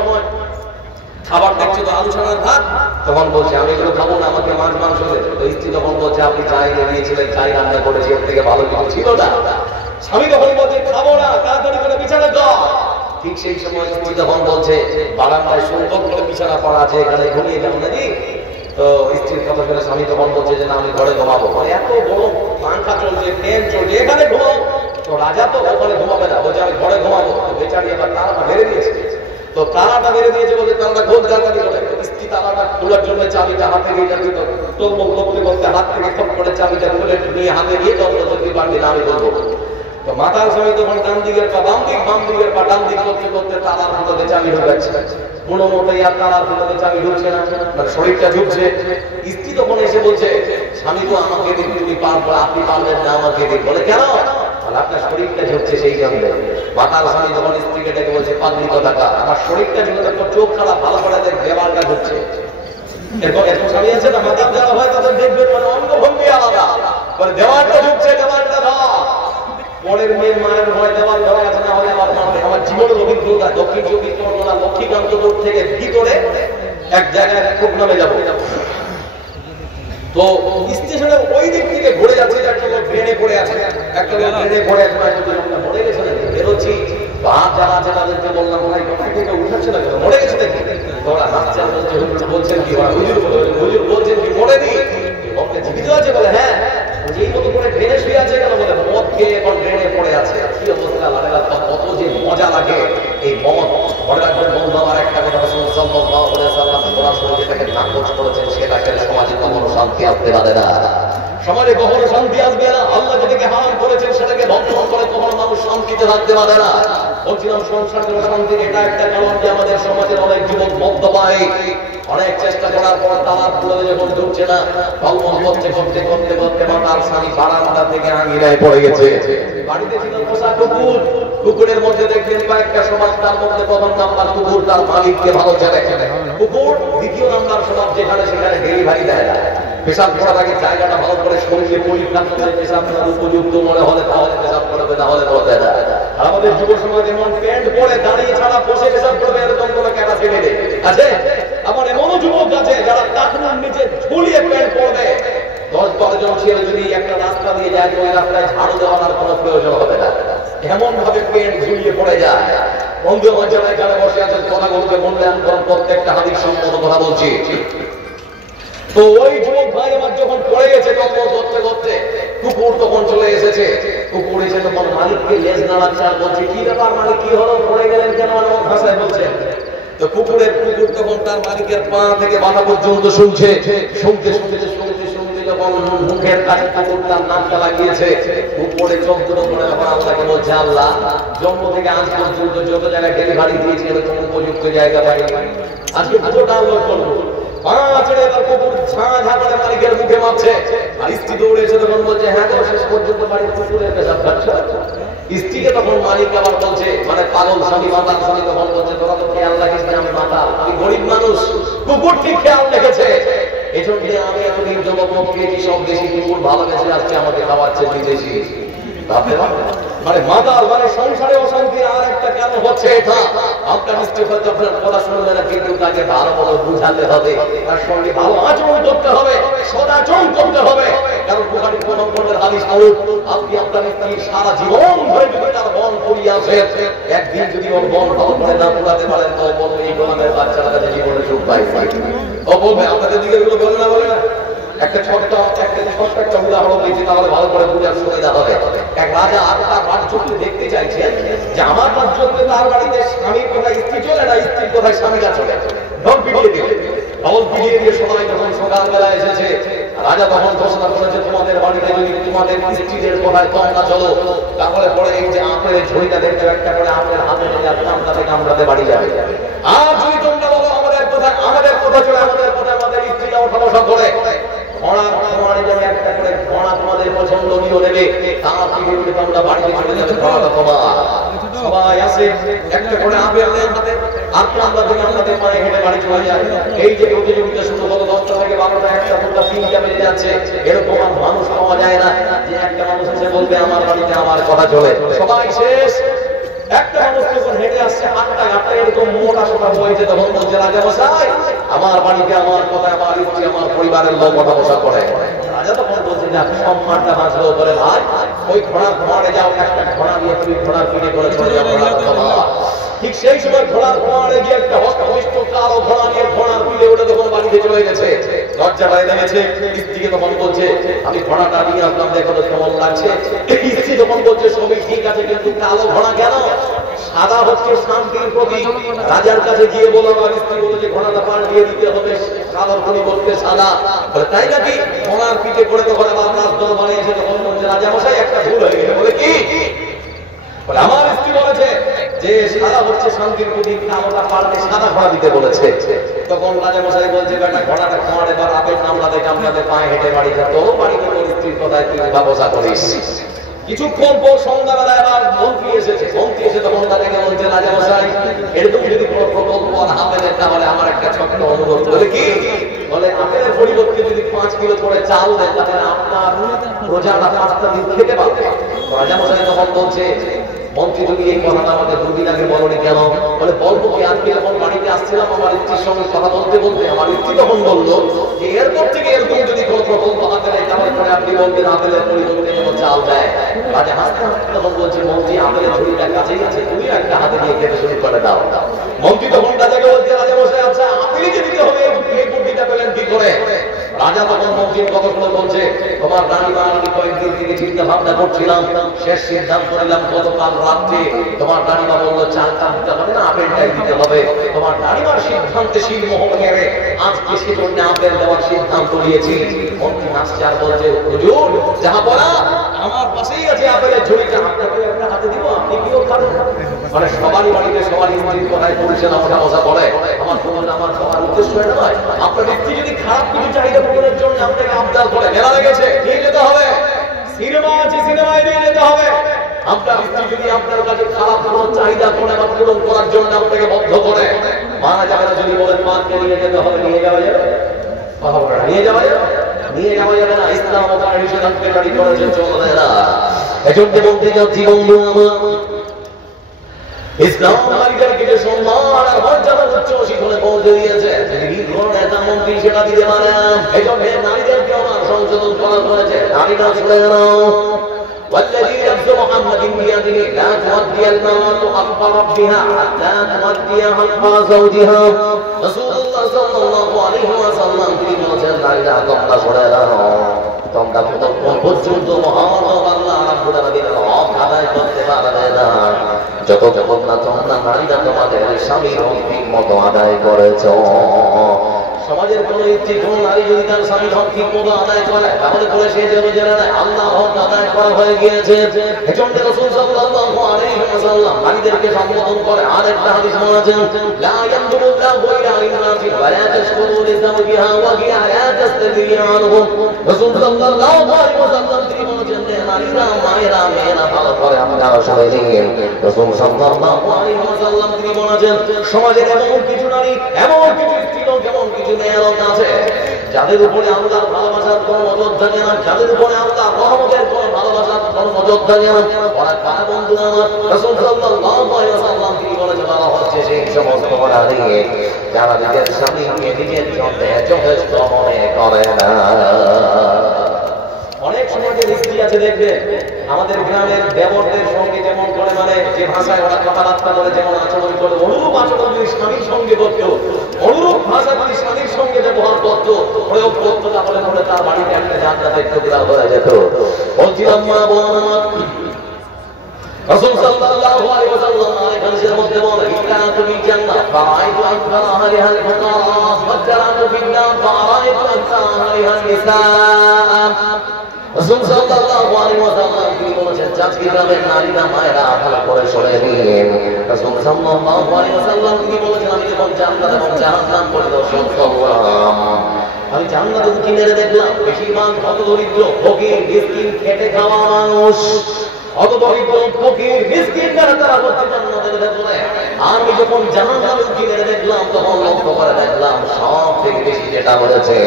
খাবার দেখছে তো আলু ছানার ভাত, তখন বলছে আমি এগুলো খাবো না, আমাকে মাছ মাংস দেবে। তো স্ত্রী তখন বলছে আপনি চাই দিয়েছিলেন, চাই রান্না করেছি, এর থেকে ভালো কিছু ছিল না। স্বামী তখন বলছে খাবো না, তাড়াতাড়ি করে বিছানা দাও। ঠিক সেই সময় স্ত্রী তখন বলছে বারান্দায় সুন্দর করে বিছানা পড়া আছে, এখানে ঘুমিয়ে যাবো নাকি? তো স্ত্রীর কথা শুনে স্বামী তখন বলছে যে না আমি ঘরে ঘুমাবো। এত বড় পাঙ্খা চলছে, ফ্যান চলছে, এখানে ঘুমাও। তো রাজা তো ওখানে ঘুমাবে না, বলছে আমি ঘরে ঘুমাবো। বেচারি আবার তারাটা মেরে দিয়েছে। তো তালাটা মেরে দিয়েছে বলে তালাটা খোঁজ জানতে করে স্ত্রী তালাটা খোলার জন্য চাবিটা হাতে নিয়ে যাচ্ছিল, তোলমোল করতে করতে হাত থেকে খপ করে চাবিটা খুলে নিয়ে হাতে নিয়ে তখন যদি পারবি না আমি বলবো। তো মাতার স্বামী তখন ডান দিকের পা বাম দিক, বাম দিকের পা ডান দিক করতে করতে তালার ভিতরে চাবি ঢুকে যাচ্ছে। কোনো মতেই আর তালার ভিতরে চাবি ঢুকছে না, মানে শরীরটা ঢুকছে। স্ত্রী তখন এসে বলছে স্বামী তো আমাকে দিন, তুমি পারবো, আপনি পারবেন না আমাকে দিন। বলে কেন? আপনার শরীরটা ঝুঁকছে সেই জন্য। মাতার স্বামী যখন স্ত্রীকে ডেকে বলছে পাগলি কথাটা, আমার শরীরটা ঝুঁকে, তোর চোখ খারাপ, ভালো করে দেখ দেওয়ালটা ঢুকছে। এরপর এত স্বামী আছে না মাতার যারা হয় তাদের দেখবেন মানে অঙ্গভঙ্গি আলাদা, মানে দেওয়ালটা ঢুকছে, দেওয়ালটা ধর। পরের মেয়ের মায়ের ভয় দেওয়াল ধরা আছে না হলে আমার জীবনের অভিজ্ঞতা দক্ষিণ চব্বিশ পরগনা লক্ষ্মীকান্তপুর থেকে ভিতরে এক জায়গায় খুব নামে যাবো। তো স্টেশনের ওই দিক থেকে ঘুরে যাচ্ছে, একটা লোক ট্রেনে পড়ে আছে, একটা লোক ট্রেনে পড়ে আছে, মরে গেছে নাকি বেরোচ্ছি। হাত যারা আছে তাদেরকে বললাম ভাই কোথায় থেকে উঠাচ্ছে না, মরে গেছে নাকি? তোরা হাসছে, বলছেন কি হুজুর বলছেন কি মরেনি, জীবিত আছে? বলে হ্যাঁ। যেই মতো করে ট্রেনে শুয়ে আছে কেন? বলে মদ খেয়ে এখন ট্রেনে পড়ে আছে। কি অবস্থা লাগে, কত যে মজা লাগে এই মদ। মনে রাখবেন বন্ধু আমার একটা কথা, রাসূল সাল্লাল্লাহু আলাইহি ওয়াসাল্লাম সরাসরি যেটাকে নাকচ করেছেন সেটাকে সমাজে কখনো শান্তি আসতে পারে না, সমাজে কখনো শান্তি আসবে না। আল্লাহ যেটাকে হারাম করেছেন সেটাকে ভঙ্গ করে কখনো মানুষ শান্তিতে থাকতে পারে না। বলছিলাম সংসারের অশান্তির এটা একটা কারণ যে আমাদের সমাজের অনেক যুবক মদ্যপায়ী, অনেক চেষ্টা করার পর তালাক খুলে যখন ঢুকছে না, কলমল করতে করতে করতে করতে মাতার স্বামী বারান্দা থেকে আঙিনায় পড়ে গেছে। বাড়িতে ছিল পোষা কুকুর, কুকুরের মধ্যে দেখবেন কয়েকটা সমাজ, তার মধ্যে প্রথম নাম্বার কুকুর তার মালিককে ভালো জানে, কুকুর দ্বিতীয় নাম্বার সমাজ যেখানে সেখানে ডেলিভারি দেয় না। পেশাব করার আগে জায়গাটা ভালো করে শরীরে পরীক্ষা করে পেশাব করার উপযুক্ত মনে হলে তাহলে পেশাব করবে, না হলে করবে না। আর আমাদের যুব সমাজ এমন প্যান্ট পরে দাঁড়িয়ে ছাড়া বসে পেশাব করবে এরকম কোনো ক্যাপাসিটি নেই আছে। আমার এমনও যুবক আছে যারা টাকনুর নিচে ঝুলিয়ে প্যান্ট পরবে। 10-12 জন ছেলে যদি একটা রাস্তা দিয়ে যায়, ওই রাস্তায় ঝাড়ু দেওয়ার কোনো প্রয়োজন হবে না, এমন ভাবে প্যান্ট ঝুলিয়ে পড়ে যায়। বন্ধু আমার যারা এখানে বসে আছেন কথা বলতে বললেন, প্রত্যেকটা হাদিস সম্মত কথা বলছি। তো ওই যুবক ভাই আমার যখন পড়ে গেছে তখন করতে করতে কুকুর তখন চলে এসেছে। কুকুর এসে তখন মালিককে লেজ নাড়াচ্ছে আর বলছে কি ব্যাপার মালিক, কি হলো, পড়ে গেলেন কেন? আমার ভাষায় বলছে। তো কুকুর তখন তার মালিকের পা থেকে মাথা পর্যন্ত শুনছে, শুনতে শুনতে শুনতে শুনতে যখন মুখের কাছে কুকুর তার নাকটা লাগিয়েছে, উপরে চোখ দুটো করে তখন আল্লাহকে বলছে আল্লাহ জন্ম থেকে আজ পর্যন্ত যত জায়গায় ডেলিভারি দিয়েছি এরকম উপযুক্ত জায়গা পাই, আজকে পুজোটা আল্লাহ করবো। মালিকের মুখে মারছে আর স্ত্রী দৌড়ে এসে তখন বলছে হ্যাঁ শেষ পর্যন্ত বাড়ির কুকুরের পেশাব খাচ্ছে। স্ত্রীকে তখন মালিক আবার বলছে, মানে পাগল স্বামী মাতাল স্বামী তখন বলছে তোরা তো খেয়াল রাখিস না, আমি মাতাল, আমি গরিব মানুষ, কুকুর ঠিক খেয়াল রেখেছে। এই জন্য আমি এতদিন জনগণ খেয়েছি সব দেশি কুকুর ভালোবেসে আজকে আমাকে খাওয়াচ্ছে বিদেশি। মানে মাতাল, মানে সংসারে অশান্তি আর একটা কেন হচ্ছে এটা আপনার স্ত্রী হয়তো আপনার কথা শুনবে না, কিন্তু তাকে ভালো ভালো বুঝাতে হবে, তার সঙ্গে ভালো আচরণ করতে হবে, সদাচরণ করতে হবে। কারণ বুখারী নম্বরের হাদিস আলোক আপনি আপনার স্ত্রীর সারা জীবন ধরে যদি তার মন পড়িয়ে আসে, একদিন যদি ওর মন ভালো করে না পোড়াতে পারেন তো বলবে এই গোলামের বাচ্চারা কাছে জীবনে সুখ পাই। ও বলবে আপনাদের দিকে এগুলো বলে না, বলে না। একটা ছোট্ট একটা উদাহরণ দিচ্ছি, তাহলে ভালো করে বুঝার সুবিধা হবে। এক রাজা তার রাজ্যকে দেখতে চাইছেন যে আমার রাজ্যতে তার বাড়িতে স্বামীর কোথায় স্ত্রী চলে না, স্ত্রীর কোথায় স্বামীরা চলে। ঢোল পিটিয়ে দিয়ে সবাই যখন সকালবেলা এসেছে, রাজা তখন ঘোষণা করেছে তোমাদের বাড়িতে যদি তোমাদের স্ত্রীদের কোথায় তোমরা চলো, তাহলে পরে এই যে আপেলের ঝুড়িটা দেখতে একটা করে আপেল হাতে নিয়ে কামড়াতে বাড়ি যাবে। আর যদি তোমরা বলো আমাদের কোথায় চলে, আমাদের স্ত্রীরা ওঠা বসা করে, একটা করে ঘোড়া তোমাদের পছন্দ নিয়ে নেবে, তার পিঠে তোমরা বাড়িতে চলে যাবে, ঘোড়াটা তোমার। সবাই আসে একটা করে আপেল নেন হাতে, আপনাদের পায়ে হেঁটে বাড়ি চলে যায়। এই যে প্রতিযোগিতা শুরু হলো 10টা থেকে 12টা, 1টা 2টা 3টা বেজে যাচ্ছে, এরকম মানুষ পাওয়া যায় না যে একটা মানুষ এসে বলবে আমার বাড়িতে আমার কথা চলে। সবাই শেষ। একটা মানুষ যখন হেঁটে আসছে 8টা এরকম মোটা সোটা হয়েছে, তখন বলছে রাজা মশাই আমার বাড়িতে আমার কথা, আমার স্ত্রী, আমার পরিবারের লোক কথা বসা করে। রাজা তখন বলছে যে সম্মানটা বাঁচলো করে ভাই, ওই ঘোড়ারে যাও, একটা ঘোড়া নিয়ে তুমি ঘোড়ার পিঠে করে চলে যাও, ঠিক সেই সময় ঘোড়ারে গিয়ে একটা হস্তপুষ্ট কালো ঘোড়া নিয়ে ঘোড়ার পিঠে ওটা তখন বাড়িতে চলে গেছে। দরজাটায় নেমেছে, স্ত্রীকে তখন বলছে আমি ঘোড়াটা নিয়ে আসলাম, দেখো তো কেমন লাগছে। স্ত্রী তখন বলছে সবই ঠিক আছে, কিন্তু কালো ঘোড়া কেন? সাদা হচ্ছে শান্তির প্রতীক। রাজার কাছে গিয়ে বলো, আমার স্ত্রী বলে যে ঘোড়াটা পাল্টিয়ে দিতে হবে, কালোর পরিবর্তে সাদা। বলে তাই নাকি? ঘোড়ার পিঠে করে তখন আমার রাজদরবারে বানিয়েছে, তখন বলছে রাজা মশাই একটা ভুল হয়ে গেছে। বলে কি? আমার স্ত্রী বলেছে যে সাদা হচ্ছে শান্তির প্রতীক, কালোটা পাল্টে সাদা ঘোড়া দিতে বলেছে। তখন রাজা মশাই বলছে বেটা ঘোড়াটা খাওয়ার এবার আপেল কামড়াতে পায়ে হেঁটে বাড়ি যা, তোর বাড়িতে তোর স্ত্রীর কথায় তুই ব্যবস্থা করিস। কিছুক্ষণ পর সন্ধ্যাবেলা এবার মন্ত্রী এসেছে। মন্ত্রী এসে তখন তাদেরকে বলছে রাজা মশাই এরকম যদি কোনো প্রকল্প আর আপেলের, তাহলে আমার একটা ছোট্ট অনুরোধ। বলে কি? বলে আপেলের পরিবর্তে যদি 5 কিলো করে চাল দেন, তাহলে আপনার প্রজারা 5টা দিন খেতে পারবে। রাজা মশাই তখন বলছে মন্ত্রী তুমি এই কথাটা আমাদের 2 দিন আগে বলনি কেন? বলে বলবো কি, আজকে যখন বাড়িতে আসছিলাম আমার স্ত্রীর সঙ্গে কথা বলতে আমার স্ত্রী তখন বললো যে এরপর থেকে এরকম যদি কোনো প্রকল্প হাতে নেয়, তাহলে পরে আপনি বলবেন আপেলের পরিবর্তে কোনো চাল দেয়। রাজা হাসতে হাসতে তখন বলছে মন্ত্রী আপেলের ঝুড়িটা কাছেই আছে, তুমি একটা হাতে নিয়ে খেতে শুরু করে দাও। মন্ত্রী তখন রাজাকে বলছে রাজা বসে আচ্ছা আপেলই যে দিতে হবে, এই বুদ্ধিটা পেলেন কি করে? রাজা তখন মন্ত্রীর কথাগুলো বলছে তোমার রানীমা, আমি কয়েকদিন থেকে চিন্তা ভাবনা করছিলাম, শেষ সিদ্ধান্ত নিলাম গতকাল রাত্রে তোমার রানীমা বললো চালটা দিতে হবে না, আপেলটাই দিতে হবে। তোমার রানীমার সিদ্ধান্তে শিলমোহর মেরে আজকে সেজন্য আপেল দেওয়ার সিদ্ধান্ত নিয়েছি। মন্ত্রী হাসছে আর বলছে হুজুর যাহা বলা, আমার পাশেই আছে আপেলের ঝুড়িটা, আপনাকে একটা হাতে দিব, আপনি কিও খাবেন। মানে সবারই বাড়িতে সবার স্ত্রীর কথায় পড়ছে না, ওঠা বসা করে। আমার সবার উদ্দেশ্য এটা নয়, আপনার স্ত্রী যদি খারাপ কিছু চাহিদা পূরণের জন্য আপনাকে আবদার করে, মেলা লেগেছে নিয়ে যেতে হবে, সিনেমা আছে সিনেমায় নিয়ে যেতে হবে। আপনার স্ত্রী যদি আপনার কাছে খারাপ কোনো চাহিদা করে বা পূরণ করার জন্য আপনাকে বদ্ধ করে, মারা যাবে না। যদি বলেন মাকে নিয়ে যেতে হবে, নিয়ে যাওয়া যাবে? নিয়ে যাওয়া যাবে? নিয়ে যাওয়া যাবে না। ইসলাম ও তার নিষেধাজ্ঞাকারী করেছে, চলবে না। এজন্য বলতে যাচ্ছি বন্ধু আমার, ইসলাম নারীদেরকে যে সম্মান আর মর্যাদা উচ্চ শিখরে পৌঁছে দিয়েছে, নেতা মন্ত্রী সেটা দিতে পারে না। এই জন্য নারীদেরকে আমার সংশোধন করা হয়েছে। নারীরা চলে গেল والذي نفس محمد بيده لا تؤدي المرأة حق ربها حتى تؤدي حق زوجها। رسول الله صلى الله عليه وسلم তিনি বলেছেন নারীরা তোমরা সরে দাও, তোমরা ততক্ষণ পর্যন্ত মহান আল্লাহ রাব্বুল আলামিনের হক আদায় করতে পারবে না যতক্ষণ না তোমরা নারীরা তোমাদের স্বামীর হক ঠিক মতো আদায় করেছো। সমাজের কোন স্ত্রী কোন নারী যদি তার স্বামীর হক ঠিক মতো আদায় করে, তাহলে করে সে যেন জেনে নেয় আল্লাহর হক আদায় করা হয়ে গিয়েছে। এজন্য রাসূল সাল্লাল্লাহু আলাইহি ওয়াসাল্লাম নারীদেরকে সম্বোধন করে আর একটা হাদিস বলেছেন, লা ইয়ানদুরুল্লাহু ইলা ইমরাতিন ওয়া লা তাশকুরু লিজাওজিহা ওয়া হিয়া লা তাস্তাগনি আনহু। রাসূল সাল্লাল্লাহু আলাইহি ওয়াসাল্লাম তিনি বলেছেন নারীরা মায়েরা মেয়েরা ভালো করে আপনারা সবাই দেখেন। রাসূল সাল্লাল্লাহু আলাইহি ওয়াসাল্লাম তিনি বলেছেন সমাজের এমন কিছু নারী, এমন কিছু স্ত্রী লোক, এমন কিছু মেয়ে লোক আছে যাদের উপরে আল্লাহর ভালোবাসার কোনো নজর থাকে না, যাদের উপরে আল্লাহর রহমতের কোনো ভালোবাসার কোনো নজর থাকে না। ওরা কারা বন্ধু আমার? রাসূল সাল্লাল্লাহু আলাইহি ওয়াসাল্লাম তিনি বলেছেন তারা হচ্ছে সেই সমস্ত নারী যারা নিজের স্বামীকে নিজের জন্য যথেষ্ট মনে করে না। অনেক সমাজের স্ত্রী আছে দেখবেন আমাদের গ্রামের দেবরদের সঙ্গে যেমন করে মানে যে ভাষায় ওরা কথাবার্তা বলে যেমন আচরণ করে অনুরূপ আচরণ যদি স্বামীর সঙ্গে করতো, অনুরূপ ভাষা যদি স্বামীর সঙ্গে ব্যবহার করতো, প্রয়োগ করতো, তাহলে পরে তার বাড়িতে একটা জান্নাতের টুকরা হয়ে যেত। বলছিলাম মা বোন আমার, রাসূল সাল্লাল্লাহু আলাইহি ওয়াসাল্লাম হাদিসের মধ্যে বলেন ইকারাতু বিল জান্নাহ ফারাইতু আকবার আহলিহাল ফুকারা ওয়াকারাতু বিন নার ফারাইতু আকবার আহলিহান নিসা। রাসূল সাল্লাল্লাহু আলাইহি ওয়াসাল্লাম কি বলেছেন, চাকরি গ্রামের নারীরা মায়েরা ভালো করে শুনে নিন। রাসূল সাল্লাল্লাহু আলাইহি ওয়াসাল্লাম কি বলেছেন, আমি যখন জান্নাত এবং জাহান্নাম পরিদর্শন করলাম, আমি জান্নাতে উঁকি মেরে দেখলাম বেশিরভাগ হতদরিদ্র ফকির মিসকিন খেটে খাওয়া মানুষ, হতদরিদ্র ফকির মিসকিন যারা তারা হচ্ছে জান্নাতের ভেতরে। আমি যখন জাহান্নামে উঁকি মেরে দেখলাম তখন লক্ষ্য করে দেখলাম সব থেকে বেশি যেটা বলেছে,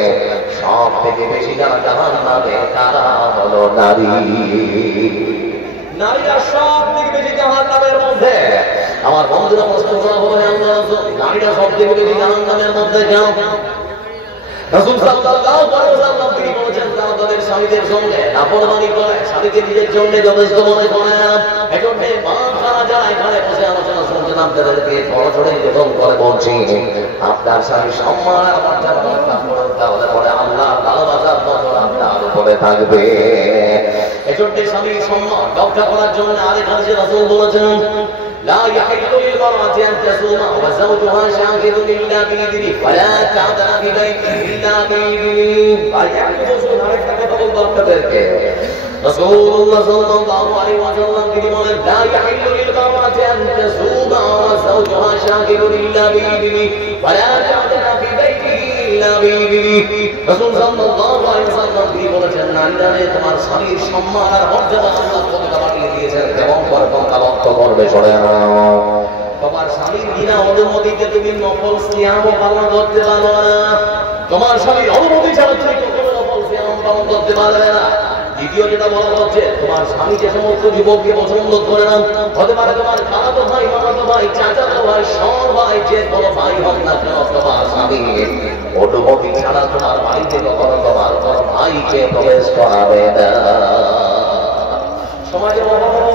সব থেকে বেশি যারা জাহান্নামে তারা হলো নারী। নারীরা সব থেকে বেশি জাহান্নামের মধ্যে। আমার বন্ধুরা প্রশ্ন করা হবে, নারীরা সব থেকে বেশি জাহান্নামের মধ্যে কেন? রাসূল সাল্লাল্লাহু আলাইহি ওয়াসাল্লাম তিনি বলেছেন, তারা তাদের স্বামীদের সঙ্গে নাফরমানি করে, স্বামীকে নিজের জন্য যথেষ্ট মনে করে না। এজন্য মা খানা যায় এখানে বসে আলোচনা শুনছেন, আপনাদেরকে বড় জোরে নিবেদন করে বলছি, আপনার স্বামীর সম্মান আপনার রক্ষা করুন, তাহলে পরে আল্লাহর ভালোবাসার নজর আপনার উপরে থাকবে। এজন্য স্বামীর সম্মান রক্ষা করার জন্য আরেক হাদিসে রাসূল বলেছেন, لا يحل للمرأة أن تصوم وزوجها شاهد إلا بإذنه ولا تعذر في بيته إلا بإذنه. رسول الله صلى الله عليه وسلم يقول لا يحل للمرأة أن تصوم وزوجها شاهد إلا بإذنه ولا تعذر في بيته إلا بإذنه. رسول সাল্লাল্লাহু আলাইহি ওয়াসাল্লাম তিনি বলেছেন, নারীরা তোমার স্বামীর সম্মান আর মর্যাদা আল্লাহ কতটা বাড়িয়ে দিয়েছেন, যেমন করে তোমরা লক্ষ্য করবে। শোনে নাও, তোমার স্বামীর বিনা অনুমতিতে তুমি নফল সিয়াম পালন করতে পারো না। তোমার স্বামীর অনুমতি ছাড়া তুমি কখনো নফল সিয়াম পালন করতে পারবে না। দ্বিতীয় যেটা বলা হচ্ছে, তোমার স্বামী যে সমস্ত যুবককে পছন্দ করে না, হতে পারে তোমার খালাতো ভাই, মামাতো ভাই, চাচাতো ভাই, সব ভাই, যে কোনো ভাই হোক না কেন, তোমার স্বামী অনুমতি ছাড়া তোমার বাড়িতে কখনো তোমার কোনো ভাইকে প্রবেশ করাবে না। সমাজে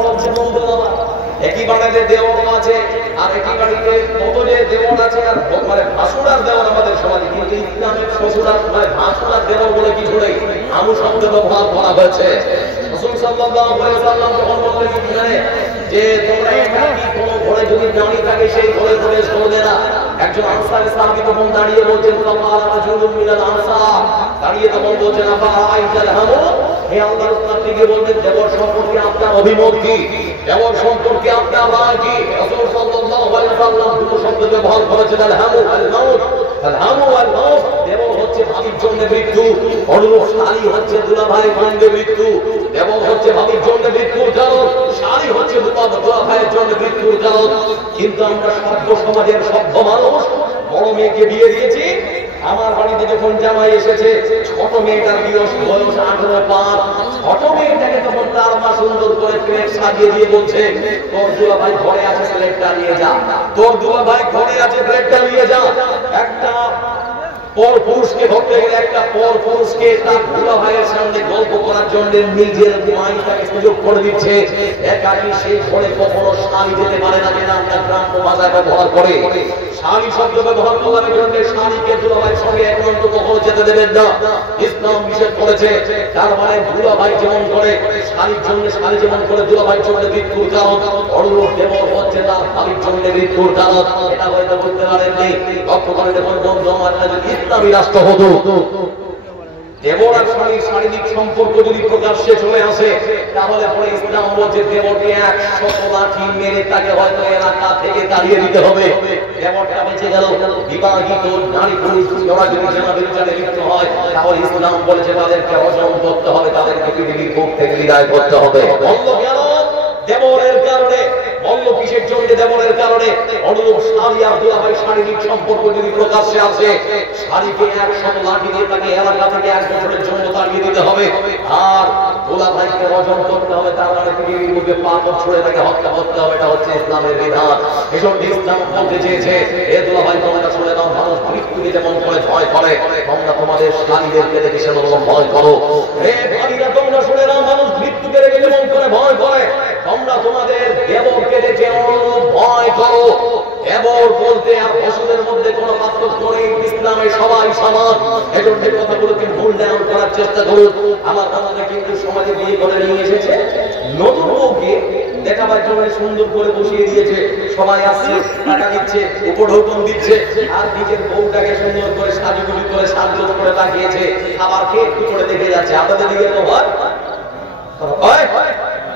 হচ্ছে বন্ধু বাবা, একই বাড়িতে দেওয়ার আছে আর একই বাড়িতে কত যে দেওয়ার আছে, আর মানে ভাসুরার দেওয়ার আমাদের সমাজে, কিন্তু ইসলামের শ্বশুরার মানে ভাসুরার দেওয়ার বলে কিছু নেই, আমু শব্দ ব্যবহার করা হয়েছে। রাসূল সাল্লাল্লাহু আলাইহি ওয়াসাল্লাম যখন বললেন যে তোমরা একাকী কোনো ঘরে যদি দাঁড়িয়ে থাকে সেই ঘরে প্রবেশ করবে না, একজন আনসারী সাহাবী তখন দাঁড়িয়ে বলছেন, ফাকাল রাজুলুম মিনাল আনসার, দাঁড়িয়ে তখন বলছেন, আবা আইজাল হামু, হে আল্লাহর রাসূল আপনি কি বলবেন দেবর সম্পর্কে আপনার অভিমত কি, দেবর সম্পর্কে আপনার রায় কি? রাসূল সাল্লাল্লাহু আলাইহি ওয়াসাল্লাম দুটো শব্দ ব্যবহার করেছেন, আল হামু আল মাউত। আল হামু আল মাউত, দেবর হচ্ছে ভাবির জন্য মৃত্যু, অনুরূপ শালী হচ্ছে দুলাভাইয়ের জন্য মৃত্যু। দেবর হচ্ছে ভাবির জন্য মৃত্যুর কারণ, শালী হচ্ছে দুলাভাইয়ের জন্য মৃত্যুর কারণ। কিন্তু আমরা সভ্য সমাজের সভ্য মানুষ, বড় মেয়েকে বিয়ে দিয়েছি, আমার বাড়িতে যখন জামাই এসেছে, ছোট মেয়েটার বয়স 18 পার, ছোট মেয়েটাকে তখন তার মা সুন্দর করে প্লেট সাজিয়ে দিয়ে বলছে, তোর দুলাভাই ঘরে আছে, প্লেটটা নিয়ে যা, তোর দুলাভাই ঘরে আছে, প্লেটটা নিয়ে যা। একটা পর পুরুষকে ধরতে গেলে একটা পর পুরুষকে তার দুলাভাইয়ের সামনে গল্প করার জন্য নিজের মাইটাকে সুযোগ করে দিচ্ছে। একাকি সেই ঘরে কখনো শালী যেতে পারে না, যেটা আমরা গ্রাম্য ভাষায় ব্যবহার করে। শালী শব্দ ব্যবহার করার জন্য শালীকে দুলাভাইয়ের সঙ্গে একমত কখনো যেতে দেবেন না, ইসলাম নিষেধ করেছে। তার মানে দুলাভাই যেমন করে শালীর জন্য, শালী যেমন করে দুলাভাইয়ের জন্য মৃত্যুর কারণ, অনুরূপ দেবর হচ্ছে তার শালীর জন্য মৃত্যুর কারণ। এটা হয়তো বুঝতে পারেননি। লক্ষ্য করে দেখুন বন্ধু আমার, যদি ইসলামী রাষ্ট্র হতো, দেবর আর স্বামীর শারীরিক সম্পর্ক যদি প্রকাশ্যে চলে আসে, তাহলে পরে ইসলাম বলছে দেবরকে 100 লাঠি মেরে তাকে হয়তো এলাকা থেকে তাড়িয়ে দিতে হবে। দেবরটা বেঁচে গেল। বিবাহিত নারী পুরুষ ওরা যদি জেনারেলে লিপ্ত হয়, তাহলে ইসলাম বলেছে তাদেরকে হজম করতে হবে, তাদেরকে পৃথিবীর বুক থেকে বিদায় করতে হবে। বন্ধ কেন? দেবরের কারণে। বন্ধ কিসের জন্য? দেবরের কারণে। অনুরূপ শালী আর দুলাভাই শারীরিক সম্পর্ক যদি প্রকাশ্যে আসে, শালীকে 100 লাঠি দিয়ে তাকে এলাকা থেকে 1 বছরের জন্য তাড়িয়ে দিতে হবে, আর দুলাভাইকে হজম করতে হবে, তার মানে পৃথিবীর মধ্যে পাথর ছুঁড়ে তাকে হত্যা করতে হবে। এটা হচ্ছে ইসলামের বিধান। এসব ইসলাম বলতে চেয়েছে, এ দুলাভাই তোমরা শুনে দাও, মানুষ মৃত্যুকে যেমন করে ভয় করে, তোমরা তোমাদের শালীদেরকে দেখে সেরকম ভয় করো। হে ভাইরা তোমরা শুনে দাও, মানুষ মৃত্যু ইসলামে সবাই সমান। এজন্য কথাগুলোকে মূল্যায়ন করার চেষ্টা করুন। আমার আমাদের কিন্তু সমাজে বিয়ে করে নিয়ে এসেছে নতুন বউকে দেখাবার জন্য সুন্দর করে বসিয়ে দিয়েছে, সবাই আসছে, টাকা দিচ্ছে, উপঢৌকন দিচ্ছে, আর নিজের বউটাকে সুন্দর করে সাজুগুজু করে সাজগোজ করে রাখিয়েছে, খাবার খেয়ে একটু করে দেখে যাচ্ছে। আপনাদের দিকে তো হয়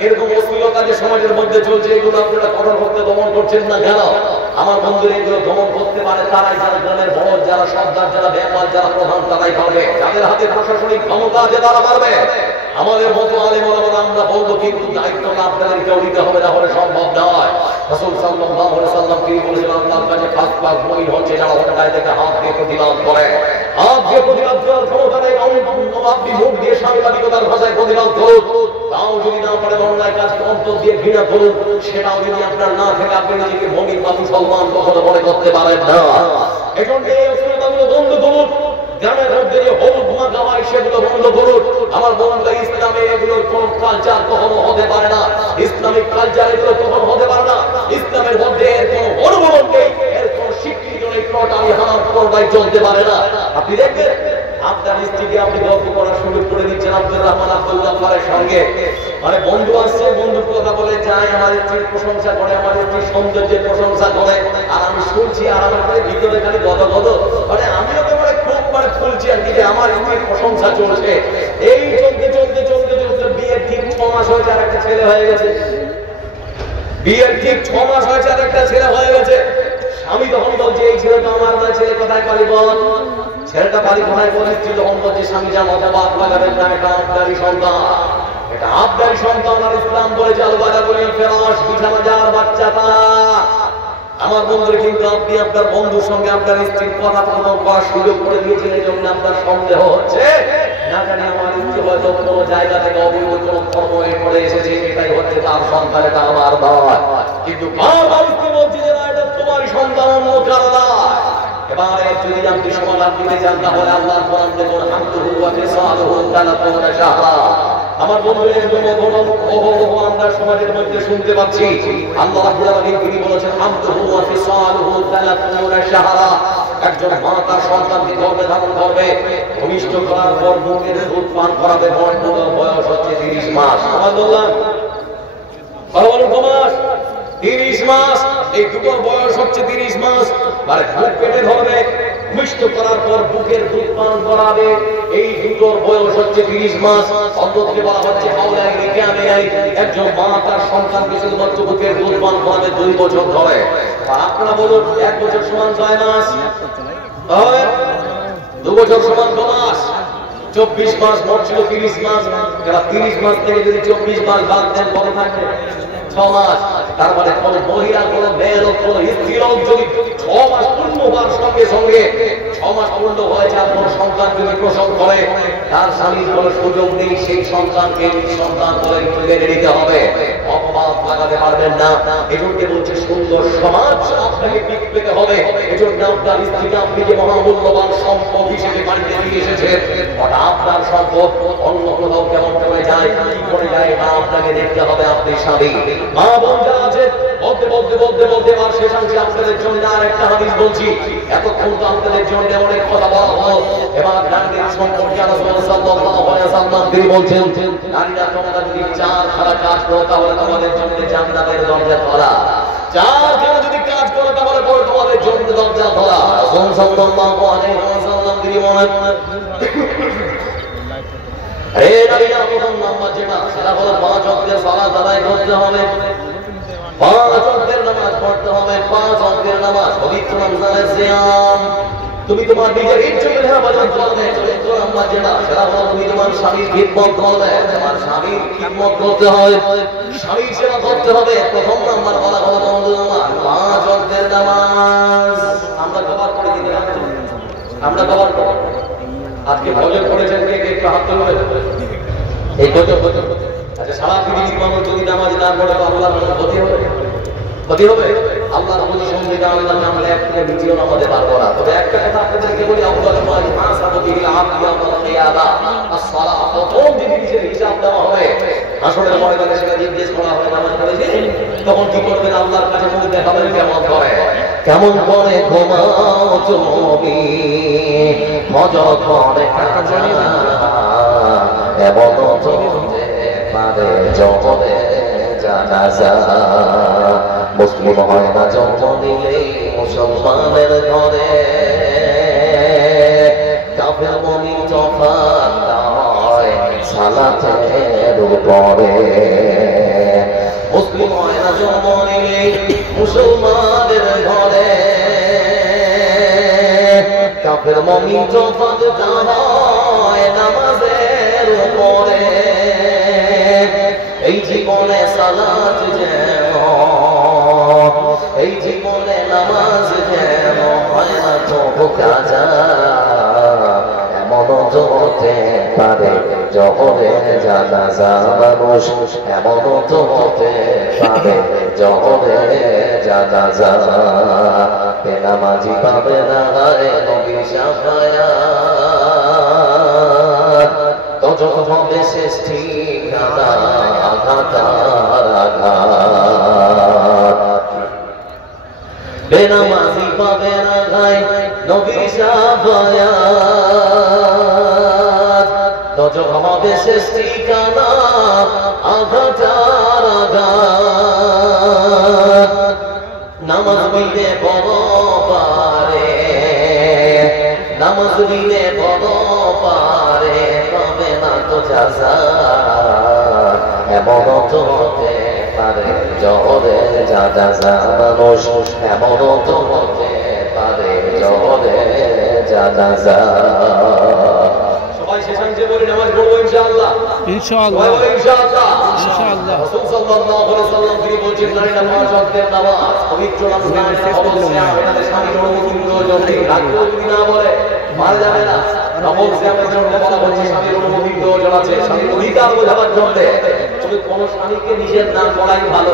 এরকম অশ্লীলতা যে সমাজের মধ্যে চলছে, এগুলো আপনারা কঠোর করতে দমন করছেন না কেন? আমার বন্ধুরা এগুলো দমন করতে পারে তারাই, যারা গ্রামের বড়, যারা সর্দার, যারা ব্যাপার, যারা প্রধান, তারাই পারবে। যাদের হাতে প্রশাসনিক ক্ষমতা আছে তারা পারবে। আমাদের মতো আলেম ওলামারা আমরা বলবো, কিন্তু দায়িত্বটা আপনাদেরকেও নিতে হবে, না হলে সম্ভব নয়। রাসূল সাল্লাল্লাহু আলাইহি ওয়াসাল্লাম কি বলেছেন? আল্লাহর কাছে পাঁচ পাঁচ মুমিন হচ্ছে যারা অন্যায় থেকে হাত দিয়ে প্রতিবাদ করে। হাত দিয়ে প্রতিবাদ করার ক্ষমতা নেই, আপনি মুখ দিয়ে সাংবাদিকতার ভাষায় প্রতিবাদ করুন। তাও যদি না পারে অন্যায় কাজ অন্তর দিয়ে ঘৃণা করুন, সেটাও যদি আপনার না থেকে আপনি নিজেকে মুমিন বা মুসলমান কখনো মনে করতে পারেন না। এজন্য এই অশ্লীলতাগুলো বন্ধ করুন। গ্রামের মধ্যে যে হলুদ মাখামাই সেগুলো বন্ধ করুন। আমার বন্ধুরা, ইসলামে এগুলোর কোন কালচার কখনো হতে পারে না। ইসলামিক কালচার এগুলো কখনো হতে পারে না। ইসলামের মধ্যে এর কোন অনুমোদন নেই, এর কোন স্বীকৃতি নেই, টোটালি হারাম কোনটাই চলতে পারে না। আপনি দেখবেন আপনার স্ত্রীকে আপনি গল্প করার সুযোগ করে দিচ্ছেন আব্দুর রহমান আব্দুল জাফারের সঙ্গে, মানে বন্ধু আসছে, বন্ধুর কথা বলে যায়, আমার স্ত্রীর প্রশংসা করে, আমার স্ত্রীর সৌন্দর্যের প্রশংসা করে, আর আমি শুনছি, আর আমার খালি ভিতরে খালি গদ গদ, মানে আমিও তো মানে খুব মানে ফুলছি আর কি, যে আমার স্ত্রীর প্রশংসা চলছে। এই চলতে চলতে চলতে চলতে বিয়ের ঠিক 6 মাস হয়েছে, আর একটা ছেলে হয়ে গেছে। বিয়ের ঠিক 6 মাস হয়েছে, আর একটা ছেলে হয়ে গেছে। স্বামী তখন বলছে, এই ছেলেটা আমার না, ছেলে কোথায় পারি বল? ছেলেটা বাড়ি কোথায় বলে? স্ত্রী তখন বলছে, স্বামী যা মতাবাদ লাগাবেন না, এটা আপনারই সন্তান, এটা আপনারই সন্তান। আর ইসলাম বলেছে আলবাদা বলে ফেরাস, বিছানা যার বাচ্চা তারা। আমার বন্ধুরা, কিন্তু আপনি আপনার বন্ধুর সঙ্গে আপনার স্ত্রীর কথা প্রমাণ করার সুযোগ করে দিয়েছেন, এই জন্য আপনার সন্দেহ হচ্ছে না জানি আমার স্ত্রী হয়তো কোনো জায়গা থেকে অবৈধ কোনো কর্মে পড়ে এসেছে, এটাই হচ্ছে তার সন্তান, এটা আমার নয়। কিন্তু বারবার স্ত্রী বলছে যে না, এটা তোমারই সন্তান, অন্য কারো নয়। এবারে যদি আপনি সমাধান দিতে চান, তাহলে আল্লাহর কোরআন দেখুন, হামদুহু ওয়া ফিসালুহু 30 শাহরা। আমার বন্ধুরা, এরকম আমরা সমাজের মধ্যে শুনতে পাচ্ছি। আল্লাহ রাব্বুল আলামিন তিনি বলেছেন, হামদুহু ওয়া ফিসালুহু 30 শাহরা। একজন মা তার সন্তানকে গর্ভে ধারণ করবে, ভূমিষ্ঠ করার পর বুকের দুধ পান করাবে, বয়স হচ্ছে 30 মাস। সুবহানাল্লাহ, মাস 30 মাস, এই দুটোর বয়স হচ্ছে 30 মাস। মানে বুক পেটে ধরবে, মিষ্ট করার পর বুকের দুধ পান করাবে, এই দুটোর বয়স হচ্ছে 30 মাস। অন্ততকে বলা হচ্ছে হাওলাই রিকামিয়াই, একজন মা তার সন্তানকে শুধুমাত্র বুকের দুধ পান করাবে 2 বছর ধরে। আর আপনারা বলুন, 1 বছর সমান 6 মাস, তাহলে 2 বছর সমান 2 মাস, 24 মাস। মোট ছিল 30 মাস। যারা 30 মাস থেকে যদি 24 মাস বাদ দেন, কত থাকবে? 6 মাস। তার মানে কোন মহিলা, কোন মেয়ের, কোন স্ত্রীর যদি 6 মাস পূর্ণ হওয়ার সঙ্গে সঙ্গে 6 মাস পূর্ণ হয়েছে আর কোন সন্তান যদি প্রসব করে, তার স্বামীর কোন সুযোগ নেই, সেই সন্তানকে সন্তান বলে মেনে নিতে হবে, অপবাদ লাগাতে পারবেন না। এজন্য বলছে সুন্দর সমাজ আপনাকে ঠিক পেতে হবে। এজন্য আপনার স্ত্রীকে আপনি যে মহামূল্যবান সম্পদ হিসেবে বাড়িতে নিয়ে এসেছেন, ওটা আপনার সম্পদ। অন্য কোথাও কেমন করে যায়, কি করে যায়, এটা আপনাকে দেখতে হবে। আপনি স্বামী, মা বোন যারা আছে, বলতে বলতে বলতে বলতে এবার শেষাংশে আপনাদের জন্য আর একটা হাদিস বলছি। এতক্ষণ তো আপনাদের জন্য অনেক কথা বলা হলো। এবার নারীদের সম্পর্কে রাসূল সাল্লাল্লাহু আলাইহি ওয়াসাল্লাম তিনি বলছেন, নারীরা তোমরা যদি 4 খারাপ কাজ করো, তাহলে তোমাদের জন্য জান্নাতের দরজা খোলা। 4 খারাপ যদি কাজ করো, তাহলে পরে তোমাদের জন্য দরজা খোলা। রাসূল সাল্লাল্লাহু আলাইহি ওয়াসাল্লাম তিনি বলেন, হে নারীরা, প্রথম নাম্বার যেটা, সেটা হলো 5 ওয়াক্তের সালাত আদায় করতে হবে, 5 ওয়াক্তের নামাজ পড়তে হবে, 5 ওয়াক্তের নামাজ, পবিত্র রমজানের সিয়াম। তুমি তোমার নিজের ইজ্জতের হেফাজত করবে। চতুর্থ নাম্বার যেটা, সেটা হলো তুমি তোমার স্বামীর খিদমত করবে। তোমার স্বামীর খিদমত করতে হবে, স্বামীর সেবা করতে হবে। প্রথম নাম্বার বলা হলো বন্ধু আমার 5 ওয়াক্তের নামাজ। আমরা কভার করে দিতে পারছি, আমরা কভার করব। আজকে ফজর পড়েছেন কে কে? একটু হাত তুলবে। এই ফজর, আচ্ছা, সারা পৃথিবীর মানুষ যদি নামাজ না পড়ে, আল্লাহর ক্ষতি হবে, ক্ষতি হবে। আল্লাহর পজিশন থেকে আল্লাহ আমরা একটা ভিডিও নামাতে পারবো না। তবে একটা কথা আপনাদেরকে বলি, আল্লাহ মাল মাসাবতিল আবদি ওয়াল কিয়ামা, as-সালাহ। প্রথম যদি নিজের হিসাব দেওয়া হবে, আসলে ময়দানে সেটা জিজ্ঞেস করা হবে নামাজ পড়েছে, তখন কি করবেন? আল্লাহর কাছে মুখ দেখাবেন কেমন করে। কেমন করে ঘুমাও তুমি ফজর পরে কাজা এমন চলতে পারে জগতে জানাজা মুসলিম হয় না জন্ম নিলেই মুসলমানের ঘরে কাফের মুমিন তফাৎ হয় সালাতের উপরে মুসলিম হয় না জন্ম নিলেই মুসলমানের ঘরে কাফের মুমিন তফাৎ হয় নামাজের উপরে এই জীবনে সালাত যেন এই জীবনে নামাজ যেন হয় না তবু কাজা এমন তো হতে পারে জহরে জানাজা মানুষ এমন তো হতে পারে জহরে জানাজা বেনামাজি পাবে না নবী শাফায়াত তো যখন হবে শেষ ঠিকানা আঘাতার আঘাত বেনামাজি পাবে না গায় নবী শাফায়াত তো যখন হবে শেষ ঠিকানা আঘাতার আঘাত নামাজ বিনে বড় পারে নামাজ বিনে বড় পারে পাবে না তো জাযা এমন তো হতে পারে জহরে জানাজা মানুষ এমন তো হতে পারে জহরে জানাজা সবাই শেষাংশে বলি নামাজ পড়বো ইনশাআল্লাহ ইনশাআল্লাহ ইনশাআল্লাহ ইনশাআল্লাহ রাসূল সাল্লাল্লাহু আলাইহি ওয়াসাল্লাম তিনি বলেছেন নারী নামাজ ওয়াক্তের নামাজ পবিত্র রমজানের অবশ্যই আমাদের স্বামীর অনুমতি প্রয়োজন নেই রাখলেও যদি না বলে মারা যাবে না নবম সিয়ামের জন্য বলা হচ্ছে স্বামীর অনুমতি প্রয়োজন আছে স্বামীর অধিকার বোঝাবার জন্য তবে কোন স্বামীকে নিষেধ না করাই ভালো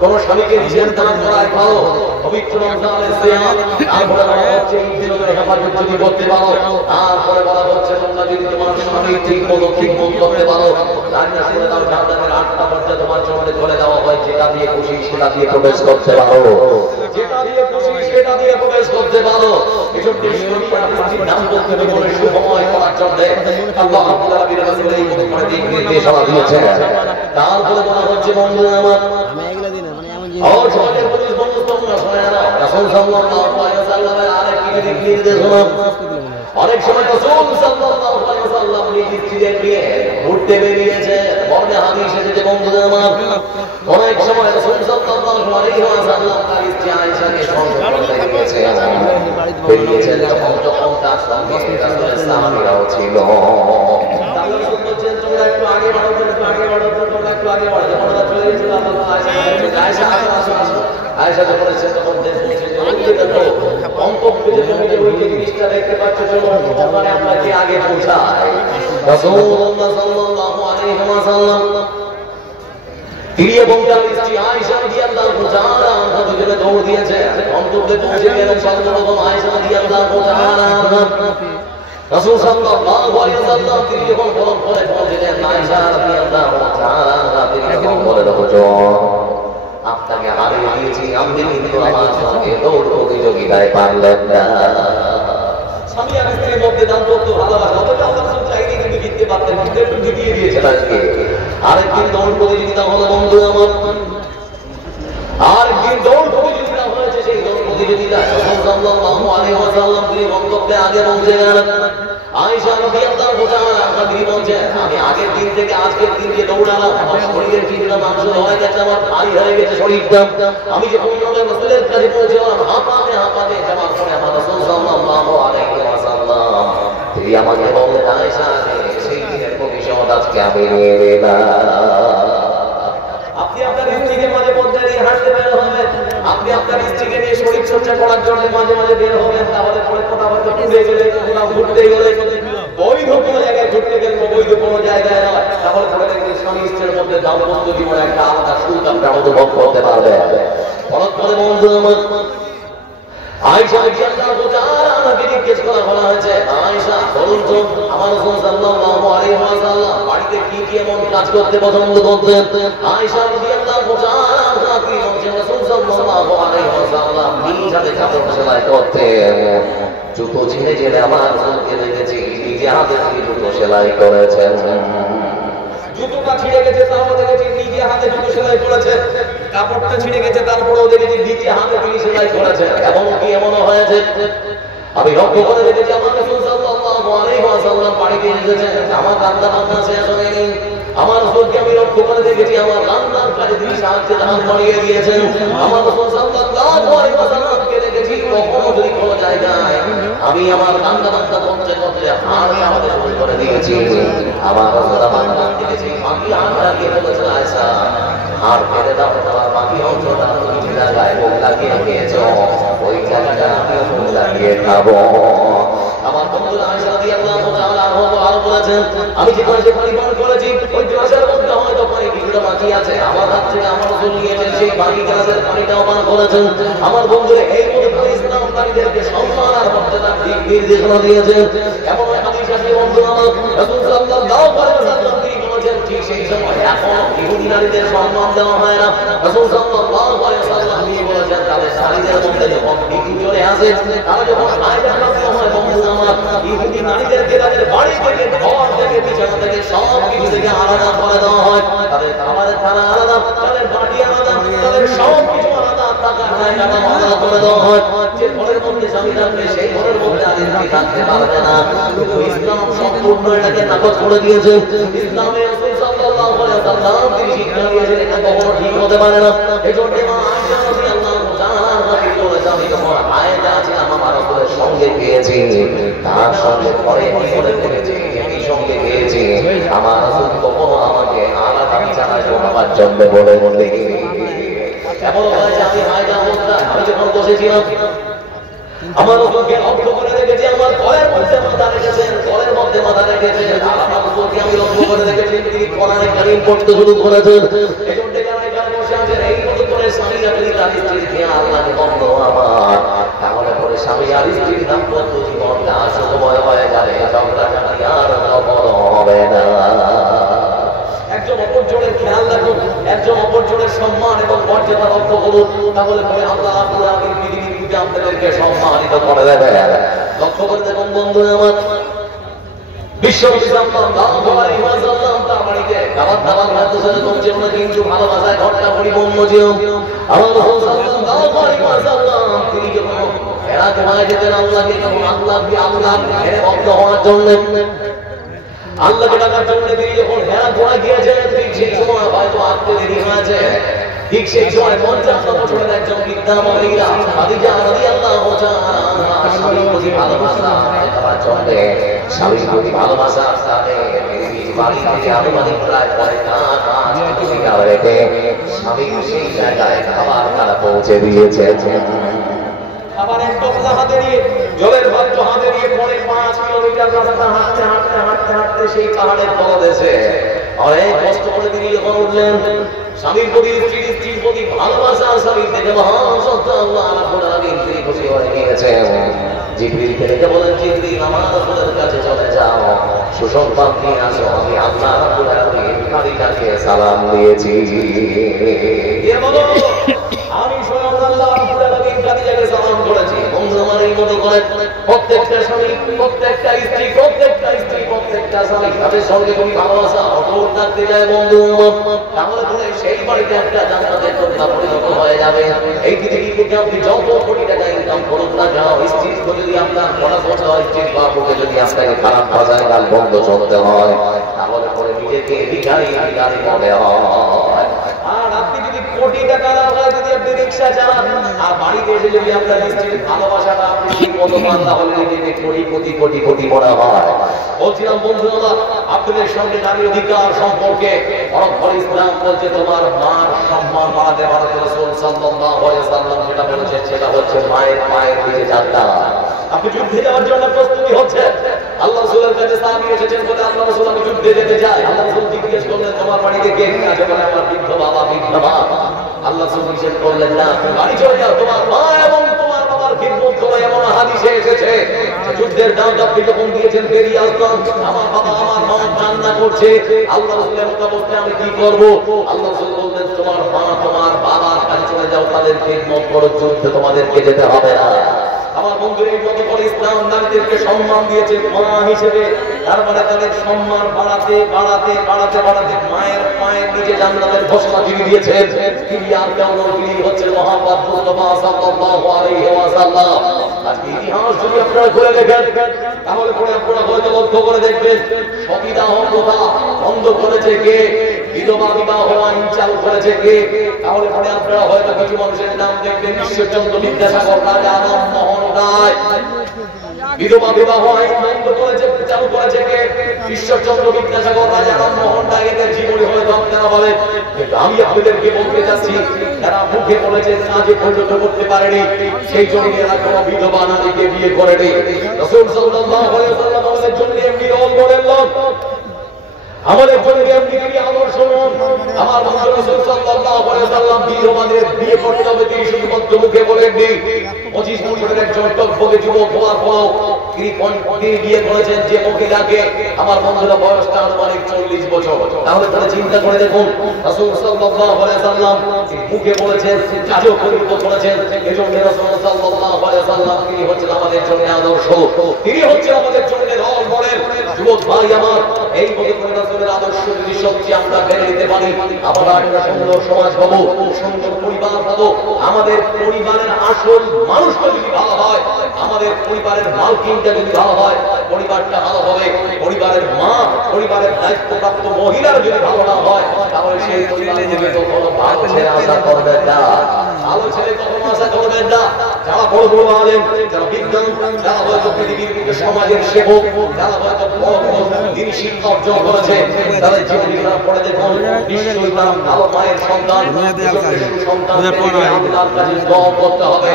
কোন স্বামীকে নিষেধ না করাই ভালো পবিত্র রমজানের সিয়াম তারপরে বলা হচ্ছে এই দিনের হেফাজত যদি করতে পারো তারপরে বলা হচ্ছে তোমরা যদি তোমার স্বামী ঠিক মতো করতে পারো রান্না সেরে দাও জান্নাতের 8টা দরজা তোমার জন্য খুলে দেওয়া হয় যেটা দিয়ে খুশি সেটা দিয়ে প্রবেশ করতে পারো যেটা দিয়ে খুশি সেটা দিয়ে প্রবেশ করতে পারো এসব নাম বলতে হবে সময় করার জন্য আল্লাহ রাব্বুল আলামিন রাসূলের এই করে দিক নির্দেশনা দিয়েছেন তারপরে বলা হচ্ছে বন্ধু আমার আমি এগুলা দিন মানে এমন জিনিস আর সমাজের পুলিশ বন্ধু তোমরা শুনে নাও রাসূল সাল্লাল্লাহু আলাইহি ওয়াসাল্লামের আরেক কি দিক নির্দেশনা অনেক সময় রাসূল সাল্লাল্লাহু আলাইহি ওয়াসাল্লাম নিজে নিজে নিয়ে ঘুরতে বেরিয়েছে বর্ণে হাদিস এসেছে বন্ধু আমার অনেক সময় রাসূল সাল্লাল্লাহু আলাইহি ওয়াসাল্লাম তার স্ত্রী আয়েশাকে সঙ্গে করতে গিয়েছেন বেরিয়েছেন যখন তার সঙ্গে রাসূলের সাহাবীরাও ছিল তাহলে বলছেন তোমরা একটু আগে বাড়ো তোমরা একটু আগে বাড়ো যখন ওরা চলে গেছিল আয়েশা যখন এসে তখন দেখছে অন্তঃপুরে যে তুমি যে ওই জিনিসটা দেখতে পাচ্ছ চলো ওখানে আমরা কি আগে পৌঁছাই রাসূলুল্লাহ সাল্লাল্লাহু আলাইহি ওয়াসাল্লাম তিনি এবং তার স্ত্রী আয়েশা রাদিয়াল্লাহু তাআলা আনহা দুজনে দৌড় দিয়েছে অন্তঃপুরে পৌঁছে গেলেন সর্বপ্রথম আয়েশা রাদিয়াল্লাহু তাআলা রাসূল সাল্লাল্লাহু আলাইহি ওয়াসাল্লাম তিনি যখন ফলন করে পৌঁছলেন আয়েশা রাদিয়াল্লাহু তাআলা আনহা তিনি যখন বলেন হুজুর আপনাকে হারিয়ে দিয়েছি আপনি কিন্তু আমার সঙ্গে দৌড় প্রতিযোগিতায় পারলেন না স্বামী আর স্ত্রীর মধ্যে দাম্পত্য ভালোবাসা অতটা আল্লাহ রাসূল চাইলে কিন্তু জিততে পারতেন কিন্তু একটু জিতিয়ে দিয়েছেন আজকে আরেকদিন দৌড় প্রতিযোগিতা হলো বন্ধু আমার আরেকদিন দৌড় প্রতিযোগিতা হয়েছে সেই দৌড় প্রতিযোগিতায় রাসূল সাল্লাল্লাহু আলাইহি ওয়াসাল্লাম তিনি বক্তব্যে আগে পৌঁছে গেলেন আয়েশা রাদিয়াল্লাহু তাআলা আনহা তিনি বলছেন আমি আগের দিন থেকে আজকের দিন যে দৌড়ালাম আমার শরীরের কিছুটা মাংস হয়ে গেছে আমার ভারী হয়ে গেছে শরীরটা আমি যে পৌঁছলাম রাসূলের কাছে পৌঁছলাম হাঁপাতে হাঁপাতে যাওয়ার পরে আমার রাসূল সাল্লাল্লাহু আলাইহি ওয়াসাল্লাম তিনি আমাকে বললেন আয়েশা সেই দিনের ভবিষ্যৎ আজকে আমি নিয়ে এলাম আপনি আপনার স্ত্রীকে মাঝে মধ্যে নিয়ে হাঁটতে বের হবেন আপনি আপনার স্ত্রীকে নিয়ে শরীর চর্চা করার জন্য মাঝে মাঝে বের হবেন তাহলে পরে কথাবার্তা ঘুরে গেলে কোথাও ঘুরতে গেলে বৈধ কোনো জায়গায় ঘুরতে গেলে বৈধ কোনো জায়গায় নয় তাহলে পরে দেখবেন স্বামী স্ত্রীর মধ্যে দাম্পত্য জীবনে একটা আলাদা সুখ আপনারা অনুভব করতে পারবে হঠাৎ করে বন্ধু আমার আয়েশা রাদিয়াল্লাহু তাআলা আনহাকে জিজ্ঞেস করা হয়েছে আয়েশা বলুন তো আমার রাসূল সাল্লাল্লাহু আলাইহি ওয়াসাল্লাম বাড়িতে কি কি এমন কাজ করতে পছন্দ করতেন আয়েশা রাদিয়াল্লাহু তাআলা আনহা কি বলছেন রাসূল সাল্লাল্লাহু আলাইহি ওয়াসাল্লাম নিজ হাতে কাপড় সেলাই করতেন। জুতো ছিঁড়ে গেলে আমার রাসূলকে দেখেছি নিজে হাতে জুতো সেলাই করেছেন। জুতোটা ছিঁড়ে গেছে তাও দেখেছি নিজে হাতে জুতো সেলাই করেছেন। কাপড়টা ছিঁড়ে গেছে তারপরেও দেখেছি নিজে হাতে তিনি সেলাই করেছেন। এমনকি এমনও হয়েছে আমি লক্ষ্য করে দেখেছি আমার রাসূল সাল্লাল্লাহু আলাইহি ওয়াসাল্লাম বাড়িতে এসেছেন, আমার রান্না বান্না শেষ হয়নি, আমার রাসূলকে আমি লক্ষ্য করে দেখেছি আমার রান্নার কাজে তিনি সাহায্যের হাত বাড়িয়ে দিয়েছেন। আমার রাসূল সাল্লাল্লাহু আলাইহি ওয়াসাল্লামকে দেখেছি কখনো যদি কোনো জায়গায় আমি আমার রান্না বান্না করতে করতে হাড় কামাতে শুরু করে দিয়েছি, আমার রাসূল আমার নাম দেখেছি বাকি হাড়কে বলেছে আয়েশা হাড় কেটে দাও, তোমার বাকি অংশটা তুমি যে জায়গায় মুখ লাগিয়ে খেয়েছো ওই জায়গাটা আমি মুখ লাগিয়ে খাবো। আমার বন্ধুরা আয়েশা রাদিয়াল্লাহু তাআলা আরো বলেছেন আমি যেখানে যে পানি পান করেছি ওই গ্লাসের মধ্যে হয়তো পানি কিছুটা বাকি আছে, আমার হাত থেকে আমার রাসূল নিয়েছেন সেই বাকি গ্লাসের পানিটাও পান করেছেন। আমার বন্ধুরা এই মতো ইসলাম তাদেরকে সম্মান আর মর্যাদার দিক নির্দেশনা দিয়েছেন। এমন হাদিস আছে বন্ধু আমার রাসূল সাল্লাল্লাহু আলাইহি ওয়াসাল্লাম তিনি বলেছেন ঠিক সেই সময় এখন ইহুদি নারীদের সম্মান দেওয়া হয় না। রাসূল সাল্লাল্লাহু আলাইহি ওয়াসাল্লাম তিনি বলেছেন তাদের শারীরের মধ্যে যখন বিঘ্ন চলে আসে তারা যখন আয়েশা রাদিয়াল্লাহু বন্ধু আমার ইহুদি নারীদেরকে তাদের বাড়ি থেকে ঘর থেকে বিছানা থেকে সব কিছু থেকে আলাদা করে দেওয়া হয়, তাদের খাবারের খানা আলাদা, তাদের বাটি আলাদা, তাদের সব কিছু আলাদা, টাকা জায়গাটা আলাদা করে দেওয়া হয়। যে ঘরের মধ্যে স্বামী থাকবে সেই ঘরের মধ্যে আর স্ত্রী থাকতে পারবে না। কিন্তু ইসলাম সম্পূর্ণ এটাকে নাকচ করে দিয়েছে। ইসলামে রাসূল সাল্লাল্লাহু আলাইহি ওয়াসাল্লাম তিনি শিক্ষা দিয়েছেন এটা কখনো ঠিক হতে পারে না। এজন্য মা আয়েশা রাদিয়াল্লাহু তাআলা নবী বলেছেন আমি যখন আয়েশা ছিলাম আমার রাসূলের সঙ্গে গিয়েছি, তার সঙ্গে পরে বলে ফেলেছি একই সঙ্গে গিয়েছি, আমার রাসূল কখনো আমাকে আলাদা বিছানায় ঘুমাবার জন্য বলে এমন হয়েছে আমি আয়েশা বলতাম আমি যখন বসেছিলাম আমার রাসূলকে লক্ষ্য করে দেখেছি আমার ঘরের মধ্যে মাথা রেখেছেন, ঘরের মধ্যে মাথা রেখেছেন, আর আমার রাসূলকে আমি লক্ষ্য করে দেখেছি তিনি কোরআনে কারীম পড়তে শুরু করেছেন। এজন্য এখানে বসে আছেন এই মতো করে স্বামীরা যদি তার স্ত্রীর খেয়াল আল্লাহকে বন্ধ আমার তাহলে পরে স্বামী আর স্ত্রীর দাম্পত্য জীবনটা সুখময় হয়ে যাবে, ঝগড়াঝাটি আর বড় হবে না। একজন অপরজনের খেয়াল রাখুন, একজন অপরজনের সম্মান এবং মর্যাদা রক্ষা করুন, তাহলে পরে আল্লাহ রাব্বুল আলামিন পৃথিবীর পূজা আপনাদেরকে সম্মানিত করে দেবে। লক্ষ্য করে দেখুন বন্ধুরা আমার বিশ্বনবী সাল্লাল্লাহু আলাইহি ওয়াসাল্লাম তার বাড়িতে খাবার দাবার খাদ্যের জন্য কিন্তু ভালোবাসায় ঘরটা পরিপূর্ণ ছিল। আমার রাসূল সাল্লাল্লাহু আলাইহি ওয়াসাল্লাম তিনি যখন এরা ঘুমায় যেতেন আল্লাহকে তখন আল্লাহ এর ভক্ত হওয়ার জন্য আল্লাহকে ডাকার জন্য তিনি যখন হেরা ঘোড়া গিয়েছেন ঠিক সেই সময় হয়তো আসতে দেরি হয়েছে, ঠিক সেই সময় 50 বছরের একজন বৃদ্ধা মহিলা খাদিজা রাদিয়াল্লাহু তাআলা স্বামীর প্রতি ভালোবাসা দেখাবার জন্য স্বামীর প্রতি ভালোবাসার সাথে তিনি বাড়ি থেকে আনুমানিক প্রায় 5 কিলোমিটার রেখে স্বামীর সেই জায়গায় খাবার তারা পৌঁছে দিয়েছে। খাবারের টোকলা হাতে নিয়ে জলের পাত্র হাতে নিয়ে পরে 5 কিলোমিটার রাস্তা হাঁটতে হাঁটতে হাঁটতে হাঁটতে সেই পাহাড়ের তলদেশে অনেক কষ্ট করে তিনি যখন উঠলেন স্বামীর প্রতি স্ত্রীর প্রতি ভালোবাসা স্বামীর থেকে মহান সত্য আল্লাহ রাব্বুল আলামিন তিনি খুশি হয়ে গিয়েছেন। জিবরিলকে ডেকে বলেন জিবরিল আমার রাসূলের কাছে চলে যাও, সুসংবাদ নিয়ে আসো আমি আল্লাহ রাব্বুল আলামিন খাদিজাকে সালাম দিয়েছি। এ বলো আমি স্বয়ং আল্লাহ রাব্বুল আলামিন খাদিজাকে সালাম করেছি। বন্ধু আমার এই মতো করে প্রত্যেকটা স্বামী প্রত্যেকটা স্ত্রী প্রত্যেকটা স্বামী তাদের সঙ্গে তুমি ভালোবাসা অটুট থাকতে যায় বন্ধু, তাহলে পরে সেই বাড়িতে একটা জান্নাতের টুকরা পরিণত হয়ে যাবে। এই পৃথিবীর মধ্যে আপনি যত কোটি টাকা ইনকাম করুন না কেন স্ত্রীর যদি আপনার পড়াশোনা হয় স্ত্রীর বাপুকে যদি আপনাকে খারাপ ভাষায় গাল বন্ধ চলতে হয় তাহলে পরে নিজেকে ভিখারি মনে হয়। আর আপনি যদি কোটি টাকা যদি আপনি রিক্সা চালান আর বাড়িতে এসে যদি আপনার স্ত্রীর ভালোবাসাটা আপনি ঠিক মতো পান তাহলে নিজেকে কোটি কোটি কোটি কোটি মনে হয়। বলছিলাম বন্ধুরা আপনাদের সঙ্গে নারীর অধিকার সম্পর্কে ইসলাম বলছে তোমার মার সম্মান বাড়াতে বাড়াতে রাসূল সাল্লাল্লাহু আলাইহি ওয়াসাল্লাম যেটা বলেছেন সেটা হচ্ছে মায়ের পায়ের দিকে যাত্রা। আপনি যুদ্ধে যাওয়ার জন্য প্রস্তুতি হচ্ছে, আল্লাহ রাসূলের কাছে সাহাবী এসেছেন বলে আল্লাহ রাসূল আমি যুদ্ধে যেতে চাই। আল্লাহ রাসূল জিজ্ঞেস করলেন তোমার বাড়িতে কে কে আছে? বলে আমার বৃদ্ধ বাবা বৃদ্ধ মা। আল্লাহ রাসূল নিষেধ করলেন না তুমি বাড়ি চলে যাও, তোমার মা এবং তোমার বাবার খিদমত করো। এমন হাদিসে এসেছে যুদ্ধের দাওয়াত আপনি যখন দিয়েছেন বেরিয়ে আসলাম আমার বাবা আমার মা কান্না করছে, আল্লাহ রাসূলের কথা বলতে আমি কি করব? আল্লাহ রাসূল বললেন তোমার মা তোমার বাবার কাছে চলে যাও, যাও, তাদের খেদমত করো, যুদ্ধে তোমাদেরকে যেতে হবে না। আমার বন্ধুরা, এই মতো করে ইসলাম নারীদেরকে সম্মান দিয়েছে মা হিসেবে। তার মানে তাদের সম্মান বাড়াতে বাড়াতে বাড়াতে বাড়াতে মায়ের পায়ের নিচে জান্নাতের ঘোষণা তিনি দিয়েছেন। তিনি আর কেউ নন, তিনি হচ্ছেন মুহাম্মদ মুস্তাফা সাল্লাল্লাহু আলাইহি ওয়াসাল্লাম। আজকে ইতিহাস যদি আপনারা ঘুরে দেখেন, তাহলে পরে আপনারা হয়তো লক্ষ্য করে দেখবেন সতীদাহ প্রথা বন্ধ করেছে কে, বিধবা বিবাহ আইন চালু করেছে কে। তাহলে পরে আপনারা হয়তো কিছু মানুষের নাম দেখবেন, ঈশ্বরচন্দ্র বিদ্যাসাগর, রাজা রামমোহন রায়। বিধবা বিবাহ আইন বন্ধ করেছে, চালু করেছে কে? ঈশ্বরচন্দ্র বিদ্যাসাগর, রাজা রামমোহন রায়। এদের জীবনী হয়তো আপনারা বলেন, কিন্তু আমি আপনাদেরকে বলতে যাচ্ছি, যারা মুখে বলেছেন কাজে পরিণত করতে পারেনি, সেই জন্য এরা কোনো বিধবা নারীকে বিয়ে করেনি। রাসূল সাল্লাল্লাহু আলাইহি ওয়াসাল্লাম আমাদের জন্য এমনি রোল মডেল নন, আমাদের জন্য এমনি আদর্শ নন। আমার নবী রাসূল সাল্লাল্লাহু আলাইহি ওয়াসাল্লাম বিধবাদের বিয়ে করতে হবে তিনি শুধুমাত্র মুখে বলেননি। 25 বছরের একজন টকবকে যুবক হওয়ার পর তিনি বিয়ে করেছেন যে মহিলাকে, আমার বন্ধুরা বয়সটা আনুমানিক 40 বছর। তাহলে তারা চিন্তা করে দেখুন, রাসূল সাল্লাল্লাহু আলাইহি ওয়াসাল্লাম মুখে বলেছেন, কাজেও পরিণত করেছেন। এজন্য রাসূল সাল্লাল্লাহু আলাইহি ওয়াসাল্লাম তিনি হচ্ছেন আমাদের জন্য আদর্শ, তিনি হচ্ছেন আমাদের জন্য রোল মডেল। যুবক ভাই আমার, এই মতো রাসূলের আদর্শ যদি সত্যি আমরা মেনে নিতে পারি, আমরা একটা সুন্দর সমাজ পাবো, সুন্দর পরিবার পাবো। আমাদের পরিবারের আসল মানুষটা যদি ভালো হয়, আমাদের পরিবারের মালকিনটা যদি ভালো হয়, পরিবারটা ভালো হবে। পরিবারের মা, পরিবারের দায়িত্বপ্রাপ্ত মহিলার যদি ভালো না হয়, তাহলে সেই পরিবারে যদি কখনো ভালো ছেলে আশা করবেন না, ভালো ছেলে কখনো আশা করবেন না। যারা বড় বড় আলেম, যারা বিজ্ঞান, যারা হয়তো পৃথিবীর বুকে সমাজের সেবক, যারা হয়তো বড় বড় দিন শিক্ষা অর্জন করেছে, তাদের জীবনী পড়ে দেখুন, নিশ্চয়ই তারা ভালো মায়ের সন্তান, সুসন্তান আল্লাহর কাছে দোয়া করতে হবে।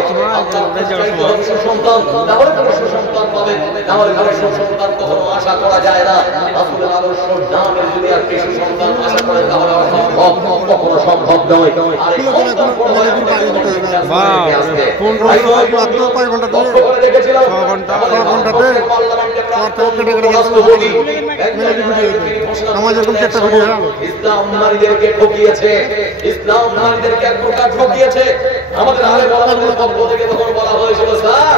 সুসন্তান, তাহলে তারা সুসন্তান পাবে, তাহলে তারা সুসন্তান কখনো আশা করা যায় না। রাসূলের আদর্শ নামের যদি আপনি সুসন্তান আশা করেন, তাহলে অসম্ভব, কখনো সম্ভব নয়। আর এই সন্তান বড় হয়ে আসবে। ইসলাম নারীদেরকে ঠকিয়েছে, ইসলাম নারীদেরকে এক প্রকার ঠকিয়েছে। আমাদের আলে বলার পক্ষ থেকে তখন বলা হয়েছিল, স্যার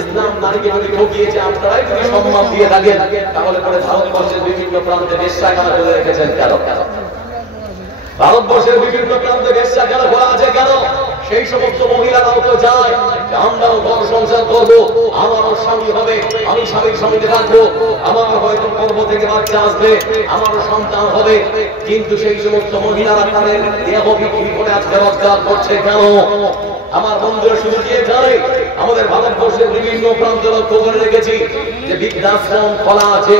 ইসলাম নারীকে যদি ঠকিয়েছে, আপনারাই যদি সম্মান দিয়ে থাকেন, তাহলে পরে ভারতবর্ষের বিভিন্ন প্রান্তে বেশ্যাখানা করে রেখেছেন কেন? ভারতবর্ষের বিভিন্ন প্রান্তে বেশ্যাখানা করা আছে কেন? সেই সমস্ত মহিলারাও তো চায় আমরাও ঘর সংসার করবো, আমারও স্বামী হবে, আমি স্বামীর সঙ্গে থাকবো, আমার হয়তো গর্ভ থেকে বাচ্চা আসবে, আমারও সন্তান হবে। কিন্তু সেই সমস্ত মহিলারা তাদের দেহ বিক্রি করে আজকে রোজগার করছে কেন? আমার বন্ধুরা শুধু দিয়ে জানে, আমাদের ভারতবর্ষের বিভিন্ন প্রান্তে লক্ষ্য করে রেখেছি যে বৃদ্ধাশ্রম খোলা আছে।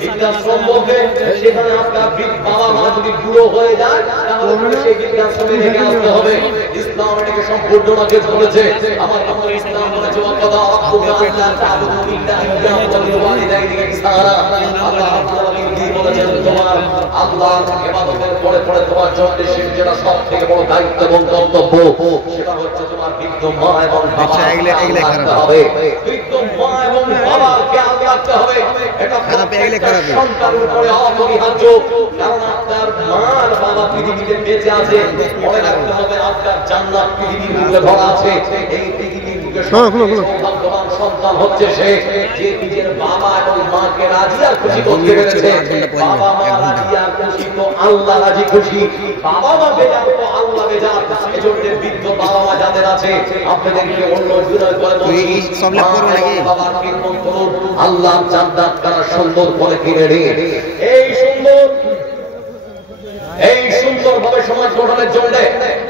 বৃদ্ধাশ্রম বলতে সেখানে আপনার বাবা মা যদি বুড়ো হয়ে যায়, তাহলে সেই বৃদ্ধাশ্রমে রেখে আসতে হবে। ইসলাম এটাকে সম্পূর্ণ নাকচ করেছে। আমার বন্ধু ইসলাম বলেছে, ওয়াকাদা রাব্বুকা আল্লা তা'বুদু ইল্লা ইয়্যাহু ওয়া বিল ওয়ালিদাইনি ইহসানা। আল্লাহ রাব্বুল আলামিন বলেছেন, তোমার আল্লাহর ইবাদতের পরে পরে তোমার জন্য যেটা সবথেকে বড় দায়িত্ব এবং কর্তব্য, সেটা হচ্ছে তোমার বৃদ্ধ মা এবং বাবা রাখতে হবে। বৃদ্ধ মা এবং বাবার খেয়াল রাখতে হবে। এটা সন্তানের উপরে অপরিহার্য, কারণ আপনার মা আর বাবা পৃথিবীতে বেঁচে আছে, মনে রাখতে হবে আপনার জান্নাত পৃথিবীর বুকে ভরা আছে। এই পৃথিবীর বুকে সৌভাগ্যবান সন্তান হচ্ছে সে, যে নিজের বাবা এবং মাকে রাজি আর খুশি করতে পেরেছে। বাবা মা রাজি আর খুশি তো আল্লাহ রাজি খুশি, বাবা মা বেজার তো আল্লাহ বেজার। এজন্য বৃদ্ধ বাবা মা যাদের আছে, আপনাদেরকে অন্য বিনয় করে বলছি, বাবার খিদমত করুন, আল্লাহর জান্নাত তারা সুন্দর করে কিনে নিন। এই সুন্দরভাবে সমাজ গঠনের জন্য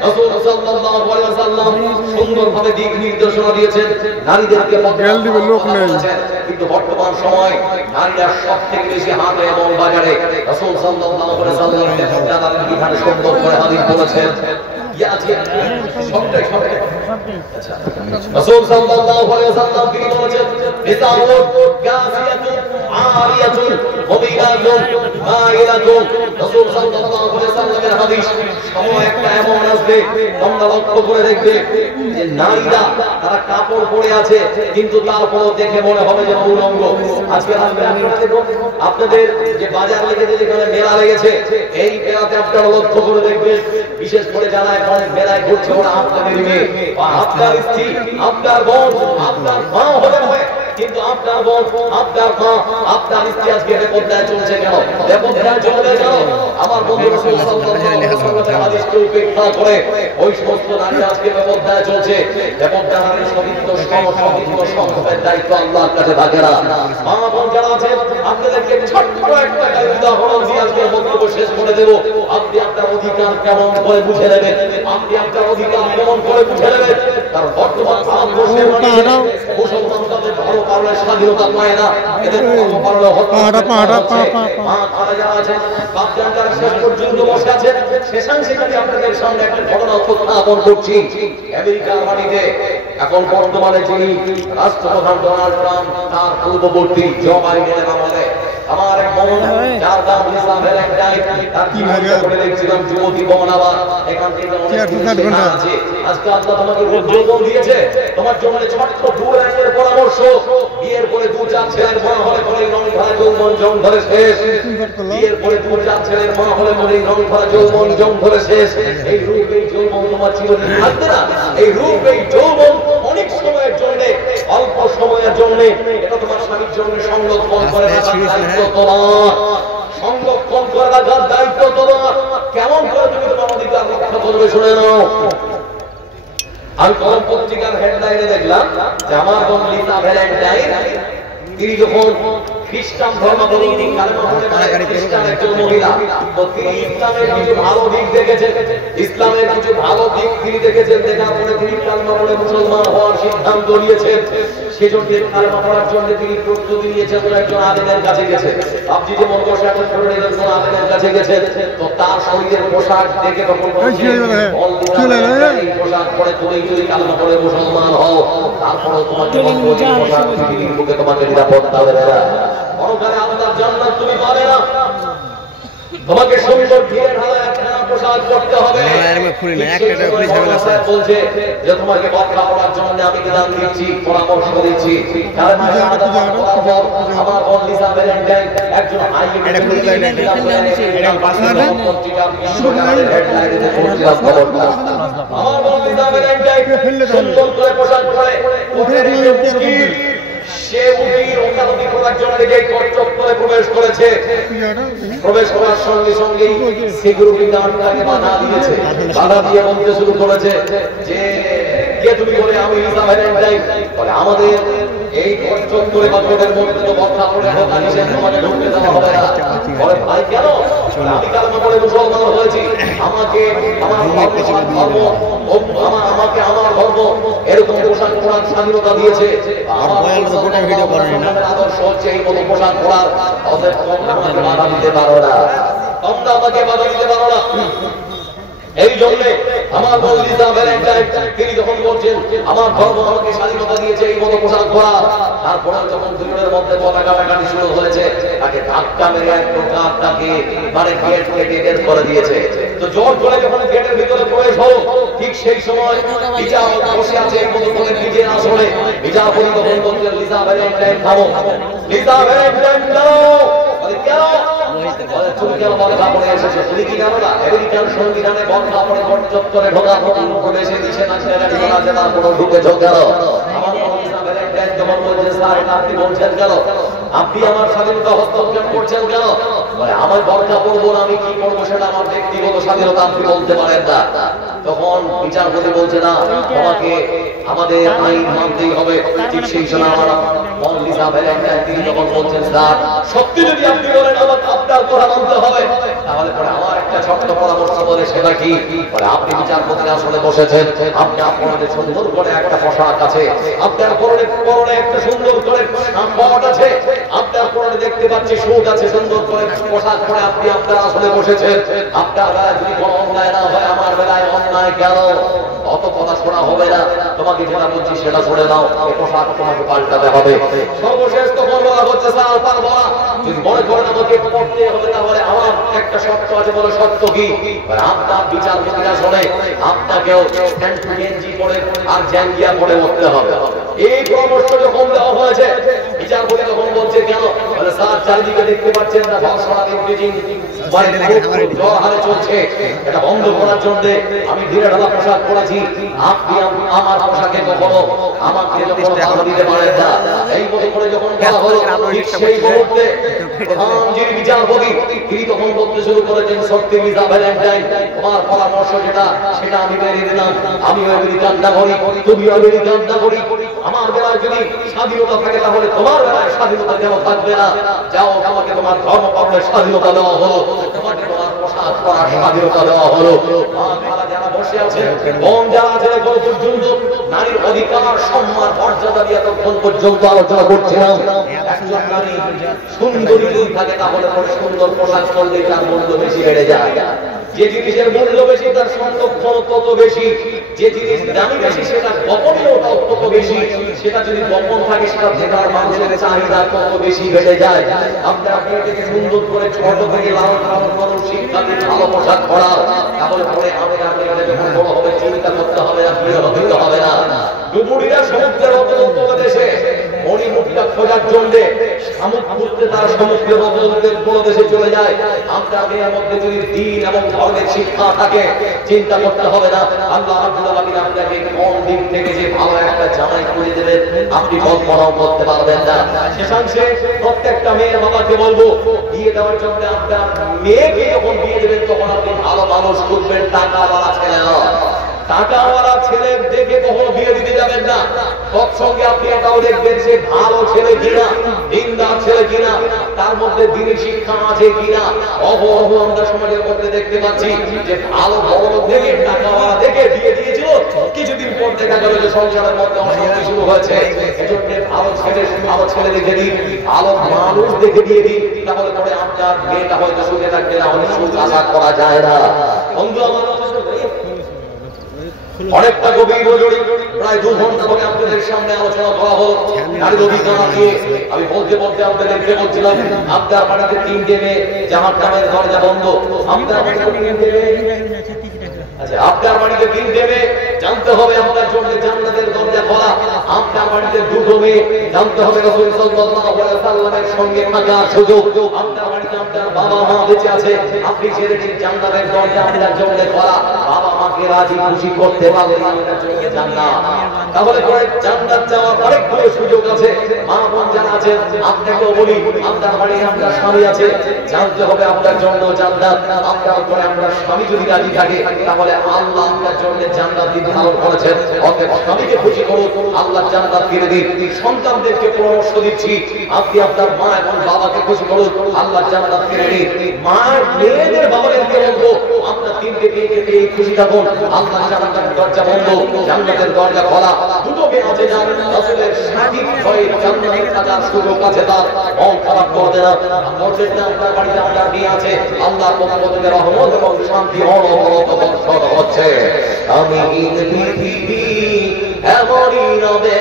রাসূল সাল্লাল্লাহু আলাইহি ওয়াসাল্লাম সুন্দরভাবে দিক নির্দেশনা দিয়েছেন, নারীদেরকে মডেল দিবেন লোক নেই। কিন্তু বর্তমান সময় নারীরা সবথেকে বেশি হাটে এবং বাজারে। রাসূল সাল্লাল্লাহু আলাইহি ওয়াসাল্লাম তাদের বিধান সুন্দর করে হাদিস বলেছেন। রাসূল সাল্লাল্লাহু আলাইহি ওয়াসাল্লাম তিনি বলেছেন, নিসাউন কাসিয়াতুন আরিয়াতুন মুমিনাতুন মাইলাতুন রাসূল সাল্লাল্লাহু আলাইহি ওয়াসাল্লামের হাদিস সময় একটা এমন আসবে তোমরা লক্ষ্য করে দেখবে যে নারীরা তারা কাপড় পরে আছে কিন্তু তারপরও দেখে মনে হবে যে উলঙ্গ। আজকে আপনাদের যে বাজার লেগেছে যেখানে মেলা লেগেছে এই মেলাতে আপনারা লক্ষ্য করে দেখবেন বিশেষ করে যারা এখন মেলায় ঘুরছে ওরা আপনাদের মেয়ে বা আপনার স্ত্রী আপনার বোন আপনার মা হলে হয় কিন্তু আপনার বোন আপনার মা আপনার স্ত্রী আজকে বেপরদায় চলছে কেন? বেপরদায় চলবে কেন? আমার বন্ধু রাসূল সাল্লাল্লাহু আলাইহি ওয়াসাল্লামের হাদিসকে উপেক্ষা করে ওই সমস্ত নারী আজকে বেপরদায় চলছে। বেপরদা নারীর সতীত্ব সংকল্পের দায়িত্ব আল্লাহর কাছে থাকে না। মা বোন যারা আছে আপনাদেরকে ছোট্ট একটা উদাহরণ দিয়ে আজকে বক্তব্য শেষ করে দেব। আপনি আপনার অধিকার কেমন করে বুঝে নেবেন? আপনি আপনার অধিকার কেমন করে বুঝে নেবেন? কারণ বর্তমান ভারতবর্ষের মুসলমান তাদের ভালো কারণে স্বাধীনতা পায় না, এদের কোনো কারণে হত্যা আছে। বাপজান যারা শেষ পর্যন্ত বসে আছে শেষাংশে যদি আপনাদের সামনে একটা ঘটনা উপস্থাপন করছি। আমেরিকার মাটিতে এখন বর্তমানে যিনি রাষ্ট্রপ্রধান ডোনাল্ড ট্রাম্প তার পূর্ববর্তী জো বাইডেনের আমলে আমার এক বোন যার নাম লিসা ভ্যালেন্টাইন তার কি করে দেখছিলাম যুবতী বোন আবার এখান থেকে অনেক আছে। আজকে আল্লাহ তোমাকে যৌবন দিয়েছে, তোমার জন্য ছোট্ট দূর একের পরামর্শ বিয়ের পরে দু চার ছেলের মা হলে পরে রং ধরে যৌবন জং ধরে শেষ। বিয়ের পরে দু চার ছেলের মা হলে পরে রং ধরে যৌবন জং ধরে শেষ। এই রূপ এই যৌবন তোমার চিরদিন থাকবে না। এই রূপ এই যৌবন অনেক সময়ের জন্য অল্প সময়ের জন্য এটা তোমার স্বামীর জন্য সংরক্ষণ করে রাখার দায়িত্ব তোমার। সংরক্ষণ করে রাখার দায়িত্ব তোমার। কেমন করে তুমি তোমার অধিকার রক্ষা করবে শুনে নাও। আমি কলম পত্রিকার হেডলাইনে দেখলাম যে আমার বোন লিসা ভ্যালেন্টাইন তিনি যখন খ্রিস্টান ধর্মাবলম্বী খ্রিস্টান একজন মহিলা তো তিনি ইসলামের কিছু ভালো দিক দেখেছেন, ইসলামের কিছু ভালো দিক তিনি দেখেছেন। দেখার পরে তিনি কালেমা পড়ে মুসলমান হওয়ার সিদ্ধান্ত নিয়েছেন। সেজন্য কালেমা পড়ার জন্য তিনি প্রস্তুতি নিয়েছেন। একজন আলেমের কাছে গেছেন। আপনি যে মন বসে এখন ধরে একজন আলেমের কাছে গেছেন তো তার শরীরের পোশাক দেখে তখন এই পোশাক পরে তুমি যদি কালেমা পড়ে মুসলমান হও তারপরে তোমাকে পৃথিবীর বুকে তোমাকে নিরাপত্তা দেবে না। পরকালে আল্লাহর জান্নাত তুমি পাবে না। তোমাকে সুন্দর ঘিরে ঢালা একখানা পোশাক পরতে হবে। বলছে যে তোমাকে বরখা পরার জন্য আমি বিধান দিচ্ছি, পরামর্শ দিচ্ছি। কারণ আমার বোন লিসা ভ্যালেন্টাইন একজন আমার বোন লিসা ভ্যালেন্টাইন সুন্দর করে পোশাক পরে সে উকিল ওকালতি করার জন্য যে কর্তব্যে প্রবেশ করেছে। প্রবেশ করার সঙ্গে সঙ্গেই সিকিউরিটি গার্ড তাকে বাধা দিয়েছে। বাধা দিয়ে বলতে শুরু করেছে যে কে তুমি? বলে আমি লিসা ভ্যালেন্টাইন। বলে আমাদের এই কর্তব্যের বাধ্যদের মধ্যে তো কথা বলে হোক নিষেধ তোমাকে ঢুকতে দেওয়া হবে না। বলে ভাই কেন? আমি কালেমা পড়ে মুসলমান হয়েছি, আমাকে আমার ধর্ম এরকম পোশাক পরার স্বাধীনতা দিয়েছে। আদর্শ হচ্ছে এই মতো পোশাক পরার। আমাকে বাধা দিতে পারো না, তোমরা আমাকে বাধা দিতে পারো না। এই জন্য আমার বোন লিসা ভ্যালেন্টাইন তিনি যখন বলছেন আমার ধর্ম আমাকে স্বাধীনতা দিয়েছে এই মতো পোশাক পরা, তারপরে যখন দুজনের মধ্যে কথা কাটাকাটি শুরু হয়েছে তাকে ধাক্কা মেরে এক প্রকার তাকে মানে গেট থেকে বের করে দিয়েছে। তো জোর করে যখন গেটের ভিতরে প্রবেশ হলো ঠিক সেই সময় বিচারক বসে আছে এই মতো করে নিজে আসলে বিচারপতি তখন বলছেন লিসা ভ্যালেন্টাইন থামো, লিসা ভ্যালেন্টাইন থামো। বলে কেন? তুমি কেন বরখা পরে এসেছো? তুমি কি জানো না আমেরিকান সংবিধানে বরখা পরে কোর্ট চত্বরে ঢোকা প্রবেশে নিষেধ আছে, তারপরে ঢুকেছো কেন? আমার লিসা ভ্যালেন্টাইন যখন বলছে স্যার আপনি বলছেন কেন? আপনি আমার স্বাধীনতা হস্তক্ষেপ করছেন কেন? বলে আমার বরখা পরবো না, আমি কি করবো সেটা আমার ব্যক্তিগত স্বাধীনতা, আপনি বলতে পারেন না। তখন বিচারপতি বলছে না তোমাকে আমাদের আইন মানতেই হবে। ঠিক সেই সময় আমার বোন লিসা ভ্যালেন্টাইন তিনি যখন বলছেন স্যার সত্যি যদি আপনি বলেন আমার আপনার কথা মানতে হবে তাহলে পরে আমার একটা ছোট্ট পরামর্শ বলে সেটা কি? বলে আপনি বিচারপতি আসলে বসেছেন, আপনি আপনাদের সুন্দর করে একটা পোশাক আছে, আপনার পরনে একটা সুন্দর করে পট আছে, আপনার পরনে দেখতে পাচ্ছি সুট আছে, সুন্দর করে পোশাক পরে আপনি আপনার আসলে বসেছেন। আপনার বেলায় যদি কোনো অন্যায় না হয় আমার বেলায় অন্যায় কেন? অত কথা শোনা হবে না, তোমাকে যেটা বলছি সেটা শুনে নাও, এই পোশাক তোমাকে পাল্টাতে হবে। সর্বশেষ তখন বলা হচ্ছে যদি মনে করেন আমাকে পড়তে হবে, তাহলে আমার একটা শর্ত আছে। বলে সত্য কি? আপনার বিচারপতিরা শোনে আপনাকেও গেঞ্জি পরে আর জ্যাঙ্গিয়া পরে উঠতে হবে। এই পরামর্শ যখন দেওয়া হয়েছে, বিচারপতি তখন বলছে কেন? বলে স্যার চারিদিকে দেখতে পাচ্ছেন না ধর্ষণ ইনক্রিজিং হারে চলছে, এটা বন্ধ করার জন্য আমি ধীরে ঢালা পোশাক পরেছি। আপনি আমার পোশাকে কখনো আমাকে যখন বাধা দিতে পারেন না। এই মতো করে যখন বলা হলো, ঠিক সেই মুহূর্তে প্রধান যিনি বিচারপতি তিনি তখন বলতে শুরু করেছেন, সত্যি মিসা ভ্যালেন্টাইন, তোমার পরামর্শ যেটা সেটা আমি মেনে নিলাম। আমিও আমেরিকান নাগরিক, তুমিও আমেরিকান নাগরিক। আমার বেলায় যদি স্বাধীনতা থাকে, তাহলে তোমার বেলায় স্বাধীনতা কেন থাকবে না? যাও, আমাকে তোমার ধর্ম পালনের স্বাধীনতা দেওয়া হলো, তোমাকে তোমার পোশাক পরার স্বাধীনতা দেওয়া হলো। যারা বসে আছেন, কোন যারা আছে এখন পর্যন্ত নারীর অধিকার, সম্মান, মর্যাদা দিয়ে তখন পর্যন্ত আলোচনা করছিলাম। একজন নারী সুন্দরী যদি থাকে, তাহলে পরে সুন্দর পোশাক পরলে তার মূল্য বেশি বেড়ে যায়। যে জিনিসের মূল্য বেশি তার সংরক্ষণ তত বেশি, যে জিনিস দামি বেশি সেটা গোপনীয় তত বেশি। সেটা যদি গোপন থাকে, সেটা ভেতর মানুষের চাহিদা তত বেশি বেড়ে যায়। আপনারা মেয়েটাকে সুন্দর করে ছোট থেকে লালন পালন করুন, শিক্ষা দিয়ে ভালো পোশাক পরাও, তাহলে পরে আমাদের যখন বড় হবে চিন্তা করতে হবে না, বিরোধিত হবে না। ডুবুরিরা সমুদ্রের উপদেশে মণিমুখটা খোঁজার জন্য শামুক খুঁজতে তারা সমুদ্রের বড় দেশে চলে যায়। আমরা মেয়ের মধ্যে যদি দিন এবং ধর্মের শিক্ষা থাকে, চিন্তা করতে হবে না। আল্লাহ রাব্বুল আলামিন আপনাকে কোন দিক থেকে যে ভালো একটা জামাই খুঁজে দেবেন আপনি কল্পনাও করতে পারবেন না। শেষাংশে প্রত্যেকটা মেয়ের বাবাকে বলবো, বিয়ে দেওয়ার জন্য আপনার মেয়েকে যখন বিয়ে দেবেন, তখন আপনি ভালো মানুষ খুঁজবেন, টাকাওয়ালা ছেলে না। টাকাওয়ালা ছেলে দেখে কখনো বিয়ে দিতে যাবেন না। তৎসঙ্গে আপনি এটাও দেখবেন যে ভালো ছেলে কিনা, দিনদার ছেলে কিনা, তার মধ্যে দিনের শিক্ষা আছে কিনা। অহরহ আমরা সমাজের মধ্যে দেখতে পাচ্ছি যে ভালো বড় দেখে, টাকাওয়ালা দেখে বিয়ে দিয়েছিল, কিছুদিন পর দেখা গেল যে সংসারের মধ্যে অশান্তি শুরু হয়েছে। এজন্য ভালো ছেলে দেখে দিন, ভালো মানুষ দেখে দিয়ে দিন, তাহলে পরে আপনার মেয়েটা হয়তো সুখে থাকবে না, হলে সুখ আশা করা যায় না। বন্ধু আমার অনেকটা গভীর জড়ি, প্রায় 2 ঘন্টা ধরে আপনাদের সামনে আলোচনা করা হলো নারীর অধিকার নিয়ে। আমি বলতে বলতে আপনাদেরকে বলছিলাম, আপনার বাড়িতে 3টে মেয়ে, জাহান্নামের দরজা বন্ধ। আপনার বাড়িতে 3টে মেয়ে, আচ্ছা আপনার বাড়িতে 3টে মেয়ে, জানতে হবে আপনার জন্য জান্নাতের দরজা খোলা। আপনার বাড়িতে 2টো মেয়ে, জানতে হবে রাসূল সাল্লাল্লাহু আলাইহি ওয়াসাল্লামের সঙ্গে থাকার সুযোগ। আপনার বাড়িতে আপনার বাবা মা বেঁচে আছে, আপনি ছেড়ে দিন, জান্নাতের দরজা আপনার জন্য খোলা। বাবা মাকে রাজি খুশি করতে পারলে আপনার জন্য জান্নাত। তাহলে পরে জান্নাত যাওয়ার অনেকগুলো সুযোগ আছে। মা বোন যারা আছে, আপনাকেও বলি, আপনার বাড়ি আপনার স্বামী আছে, জানতে হবে আপনার জন্য জান্নাত। আপনার উপরে আপনার স্বামী যদি রাজি থাকে, তাহলে আল্লাহ আপনার জন্য জান্নাত দিতে ভালো করেছেন। অতএব স্বামীকে খুশি করুন, আল্লাহ জান্নাত কিনে দিন। সন্তানদেরকে পরামর্শ দিচ্ছি, আপনি আপনার মা এবং বাবাকে খুশি করুন, আল্লাহ জান্নাত কিনে দিন। মা মেয়েদের বাবাদেরকে বলবো, আপনার 3টে মেয়েকে পেয়ে খুশি থাকুন, আল্লাহ জান্নাতের দরজা বন্ধ, জান্নাতের দরজা খোলা। 2টো মেয়ে আছে যার রাসূলের সঠিক ভয়ে জান্নাতে থাকার সুযোগ আছে, তার মন খারাপ করবে না। মসজিদ না, আপনার বাড়িতে আপনার মেয়ে আছে, আল্লাহর পক্ষ থেকে রহমত এবং শান্তি অনবরত বর্ষণ হচ্ছে। আমি পৃথিবী এমনই রবে,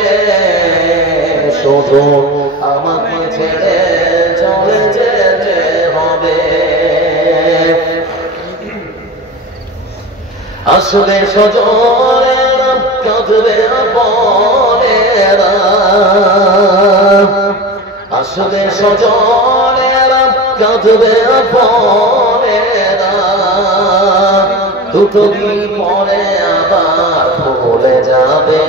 শুধু আমাকে ছেড়ে চলে যেতে হবে। আসলে সজনেরা কাঁদবে আপনেরা, আসলে সজনেরা কাঁদবে আপনেরা, 2টো দিন পরে আবার ভুলে যাবে,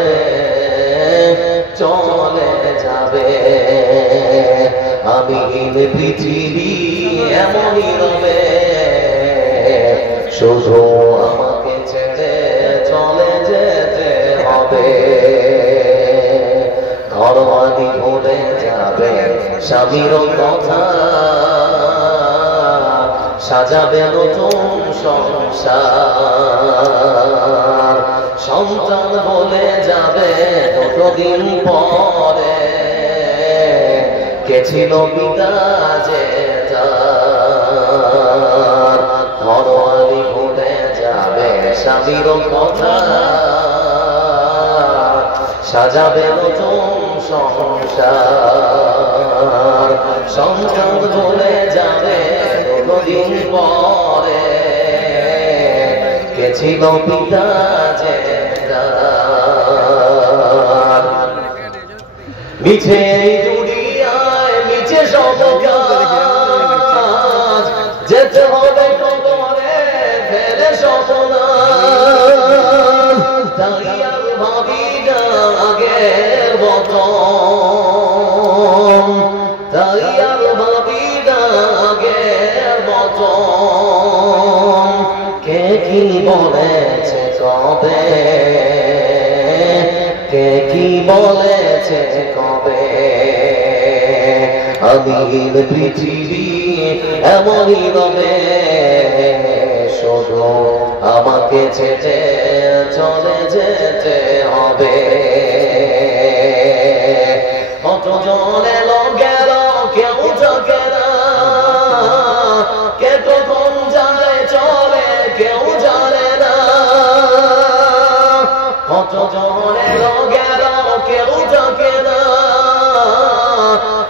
চলে যাবে। আমি পৃথিবী এমনই রবে, শুধু আমাকে ছেড়ে চলে যেতে হবে। ঘরবাড়ি ভুলে যাবে, স্বামীর কথা সাজাবে নতুন সংসার। সন্তান বলে যাবে 2টো দিন পরে, কে ছিল পিতা যে তার। ঘরবাড়ি ভুলে যাবে, স্বামীর কথা সাজাবে নতুন সংসার, সন্তান ভুলে যাবে বহুদিন পরে কে ছিল পিতা যে মিছে দুনিয়ায় মিছে সব কাজ, যেতে হবে কবরে ফেলে স্বপ্ন, তাই আর ভাবি না আগের মতন, তাই আর ভাবি না আগের মতন। কে কি বলেছে কবে, কে কি বলেছে কবে, আমির পৃথিবী এমনই রবে, শুধু আমাকে ছেড়ে চলে যেতে হবে। কতজন এলো গেল কেউ থাকে না, কে কখন জানে চলে কেউ জানে না। কতজন এলো গেল কেউ থাকে না,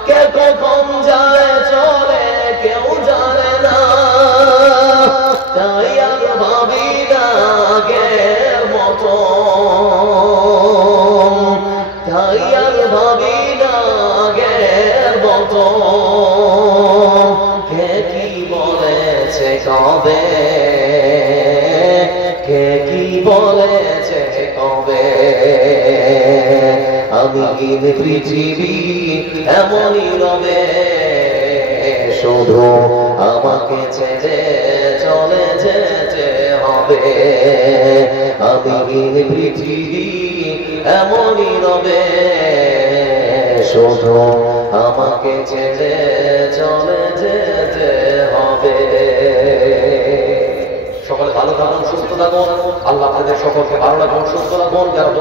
কে কখন যায় চলে কেউ জানে না। তাই আর ভাবি না আগের মতন, তাই আর ভাবি না আগের মতন। কে কি বলেছে কবে, কে কি বলেছে কবে, আমির পৃথিবী এমনই রবে, শুধু আমাকে ছেড়ে চলে যেতে হবে। আমির পৃথিবী এমনই রবে, শুধু আমাকে ছেড়ে চলে যেতে হবে। সকলে ভালো থাকুন, সুস্থ থাকুন। আল্লাহ আপনাদের সকলকে ভালো রাখুন, সুস্থ রাখুন। যারা